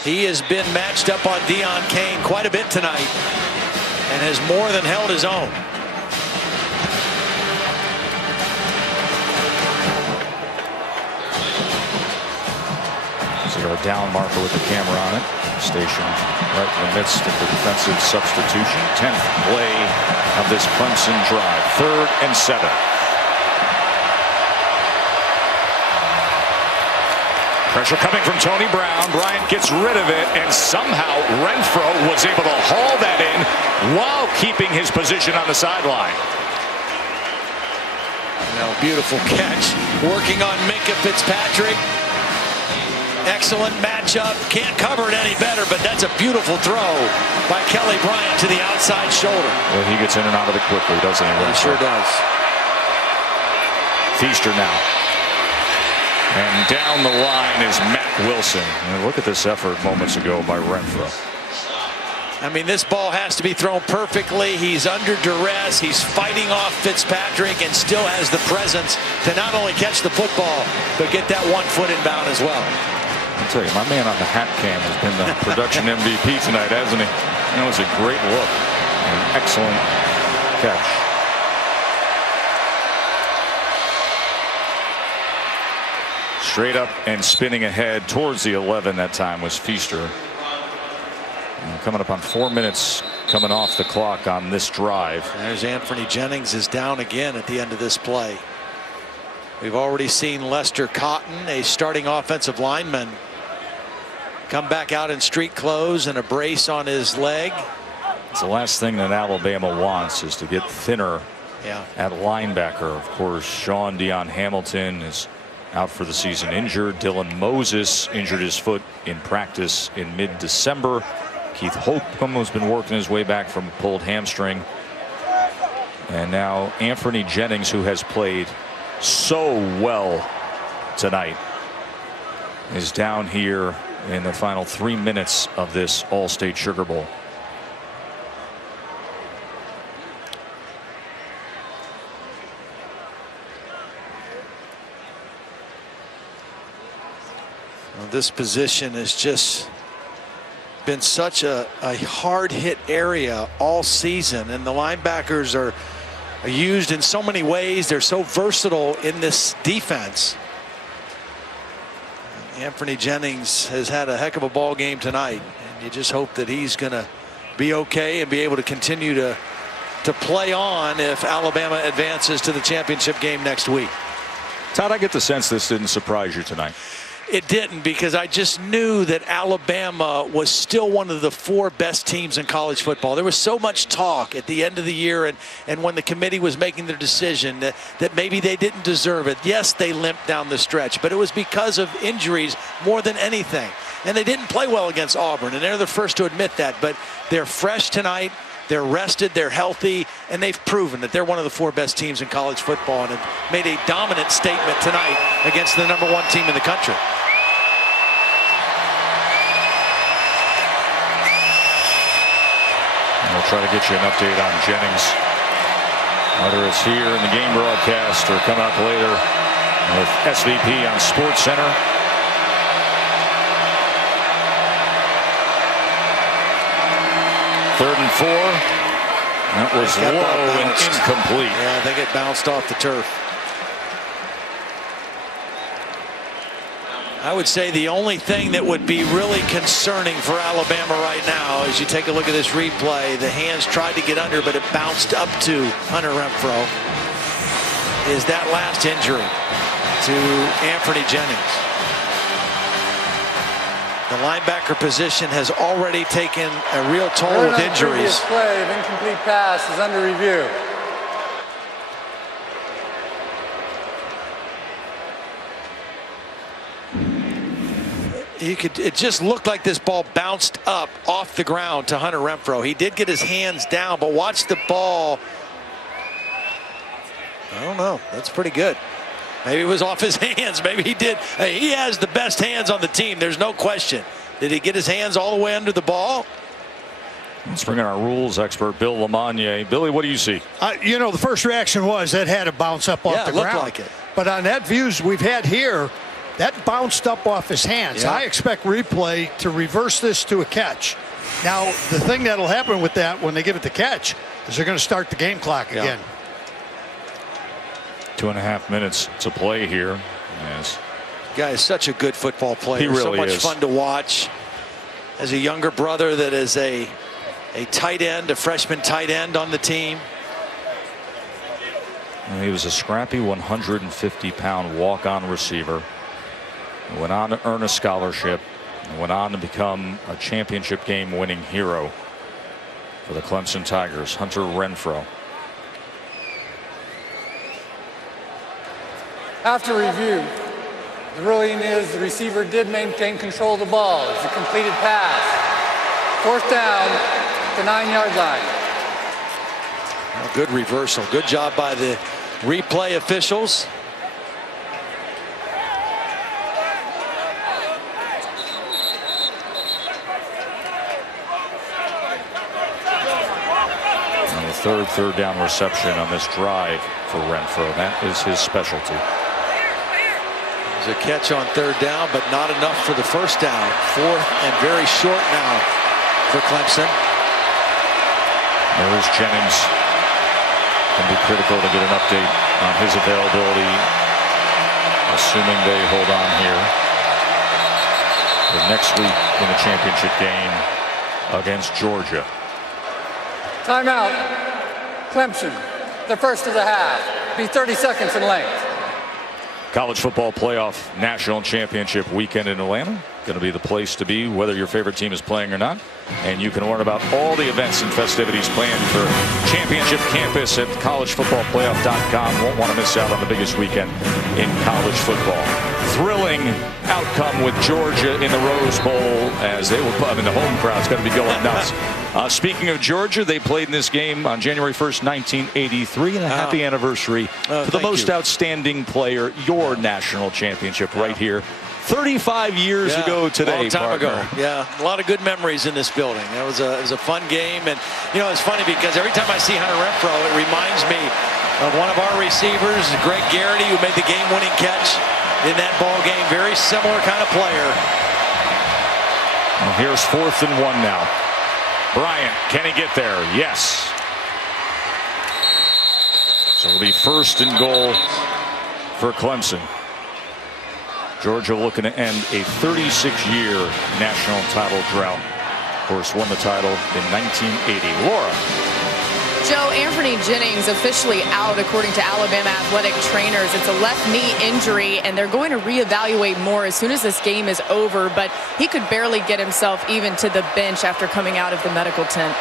He has been matched up on Deion Kane quite a bit tonight and has more than held his own. So our down marker with the camera on it, stationed right in the midst of the defensive substitution. 10th play of this Clemson drive. 3rd and 7. Pressure coming from Tony Brown. Bryant gets rid of it, and somehow Renfro was able to haul that in while keeping his position on the sideline. Beautiful catch. Working on Minkah Fitzpatrick. Excellent matchup. Can't cover it any better, but that's a beautiful throw by Kelly Bryant to the outside shoulder. Well, he gets in and out of it quickly, doesn't he? He sure does. Feaster now. And down the line is Matt Wilson. And look at this effort moments ago by Renfro. I mean, this ball has to be thrown perfectly. He's under duress. He's fighting off Fitzpatrick and still has the presence to not only catch the football, but get that 1 foot inbound as well. I'll tell you, my man on the hat cam has been the production MVP tonight, hasn't he? That was a great look. An excellent catch. Straight up and spinning ahead towards the 11 that time was Feaster. And coming up on 4 minutes coming off the clock on this drive. There's Anthony Jennings is down again at the end of this play. We've already seen Lester Cotton, a starting offensive lineman, come back out in street clothes and a brace on his leg. It's the last thing that Alabama wants is to get thinner at linebacker. Of course, Sean Dion Hamilton is out for the season injured. Dylan Moses injured his foot in practice in mid-December. Keith Holcomb has been working his way back from a pulled hamstring. And now Anthony Jennings, who has played so well tonight, is down here in the final 3 minutes of this All-State Sugar Bowl. Well, this position has just been such a hard hit area all season, and the linebackers are used in so many ways. They're so versatile in this defense. Anthony Jennings has had a heck of a ball game tonight, and you just hope that he's going to be okay and be able to continue to play on if Alabama advances to the championship game next week. Todd, I get the sense this didn't surprise you tonight. It didn't, because I just knew that Alabama was still one of the 4 best teams in college football. There was so much talk at the end of the year and when the committee was making their decision that maybe they didn't deserve it. Yes, they limped down the stretch, but it was because of injuries more than anything. And they didn't play well against Auburn, and they're the first to admit that. But they're fresh tonight. They're rested, they're healthy, and they've proven that they're one of the 4 best teams in college football and have made a dominant statement tonight against the #1 team in the country. We'll try to get you an update on Jennings, whether it's here in the game broadcast or come up later with SVP on Sports Center. Third and 4. That was low and incomplete. Yeah, I think it bounced off the turf. I would say the only thing that would be really concerning for Alabama right now, as you take a look at this replay, the hands tried to get under, but it bounced up to Hunter Renfro, is that last injury to Anthony Jennings. The linebacker position has already taken a real toll with injuries. The play of incomplete pass is under review. It just looked like this ball bounced up off the ground to Hunter Renfro. He did get his hands down, but watch the ball. I don't know. That's pretty good. Maybe it was off his hands. Maybe he did. Hey, he has the best hands on the team. There's no question. Did he get his hands all the way under the ball? Let's bring in our rules expert, Bill Lamagna. Billy, what do you see? You know, the first reaction was that had to bounce up off the ground. Yeah, it looked like it. But on that views we've had here, that bounced up off his hands. Yeah. I expect replay to reverse this to a catch. Now, the thing that'll happen with that when they give it the catch is they're going to start the game clock again. 2.5 minutes to play here. Yes. Guy is such a good football player. He really so much is. fun to watch. As a younger brother that is a tight end, a freshman tight end on the team. He was a scrappy 150-pound walk-on receiver. Went on to earn a scholarship. Went on to become a championship game winning hero for the Clemson Tigers, Hunter Renfrow. After review, the ruling is the receiver did maintain control of the ball. It's a completed pass. 4th down, the 9-yard line. Well, good reversal. Good job by the replay officials. And the third down reception on this drive for Renfrow. That is his specialty. There's a catch on 3rd down, but not enough for the 1st down. 4th and very short now for Clemson. There is Jennings. Can be critical to get an update on his availability, assuming they hold on here for next week in the championship game against Georgia. Timeout. Clemson, the first of the half. Be 30 seconds in length. College football playoff national championship weekend in Atlanta. Going to be the place to be, whether your favorite team is playing or not. And you can learn about all the events and festivities planned for Championship Campus at collegefootballplayoff.com. Won't want to miss out on the biggest weekend in college football. Thrilling outcome with Georgia in the Rose Bowl, as they will, I mean, the home crowd's going to be going nuts. Speaking of Georgia, they played in this game on January 1st, 1983, and a happy anniversary for the most outstanding player, your national championship right here. 35 years ago today. Long time ago. Yeah, a lot of good memories in this building. It was a fun game, and you know, it's funny because every time I see Hunter Renfrow, it reminds me of one of our receivers, Greg Garrity, who made the game-winning catch in that ball game. Very similar kind of player. Well, here's 4th and 1 now. Bryant, can he get there? Yes. So it'll be 1st and goal for Clemson. Georgia looking to end a 36-year national title drought. Of course, won the title in 1980. Laura. Joe, Anthony Jennings officially out according to Alabama athletic trainers. It's a left knee injury, and they're going to reevaluate more as soon as this game is over, but he could barely get himself even to the bench after coming out of the medical tent.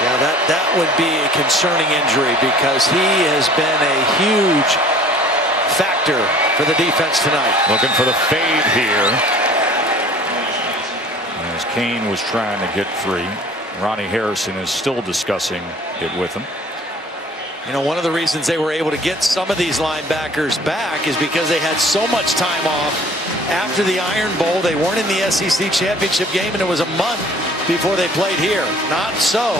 Yeah, that would be a concerning injury because he has been a huge factor for the defense tonight. Looking for the fade here. As Kane was trying to get free. Ronnie Harrison is still discussing it with him. You know, one of the reasons they were able to get some of these linebackers back is because they had so much time off after the Iron Bowl. They weren't in the SEC championship game, and it was a month before they played here. Not so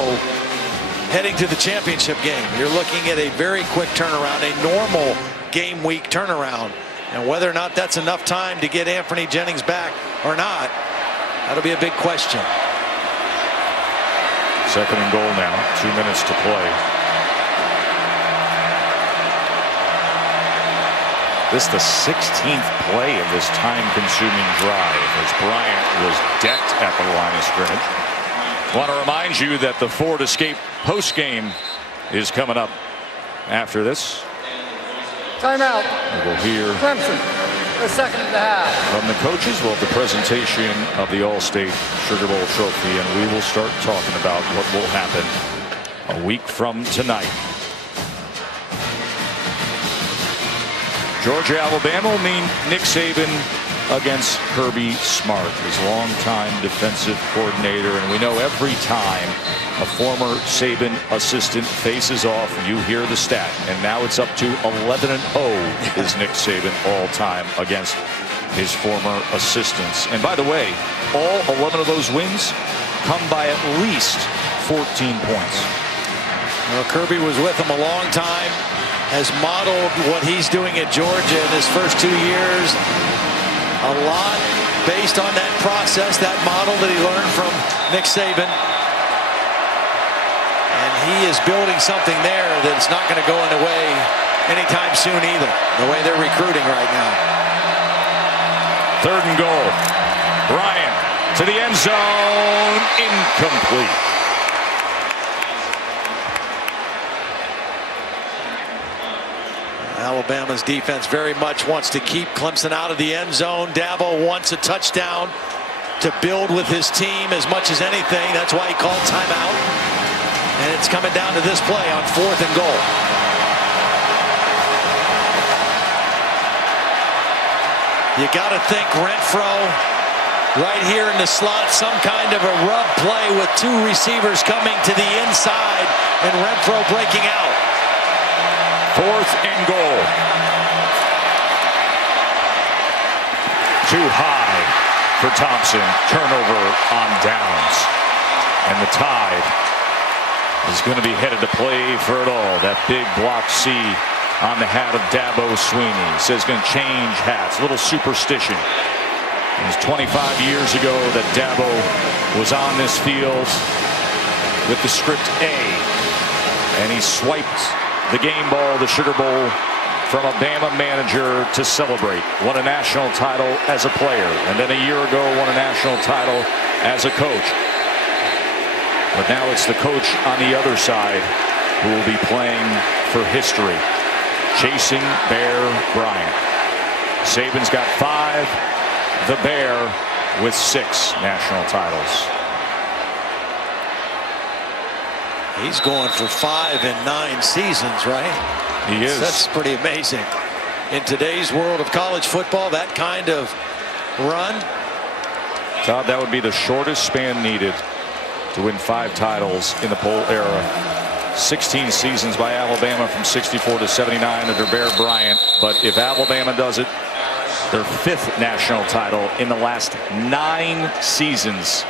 heading to the championship game. You're looking at a very quick turnaround, a normal game week turnaround. And whether or not that's enough time to get Anthony Jennings back or not, that'll be a big question. 2nd and goal now. 2 minutes to play. This is the 16th play of this time-consuming drive as Bryant was decked at the line of scrimmage. Want to remind you that the Ford Escape postgame is coming up after this. Timeout. We'll hear Clemson, the 2nd of the half. From the coaches, we'll have the presentation of the All-State Sugar Bowl trophy, and we will start talking about what will happen a week from tonight. Georgia, Alabama will mean Nick Saban against Kirby Smart, his longtime defensive coordinator. And we know every time a former Saban assistant faces off, you hear the stat. And now it's up to 11-0 is Nick Saban all time against his former assistants. And by the way, all 11 of those wins come by at least 14 points. Well, Kirby was with him a long time, has modeled what he's doing at Georgia in his first 2 years. A lot based on that process, that model that he learned from Nick Saban. And he is building something there that's not going to go away anytime soon either, the way they're recruiting right now. 3rd and goal. Bryant to the end zone. Incomplete. Alabama's defense very much wants to keep Clemson out of the end zone. Dabo wants a touchdown to build with his team as much as anything. That's why he called timeout. And it's coming down to this play on 4th and goal. You got to think Renfro right here in the slot, some kind of a rub play with 2 receivers coming to the inside and Renfro breaking out. 4th and goal. Too high for Thompson. Turnover on downs. And the Tide is going to be headed to play for it all. That big block C on the hat of Dabo Swinney. Says going to change hats. A little superstition. It was 25 years ago that Dabo was on this field with the script A. And he swiped the game ball, the Sugar Bowl, from a Bama manager to celebrate. Won a national title as a player. And then a year ago won a national title as a coach. But now it's the coach on the other side who will be playing for history. Chasing Bear Bryant. Saban's got 5. The Bear with 6 national titles. He's going for 5 in 9 seasons, right? He is. That's pretty amazing. In today's world of college football, that kind of run. Todd, that would be the shortest span needed to win 5 titles in the Poll era. 16 seasons by Alabama from 64 to 79 under Bear Bryant. But if Alabama does it, their 5th national title in the last 9 seasons.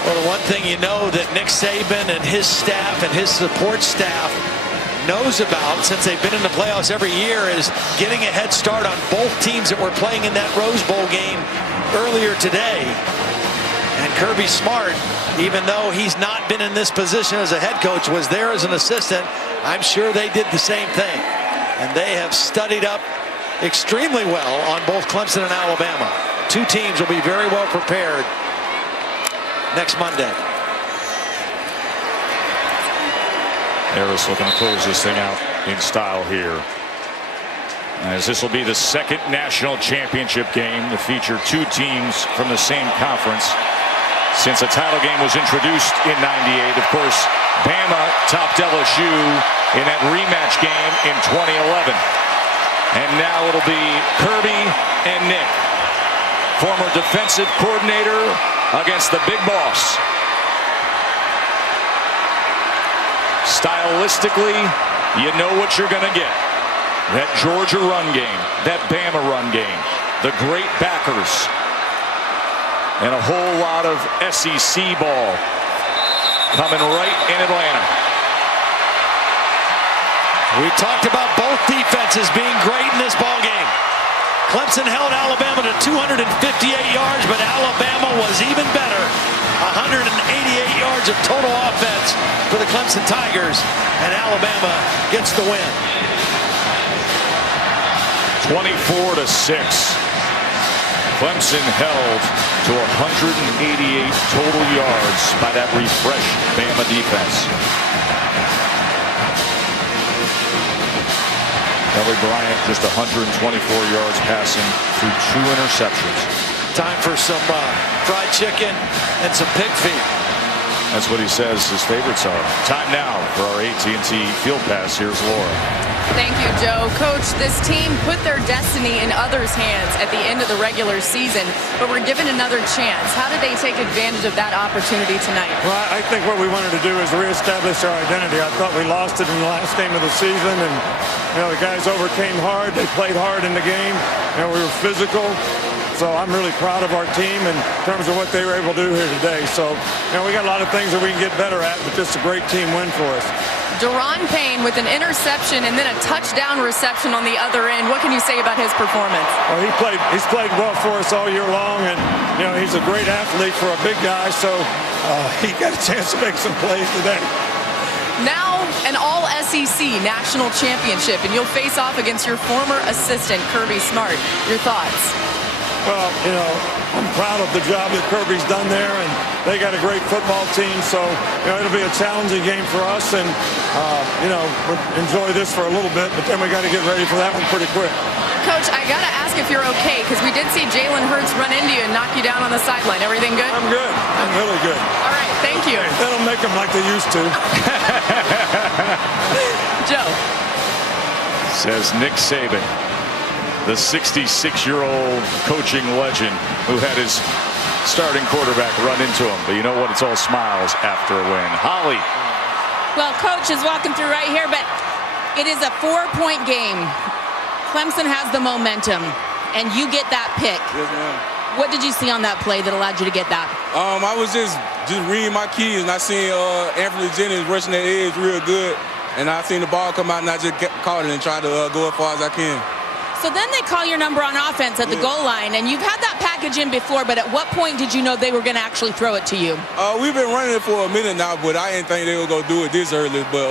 Well, the one thing you know that Nick Saban and his staff and his support staff knows about since they've been in the playoffs every year is getting a head start on both teams that were playing in that Rose Bowl game earlier today. And Kirby Smart, even though he's not been in this position as a head coach, was there as an assistant. I'm sure they did the same thing. And they have studied up extremely well on both Clemson and Alabama. 2 teams will be very well prepared next Monday. Harris looking to close this thing out in style here, as this will be the 2nd national championship game to feature 2 teams from the same conference since a title game was introduced in '98. Of course, Bama topped LSU in that rematch game in 2011. And now it'll be Kirby and Nick, former defensive coordinator against the big boss. Stylistically, you know what you're going to get. That Georgia run game, that Bama run game, the great backers, and a whole lot of SEC ball coming right in Atlanta. We talked about both defenses being great in this ball game. Clemson held Alabama to 258 yards, but Alabama was even better. 188 yards of total offense for the Clemson Tigers, and Alabama gets the win. 24-6. Clemson held to 188 total yards by that refreshed Bama defense. Kelly Bryant just 124 yards passing through 2 interceptions. Time for some fried chicken and some pig feet. That's what he says his favorites are. Time now for our AT&T Field Pass. Here's Laura. Thank you, Joe. Coach, this team put their destiny in others' hands at the end of the regular season, but were given another chance. How did they take advantage of that opportunity tonight? Well, I think what we wanted to do is reestablish our identity. I thought we lost it in the last game of the season, and the guys overcame hard. They played hard in the game. We were physical. So I'm really proud of our team in terms of what they were able to do here today. So, we got a lot of things that we can get better at, but just a great team win for us. Deron Payne with an interception and then a touchdown reception on the other end. What can you say about his performance? Well, he's played well for us all year long, and he's a great athlete for a big guy. So he got a chance to make some plays today. Now an all-SEC national championship, and you'll face off against your former assistant, Kirby Smart. Your thoughts? Well, you know, I'm proud of the job that Kirby's done there, and they got a great football team. So, you know, it'll be a challenging game for us, and, you know, we'll enjoy this for a little bit, but then we got to get ready for that one pretty quick. Coach, I got to ask if you're okay, because we did see Jalen Hurts run into you and knock you down on the sideline. Everything good? I'm good. I'm really good. All right, thank you. They don't make them like they used to. Joe. Says Nick Saban, the 66-year-old coaching legend who had his starting quarterback run into him. But you know what? It's all smiles after a win. Holly. Well, Coach is walking through right here, but it is a 4-point game. Clemson has the momentum, and you get that pick. Yes, ma'am. What did you see on that play that allowed you to get that? I was just reading my keys, and I seen Anthony Jennings rushing that edge real good, and I seen the ball come out, and I just caught it and tried to go as far as I can. So then they call your number on offense at the goal line, and you've had that package in before, but at what point did you know they were going to actually throw it to you? We've been running it for a minute now, but I didn't think they were going to do it this early. But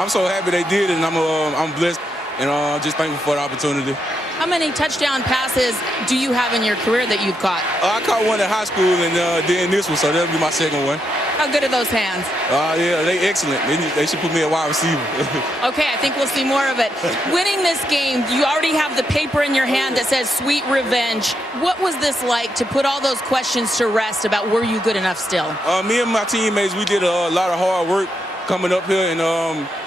I'm so happy they did it, and I'm blessed, and just thankful for the opportunity. How many touchdown passes do you have in your career that you've caught? I caught one in high school, and then this one, so that'll be my second one. How good are those hands? Yeah, they excellent. They should put me at wide receiver. Okay, I think we'll see more of it. Winning this game, you already have the paper in your hand that says sweet revenge. What was this like to put all those questions to rest about were you good enough still? Me and my teammates, we did a lot of hard work coming up here, and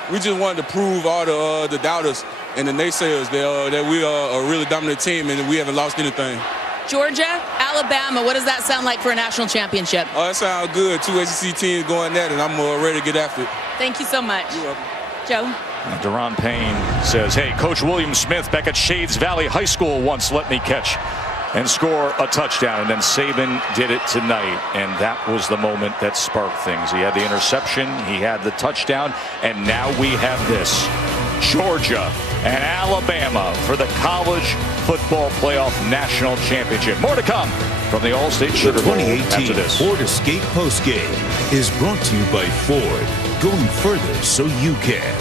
we just wanted to prove all the doubters and the naysayers that we are a really dominant team and we haven't lost anything. Georgia, Alabama, what does that sound like for a national championship? That sounds good. 2 SEC teams going at it. I'm ready to get after it. Thank you so much. You're welcome. Joe? Deron Payne says, hey, Coach William Smith back at Shades Valley High School once let me catch and score a touchdown. And then Saban did it tonight, and that was the moment that sparked things. He had the interception, he had the touchdown, and now we have this. Georgia and Alabama for the College Football Playoff National Championship. More to come from the All-State Sugar Bowl after 2018 this. Ford Escape Postgame is brought to you by Ford, going further so you can.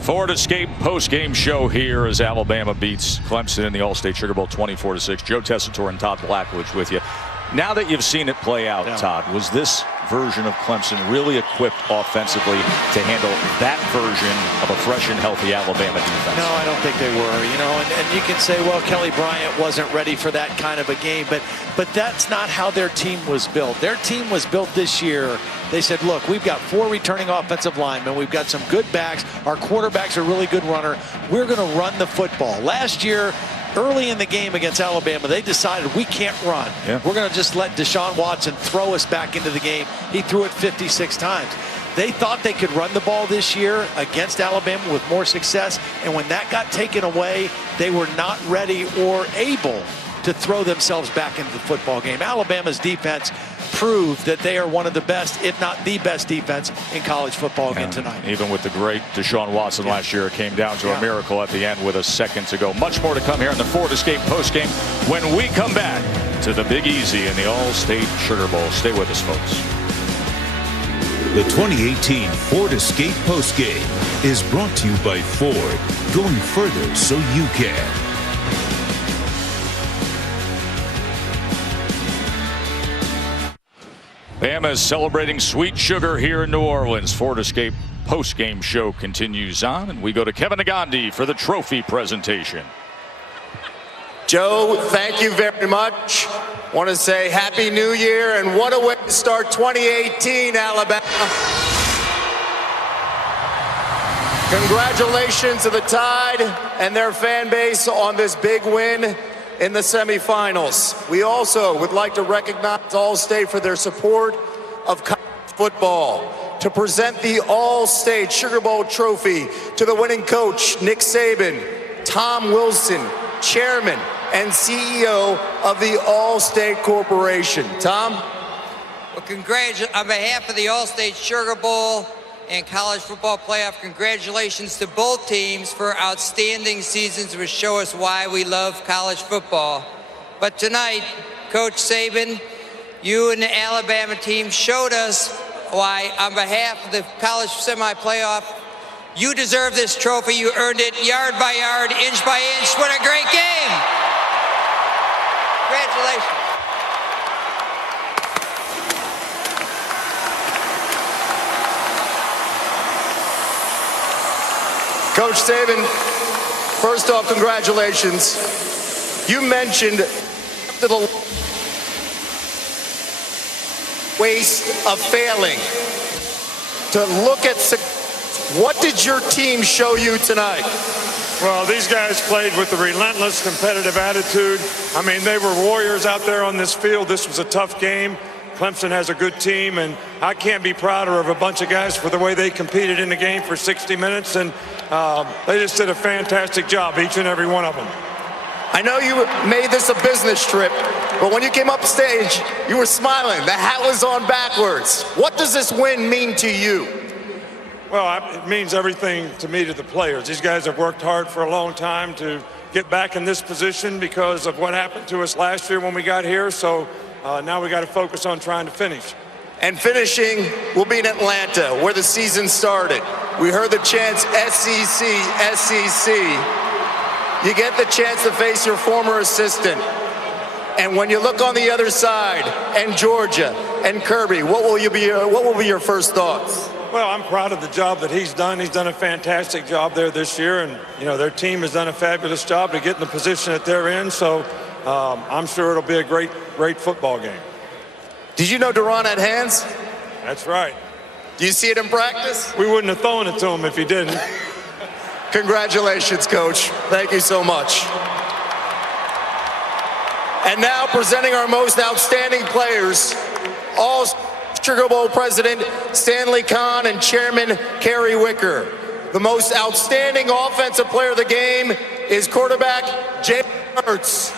Ford Escape post-game show here as Alabama beats Clemson in the All-State Sugar Bowl 24-6. Joe Tessitore and Todd Blackledge with you. Now that you've seen it play out, Todd, was this version of Clemson really equipped offensively to handle that version of a fresh and healthy Alabama defense? No, I don't think they were. You know, and you can say, well, Kelly Bryant wasn't ready for that kind of a game, but that's not how their team was built. Their team was built this year. They said, look, we've got 4 returning offensive linemen. We've got some good backs. Our quarterback's a really good runner. We're going to run the football. Last year, early in the game against Alabama, they decided we can't run. Yeah. We're going to just let Deshaun Watson throw us back into the game. He threw it 56 times. They thought they could run the ball this year against Alabama with more success, and when that got taken away, they were not ready or able to throw themselves back into the football game. Alabama's defense proved that they are one of the best, if not the best defense in college football again tonight. Even with the great Deshaun Watson last year, it came down to a miracle at the end with a second to go. Much more to come here in the Ford Escape postgame when we come back to the Big Easy in the All-State Sugar Bowl. Stay with us, folks. The 2018 Ford Escape postgame is brought to you by Ford, going further so you can. Bama is celebrating sweet sugar here in New Orleans. Ford Escape post-game show continues on, and we go to Kevin Agandi for the trophy presentation. Joe, thank you very much. Want to say Happy New Year, and what a way to start 2018, Alabama. Congratulations to the Tide and their fan base on this big win in the semifinals. We also would like to recognize All-State for their support of college football. To present the All-State Sugar Bowl trophy to the winning coach, Nick Saban, Tom Wilson, Chairman and CEO of the All-State Corporation. Tom? Well, on behalf of the All-State Sugar Bowl and College Football Playoff, congratulations to both teams for outstanding seasons, which show us why we love college football. But tonight, Coach Saban, you and the Alabama team showed us why, on behalf of the college semi-playoff, you deserve this trophy. You earned it yard by yard, inch by inch. What a great game. Congratulations. Coach Saban, first off, congratulations. You mentioned the waste of failing to look at what did your team show you tonight? Well, these guys played with a relentless competitive attitude. I mean, they were warriors out there on this field. This was a tough game. Clemson has a good team, and I can't be prouder of a bunch of guys for the way they competed in the game for 60 minutes, and they just did a fantastic job, each and every one of them. I know you made this a business trip, but when you came up stage, you were smiling. The hat was on backwards. What does this win mean to you? Well, it means everything to me, to the players. These guys have worked hard for a long time to get back in this position because of what happened to us last year when we got here, so now we got to focus on trying to finish. And finishing will be in Atlanta, where the season started. We heard the chants, SEC, SEC. You get the chance to face your former assistant. And when you look on the other side, and Georgia, and Kirby, what will be your first thoughts? Well, I'm proud of the job that he's done. He's done a fantastic job there this year, and their team has done a fabulous job to get in the position that they're in, so I'm sure it'll be a great football game. Did you know Duron had hands? That's right. Do you see it in practice? We wouldn't have thrown it to him if he didn't. Congratulations, Coach. Thank you so much. And now presenting our most outstanding players, all Sugar Bowl President Stanley Kahn and Chairman Kerry Wicker. The most outstanding offensive player of the game is quarterback Jalen Hurts.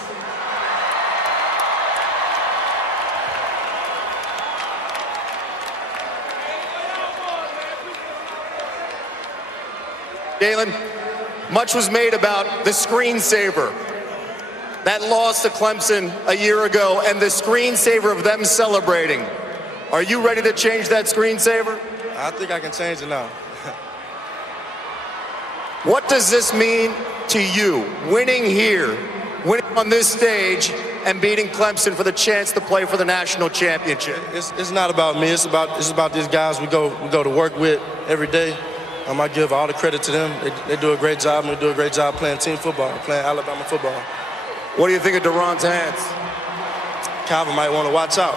Jalen, much was made about the screensaver. That loss to Clemson a year ago and the screensaver of them celebrating. Are you ready to change that screensaver? I think I can change it now. What does this mean to you, winning here, winning on this stage, and beating Clemson for the chance to play for the national championship? It's not about me. It's about these guys we go to work with every day. I give all the credit to them. They do a great job, and we do a great job playing team football, playing Alabama football. What do you think of Duron's hands? Calvin might want to watch out.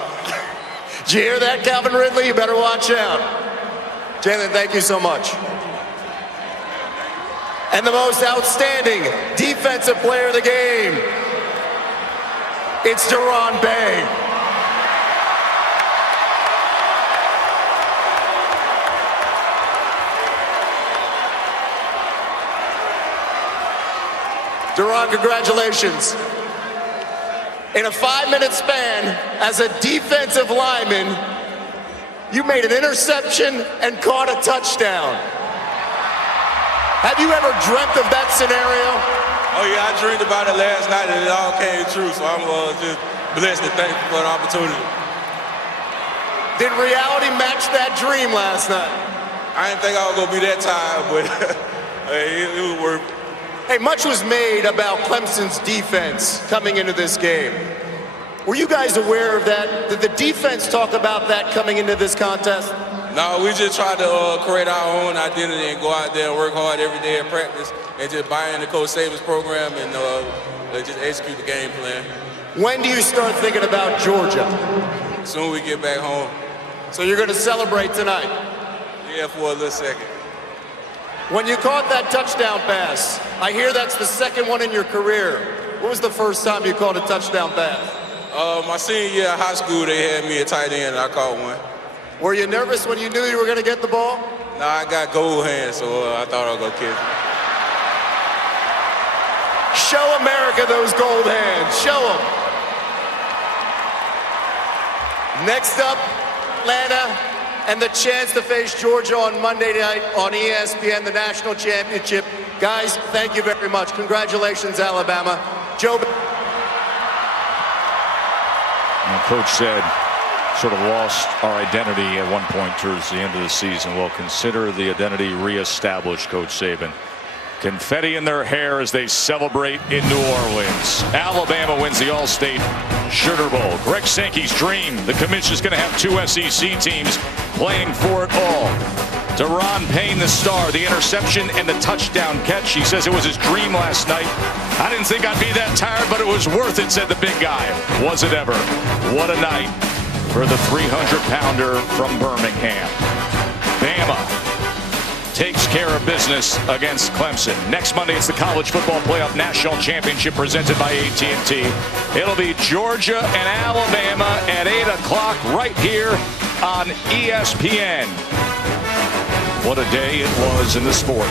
Did you hear that, Calvin Ridley? You better watch out. Jalen, thank you so much. And the most outstanding defensive player of the game, it's Duron Bay. Duron, congratulations. In a 5-minute span, as a defensive lineman, you made an interception and caught a touchdown. Have you ever dreamt of that scenario? Oh yeah, I dreamed about it last night and it all came true, so I'm just blessed and thankful for the opportunity. Did reality match that dream last night? I didn't think I was going to be that tired, but it was worth it. Hey, much was made about Clemson's defense coming into this game. Were you guys aware of that? Did the defense talk about that coming into this contest? No, we just tried to create our own identity and go out there and work hard every day at practice and just buy into Coach Saban's program and just execute the game plan. When do you start thinking about Georgia? Soon we get back home. So you're going to celebrate tonight? Yeah, for a little second. When you caught that touchdown pass, I hear that's the second one in your career. What was the first time you caught a touchdown pass? My senior year of high school, they had me a tight end and I caught one. Were you nervous when you knew you were going to get the ball? No, I got gold hands, so I thought I was going to catch it. Show America those gold hands. Show them. Next up, Atlanta, and the chance to face Georgia on Monday night on ESPN, the national championship. Guys, thank you very much. Congratulations, Alabama. Joe. And Coach said, sort of lost our identity at one point towards the end of the season. Well, consider the identity reestablished, Coach Saban. Confetti in their hair as they celebrate in New Orleans. Alabama wins the All-State Sugar Bowl. Greg Sankey's dream. The commission's going to have 2 SEC teams playing for it all. Deron Payne, the star, the interception and the touchdown catch. He says it was his dream last night. I didn't think I'd be that tired, but it was worth it, said the big guy. Was it ever? What a night for the 300-pounder from Birmingham. Bama takes care of business against Clemson. Next Monday, it's the College Football Playoff National Championship presented by AT&T. It'll be Georgia and Alabama at 8 o'clock right here on ESPN. What a day it was in the sport.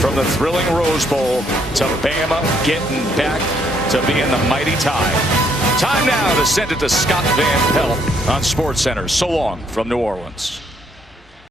From the thrilling Rose Bowl to Bama getting back to being the mighty Tide. Time now to send it to Scott Van Pelt on SportsCenter. So long from New Orleans.